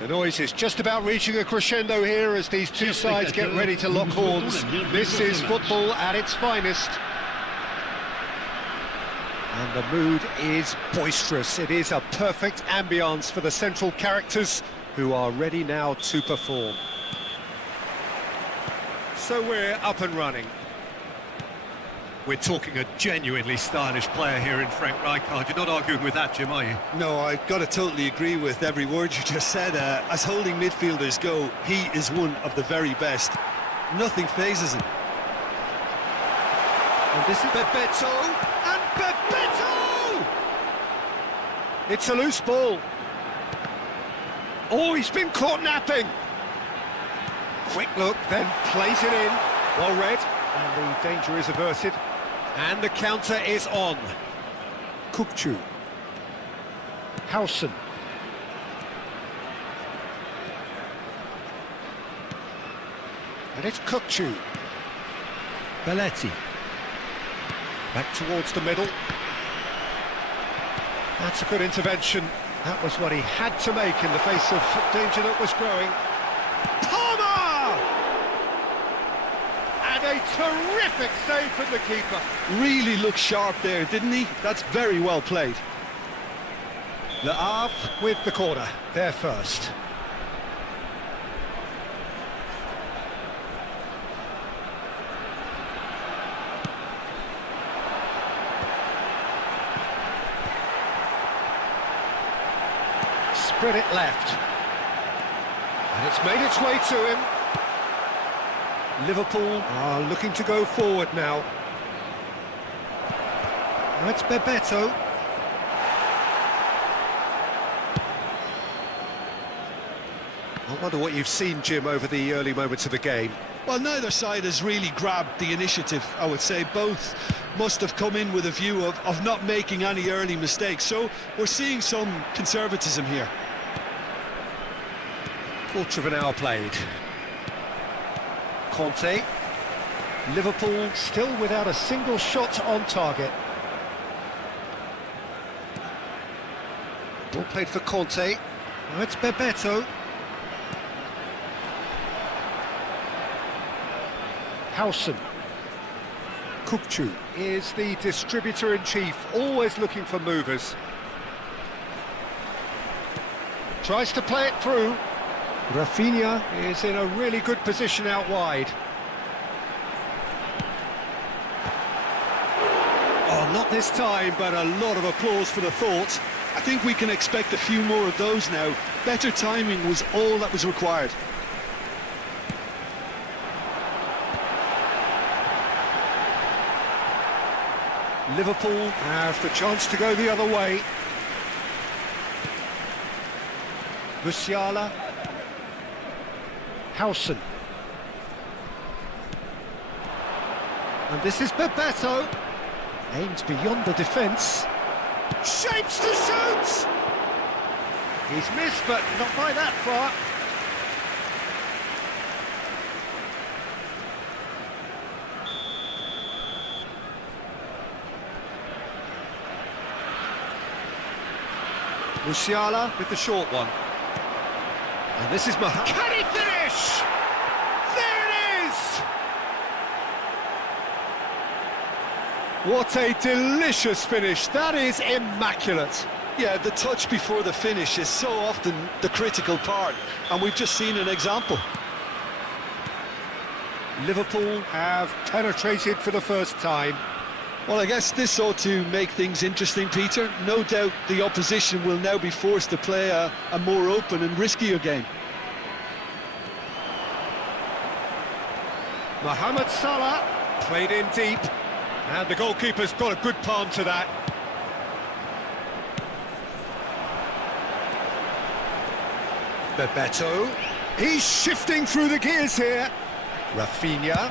The noise is just about reaching a crescendo here as these two sides get ready to lock horns. This is football at its finest. And the mood is boisterous. It is a perfect ambience for the central characters who are ready now to perform. So we're up and running. We're talking a genuinely stylish player here in Frank Rijkaard. You're not arguing with that, Jim, are you? No, I've got to totally agree with every word you just said. As holding midfielders go, he is one of the very best. Nothing phases him. And this is Bebeto, and Bebeto! It's a loose ball. Oh, he's been caught napping. Quick look, then plays it in. Well read, and the danger is averted. And the counter is on. Kukçu. Howson. And it's Kukçu. Belletti. Back towards the middle. That's a good intervention. That was what he had to make in the face of danger that was growing. Palmer! And a terrific save from the keeper. Really looked sharp there, didn't he? That's very well played. Le Havre with the corner, there first. Spread it left. And it's made its way to him. Liverpool are looking to go forward now. Now it's Bebeto. I wonder what you've seen, Jim, over the early moments of the game. Well, neither side has really grabbed the initiative, I would say. Both must have come in with a view of not making any early mistakes. So we're seeing some conservatism here. Quarter of an hour played. Conte. Liverpool still without a single shot on target. Ball played for Conte. Now it's Bebeto. Howson. Kukçu is the distributor-in-chief, always looking for movers. Tries to play it through. Rafinha is in a really good position out wide. Oh, not this time, but a lot of applause for the thought. I think we can expect a few more of those now. Better timing was all that was required. Liverpool have the chance to go the other way. Musiala. Howson. And this is Bebeto. Aims beyond the defence. Shapes to shoot! He's missed, but not by that far. Musiala with the short one. And this is Can he finish? There it is! What a delicious finish. That is immaculate. Yeah, the touch before the finish is so often the critical part, and we've just seen an example. Liverpool have penetrated for the first time. Well, I guess this ought to make things interesting, Peter. No doubt the opposition will now be forced to play a more open and riskier game. Mohamed Salah played in deep, and the goalkeeper's got a good palm to that. Bebeto, he's shifting through the gears here. Rafinha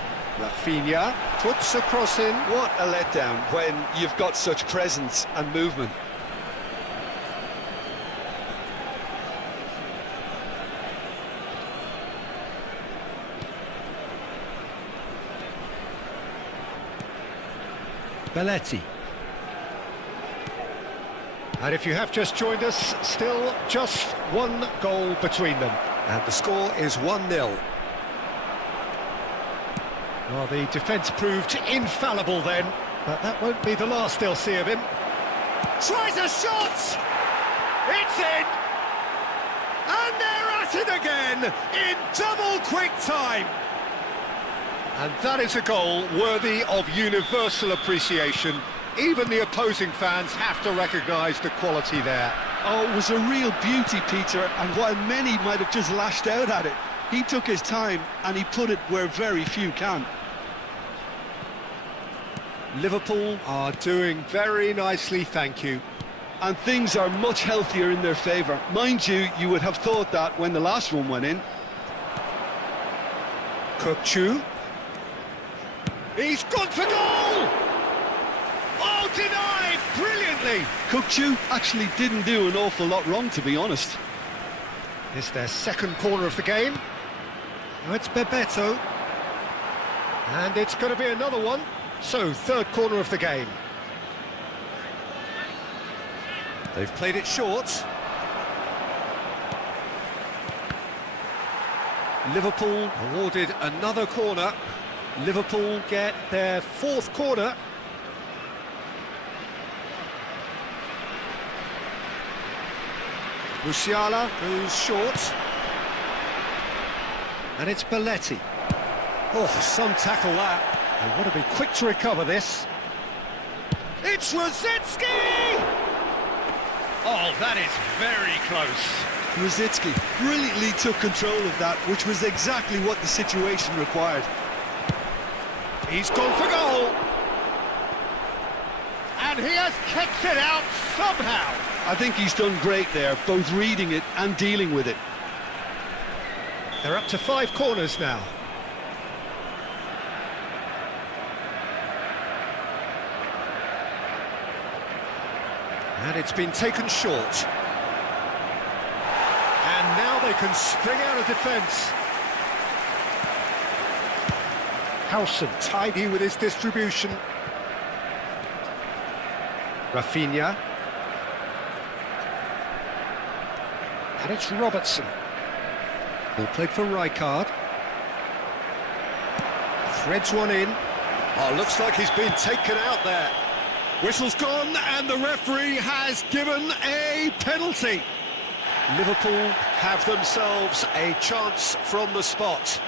puts a cross in. What a letdown when you've got such presence and movement. Belletti. And if you have just joined us, still just one goal between them. And the score is 1-0. Well, the defence proved infallible then, but that won't be the last they'll see of him. Tries a shot! It's in! And they're at it again, in double quick time! And that is a goal worthy of universal appreciation. Even the opposing fans have to recognise the quality there. Oh, it was a real beauty, Peter, and while many might have just lashed out at it, he took his time and he put it where very few can. Liverpool are doing very nicely, thank you. And things are much healthier in their favour. Mind you, you would have thought that when the last one went in. Kukçu. He's gone for goal! Oh, denied brilliantly! Kukçu actually didn't do an awful lot wrong, to be honest. It's their second corner of the game. Now it's Bebeto. And it's going to be another one. So, third corner of the game. They've played it short. Liverpool awarded another corner. Liverpool get their fourth corner. Musiala goes short. And it's Belletti. Oh, some tackle that. They want to be quick to recover this. It's Rosicki! Oh, that is very close. Rosicki brilliantly took control of that, which was exactly what the situation required. He's gone for goal. And he has kicked it out somehow. I think he's done great there, both reading it and dealing with it. They're up to 5 corners now. And it's been taken short. And now they can spring out of defence. Howson tidy with his distribution. Rafinha. And it's Robertson. Who played for Rijkaard. Threads one in. Oh, looks like he's been taken out there. Whistle's gone and the referee has given a penalty. Liverpool have themselves a chance from the spot.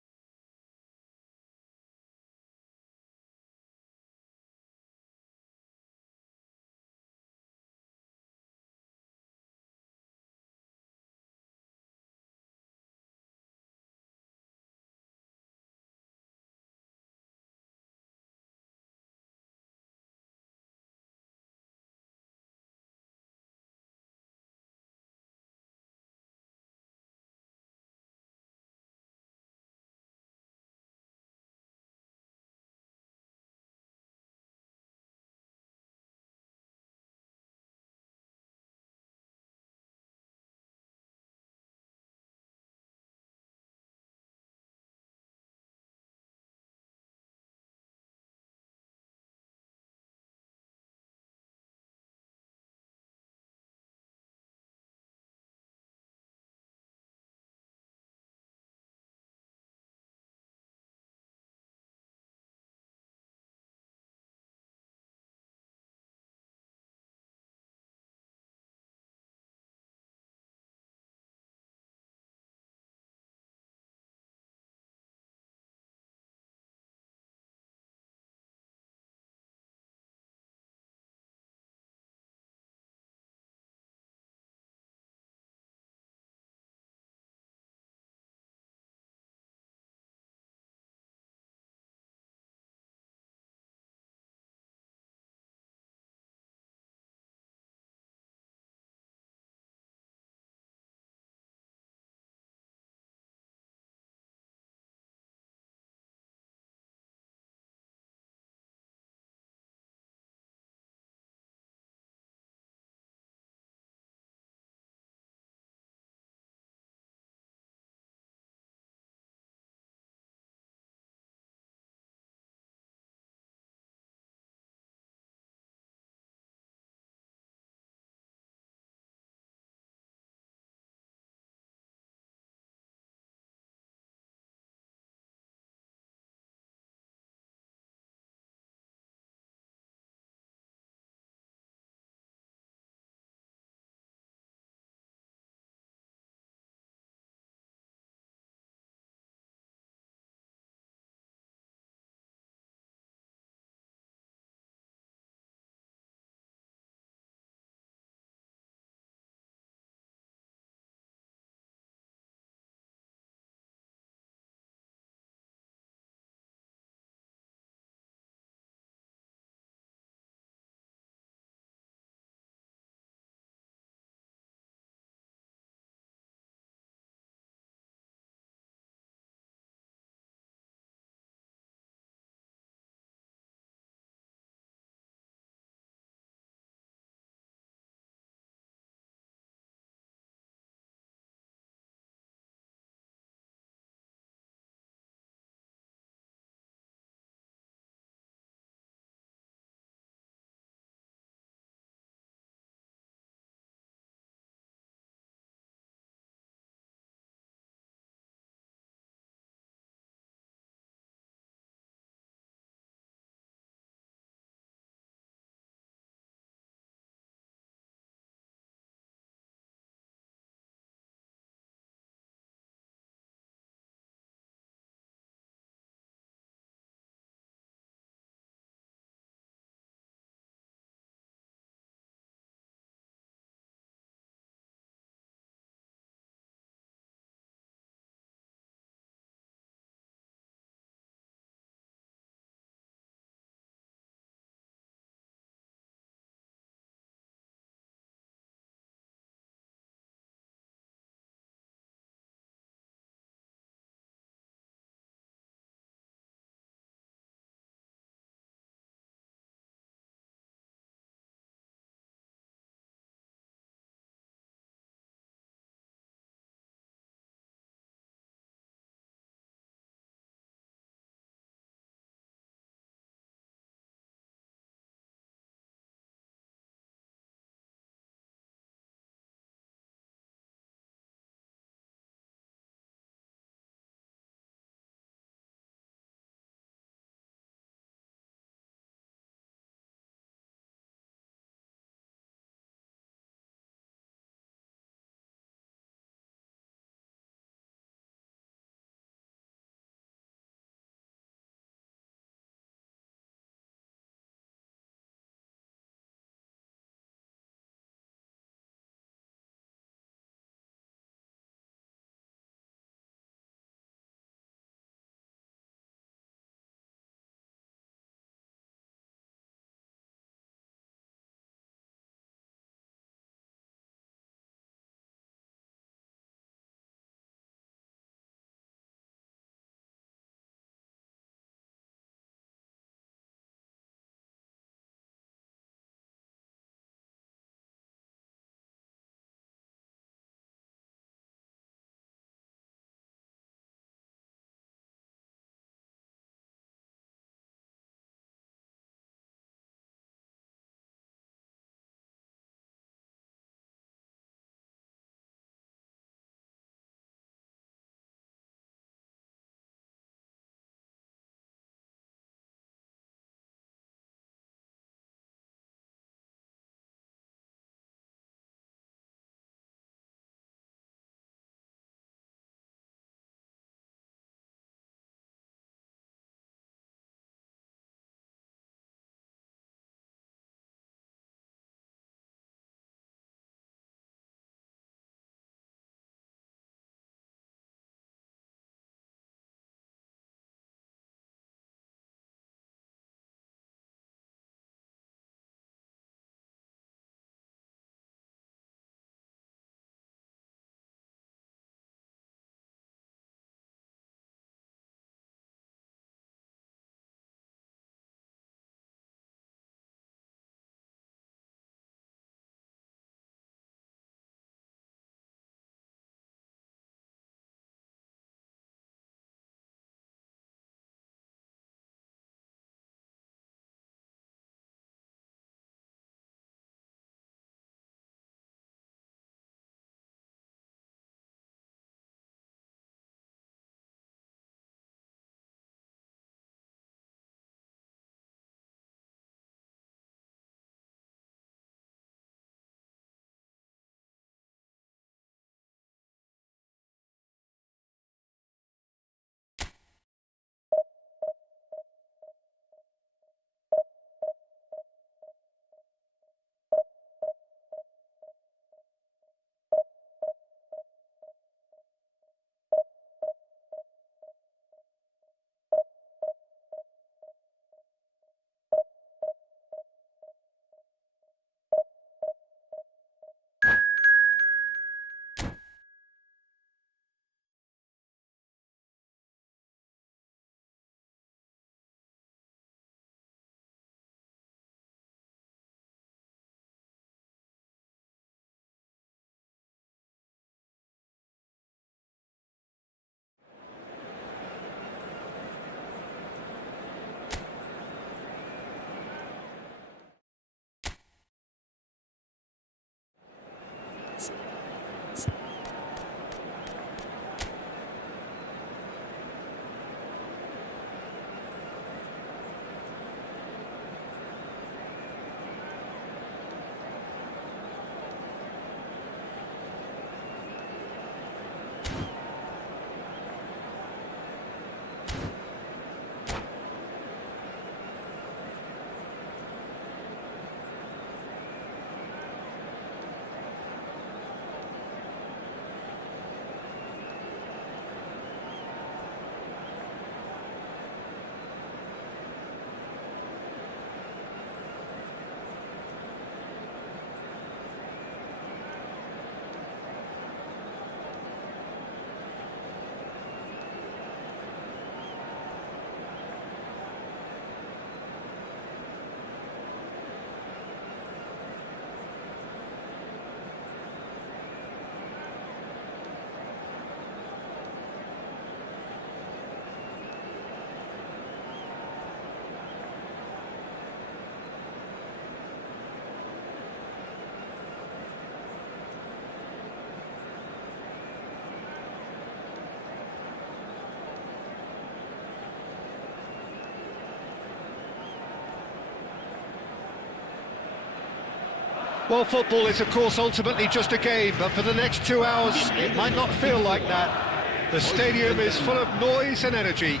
Well, football is, of course, ultimately just a game, but for the next 2 hours, it might not feel like that. The stadium is full of noise and energy.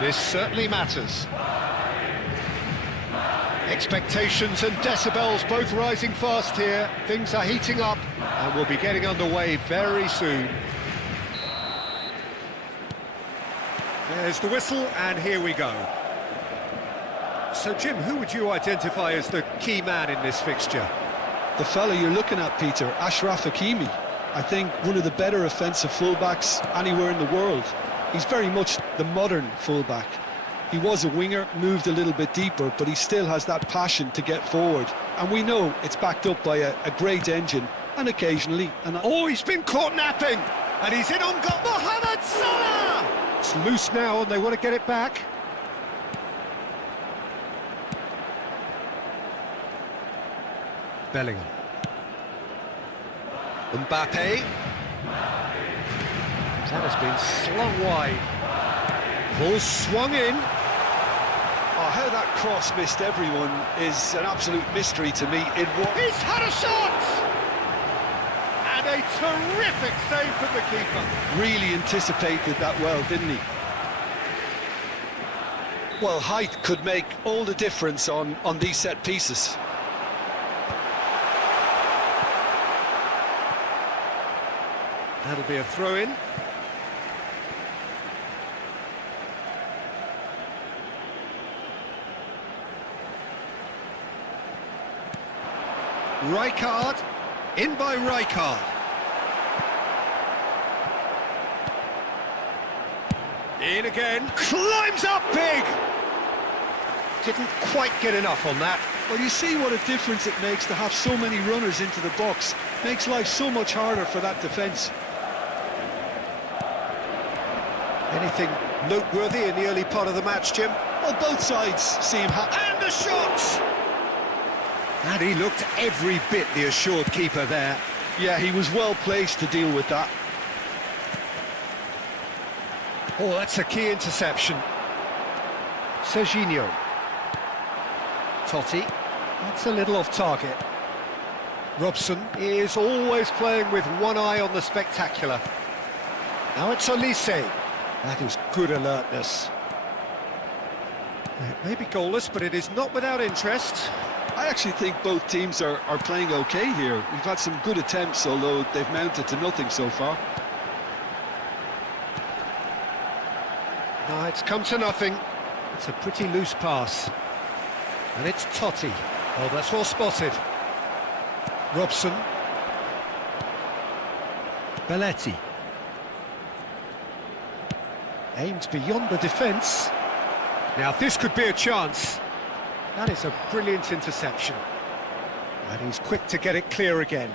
This certainly matters. Expectations and decibels both rising fast here. Things are heating up, and we'll be getting underway very soon. There's the whistle, and here we go. So, Jim, who would you identify as the key man in this fixture? The fella you're looking at, Peter, Ashraf Hakimi. I think one of the better offensive fullbacks anywhere in the world. He's very much the modern fullback. He was a winger, moved a little bit deeper, but he still has that passion to get forward. And we know it's backed up by a great engine, and occasionally... Oh, he's been caught napping! And he's in on goal. Mohamed Salah! It's loose now, and they want to get it back. Bellingham. Mbappe. That has been slung wide. Ball swung in. Oh, how that cross missed everyone is an absolute mystery to me. He's had a shot! And a terrific save from the keeper. Really anticipated that well, didn't he? Well, height could make all the difference on these set pieces. That'll be a throw-in. Rijkaard, in by Rijkaard. In again, climbs up big! Didn't quite get enough on that. Well, you see what a difference it makes to have so many runners into the box. Makes life so much harder for that defence. Anything noteworthy in the early part of the match, Jim? Well, both sides seem happy. And the shot! And he looked every bit the assured keeper there. Yeah, he was well placed to deal with that. Oh, that's a key interception. Serginho. Totti. That's a little off target. Robson is always playing with one eye on the spectacular. Now it's Olise. That is good alertness. It may be goalless, but it is not without interest. I actually think both teams are playing okay here. We've had some good attempts, although they've mounted to nothing so far. No, it's come to nothing. It's a pretty loose pass. And it's Totti. Oh, that's well spotted. Robson. Belletti. Aimed beyond the defence. Now this could be a chance. That is a brilliant interception. And he's quick to get it clear again.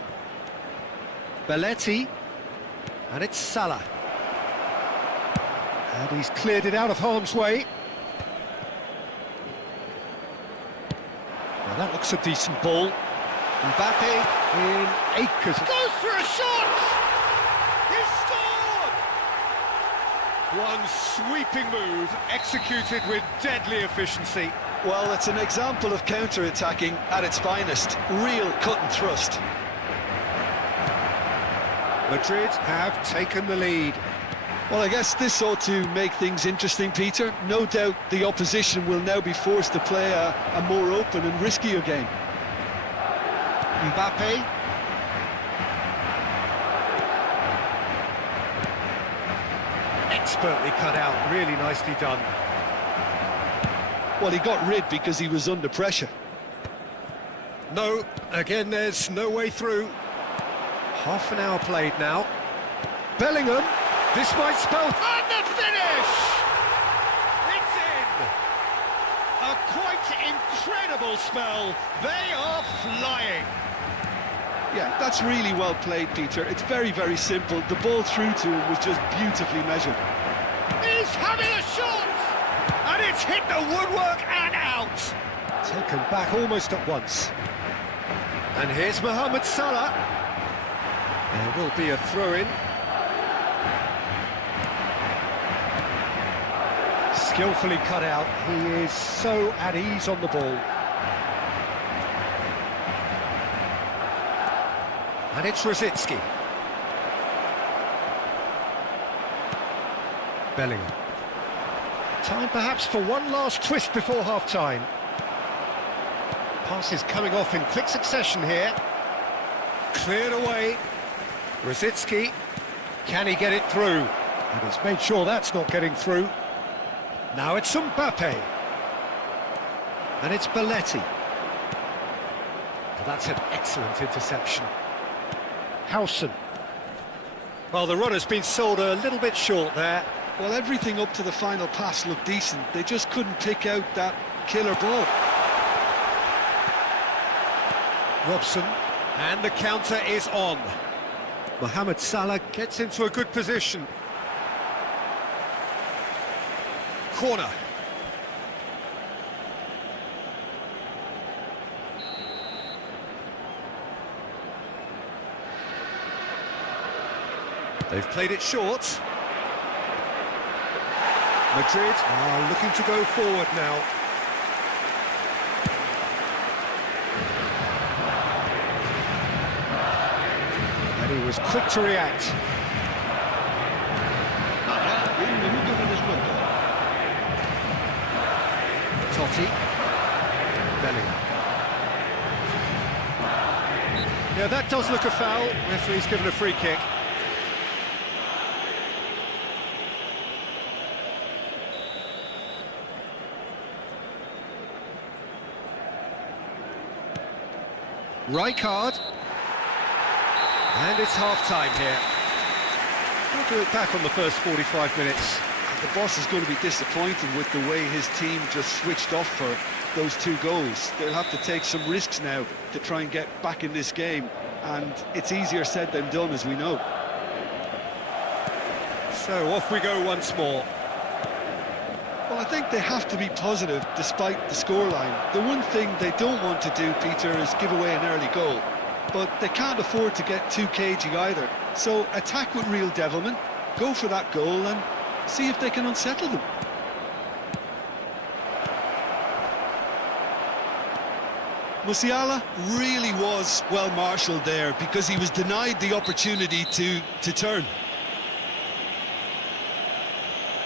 Belletti. And it's Salah. And he's cleared it out of harm's way. Now that looks a decent ball. Mbappe in acres. Goes for a shot! He scored! One sweeping move, executed with deadly efficiency. Well, it's an example of counter-attacking at its finest. Real cut and thrust. Madrid have taken the lead. Well, I guess this ought to make things interesting, Peter. No doubt the opposition will now be forced to play a more open and riskier game. Mbappe. Expertly cut out, really nicely done. Well, he got rid because he was under pressure. No, again, there's no way through. Half an hour played now. Bellingham, this might spell... And the finish! It's in! A quite incredible spell. They are flying. Yeah, that's really well played, Peter. It's very, very simple. The ball through to him was just beautifully measured. He's having a shot! And it's hit the woodwork and out! Taken back almost at once. And here's Mohamed Salah. There will be a throw-in. Skillfully cut out. He is so at ease on the ball. And it's Rosicki. Bellingham. Time perhaps for one last twist before half-time. Passes coming off in quick succession here. Cleared away. Rosicki. Can he get it through? And he's made sure that's not getting through. Now it's Mbappe. And it's Belletti. Well, that's an excellent interception. Howson. Well, the runner's been sold a little bit short there. Well, everything up to the final pass looked decent. They just couldn't pick out that killer ball. Robson. And the counter is on. Mohamed Salah gets into a good position. Corner. They've played it short. Madrid are looking to go forward now. And he was quick to react. Habrá un minuto de descuento. Totti. Bellingham. Yeah, that does look a foul. Referee's given a free kick. Rijkaard. And it's half-time here. We'll do it back on the first 45 minutes. The boss is going to be disappointed with the way his team just switched off for those 2 goals. They'll have to take some risks now to try and get back in this game, and it's easier said than done, as we know. So off we go once more. Well, I think they have to be positive despite the scoreline. The one thing they don't want to do, Peter, is give away an early goal. But they can't afford to get too cagey either. So attack with real devilment, go for that goal and see if they can unsettle them. Musiala really was well marshalled there because he was denied the opportunity to turn.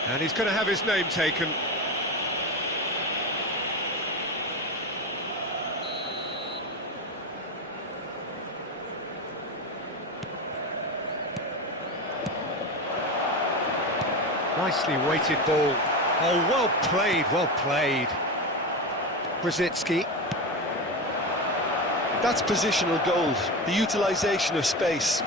And he's going to have his name taken. Nicely weighted ball. Oh, well played, well played. Rosicki. That's positional gold, the utilisation of space.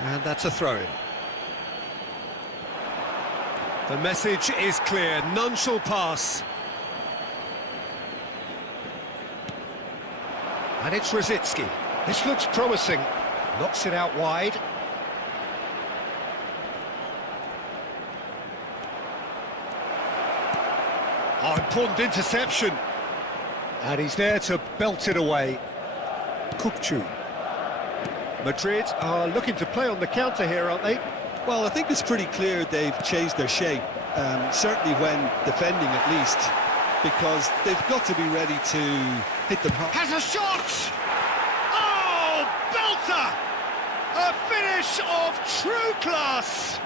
And that's a throw-in. The message is clear, none shall pass. And it's Rosicki. This looks promising. Knocks it out wide. Oh, important interception. And he's there to belt it away. Kukçu. Madrid are looking to play on the counter here, aren't they? Well, I think it's pretty clear they've changed their shape, certainly when defending at least, because they've got to be ready to hit them hard. Has a shot! Oh, belter! A finish of true class!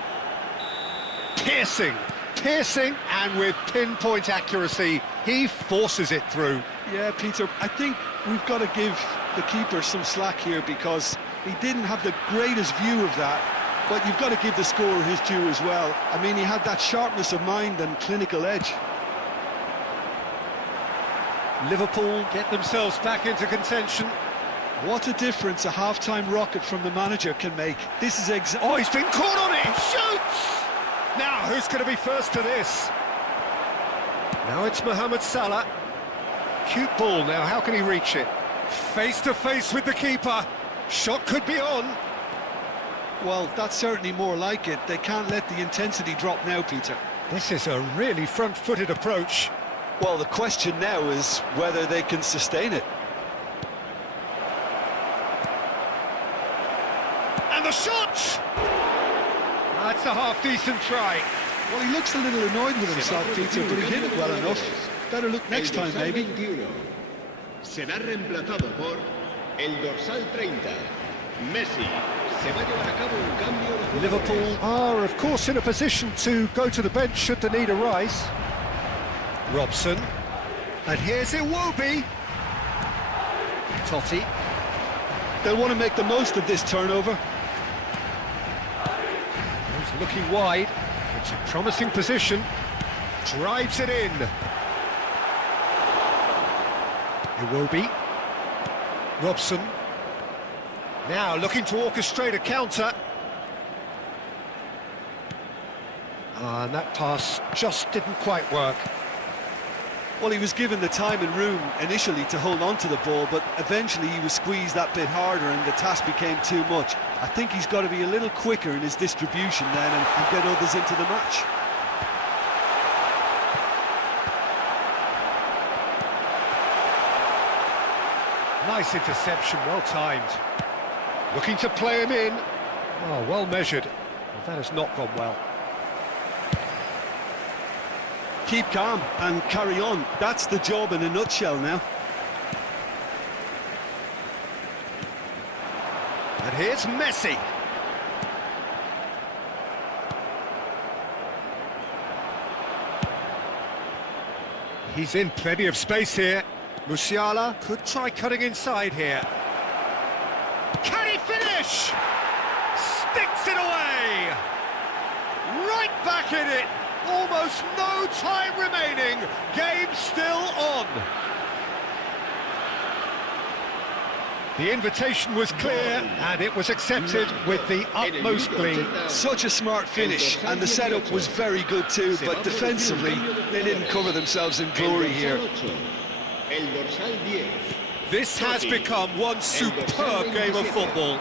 Piercing, and with pinpoint accuracy, he forces it through. Yeah, Peter, I think we've got to give the keeper some slack here because he didn't have the greatest view of that, but you've got to give the scorer his due as well. I mean, he had that sharpness of mind and clinical edge. Liverpool get themselves back into contention. What a difference a half-time rocket from the manager can make. This is Oh, he's been caught on it! Shoots! Now, who's going to be first to this? Now it's Mohamed Salah. Cute ball now, how can he reach it? Face to face with the keeper. Shot could be on. Well, that's certainly more like it. They can't let the intensity drop now, Peter. This is a really front-footed approach. Well, the question now is whether they can sustain it. And the shot! That's a half-decent try. Well, he looks a little annoyed with himself, Peter, but he hit it well enough. Better look next time, maybe. Será reemplazado por el dorsal 30, Messi. Se va a llevar a cabo un cambio de jugadores. Liverpool are, of course, in a position to go to the bench should the need arise. Robson. And here's Iwobi. Totti. They'll want to make the most of this turnover. He's looking wide. It's a promising position. Drives it in. Iwobi. Robson. Now looking to orchestrate a counter. And that pass just didn't quite work. Well, he was given the time and room initially to hold on to the ball, but eventually he was squeezed that bit harder and the task became too much. I think he's got to be a little quicker in his distribution then and get others into the match. Nice interception, well timed. Looking to play him in. Oh, well measured. Well, that has not gone well. Keep calm and carry on. That's the job in a nutshell now. And here's Messi. He's in plenty of space here. Musiala could try cutting inside here. Can he finish? Sticks it away! Right back in it! Almost no time remaining. Game still on. The invitation was clear and it was accepted with the utmost glee. Such a smart finish, and the setup was very good too, but defensively they didn't cover themselves in glory here. This has become one superb game of football.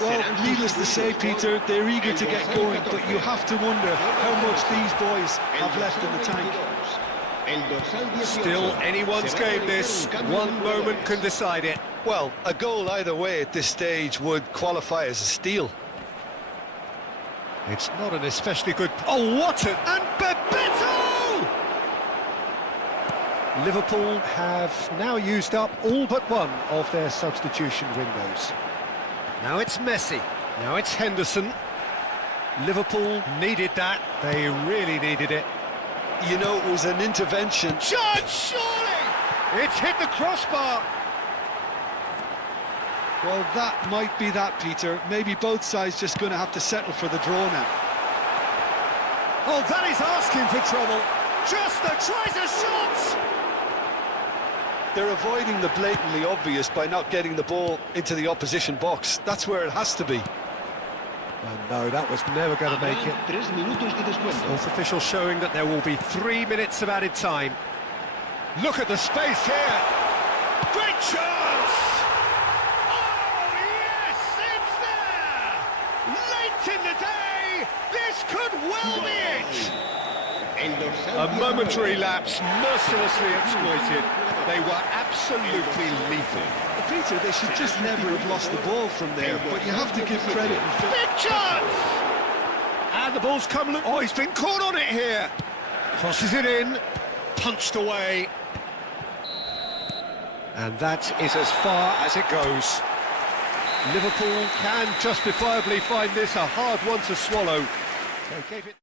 Well, needless to say, Peter, they're eager to get going, but you have to wonder how much these boys have left in the tank. Still anyone's game this, one moment can decide it. Well, a goal either way at this stage would qualify as a steal. It's not an especially good... Oh, what an... And Bebeto! Liverpool have now used up all but one of their substitution windows. Now it's Messi. Now it's Henderson. Liverpool needed that. They really needed it. You know, it was an intervention. Judge, surely! It's hit the crossbar. Well, that might be that, Peter. Maybe both sides just going to have to settle for the draw now. Oh, that is asking for trouble. Justa tries a shot! They're avoiding the blatantly obvious by not getting the ball into the opposition box. That's where it has to be. Oh, no, that was never going to make it. 3 minutos de descuento. Fourth official showing that there will be 3 minutes of added time. Look at the space here. Great chance! Oh, yes, it's there! Late in the day, this could well be it! A momentary lapse, mercilessly exploited. They were absolutely lethal. Peter, they should just never have lost the ball from there, but you have to give credit. Big chance! And the ball's come... Oh, he's been caught on it here. Crosses it in, punched away. And that is as far as it goes. Liverpool can justifiably find this a hard one to swallow. They gave it...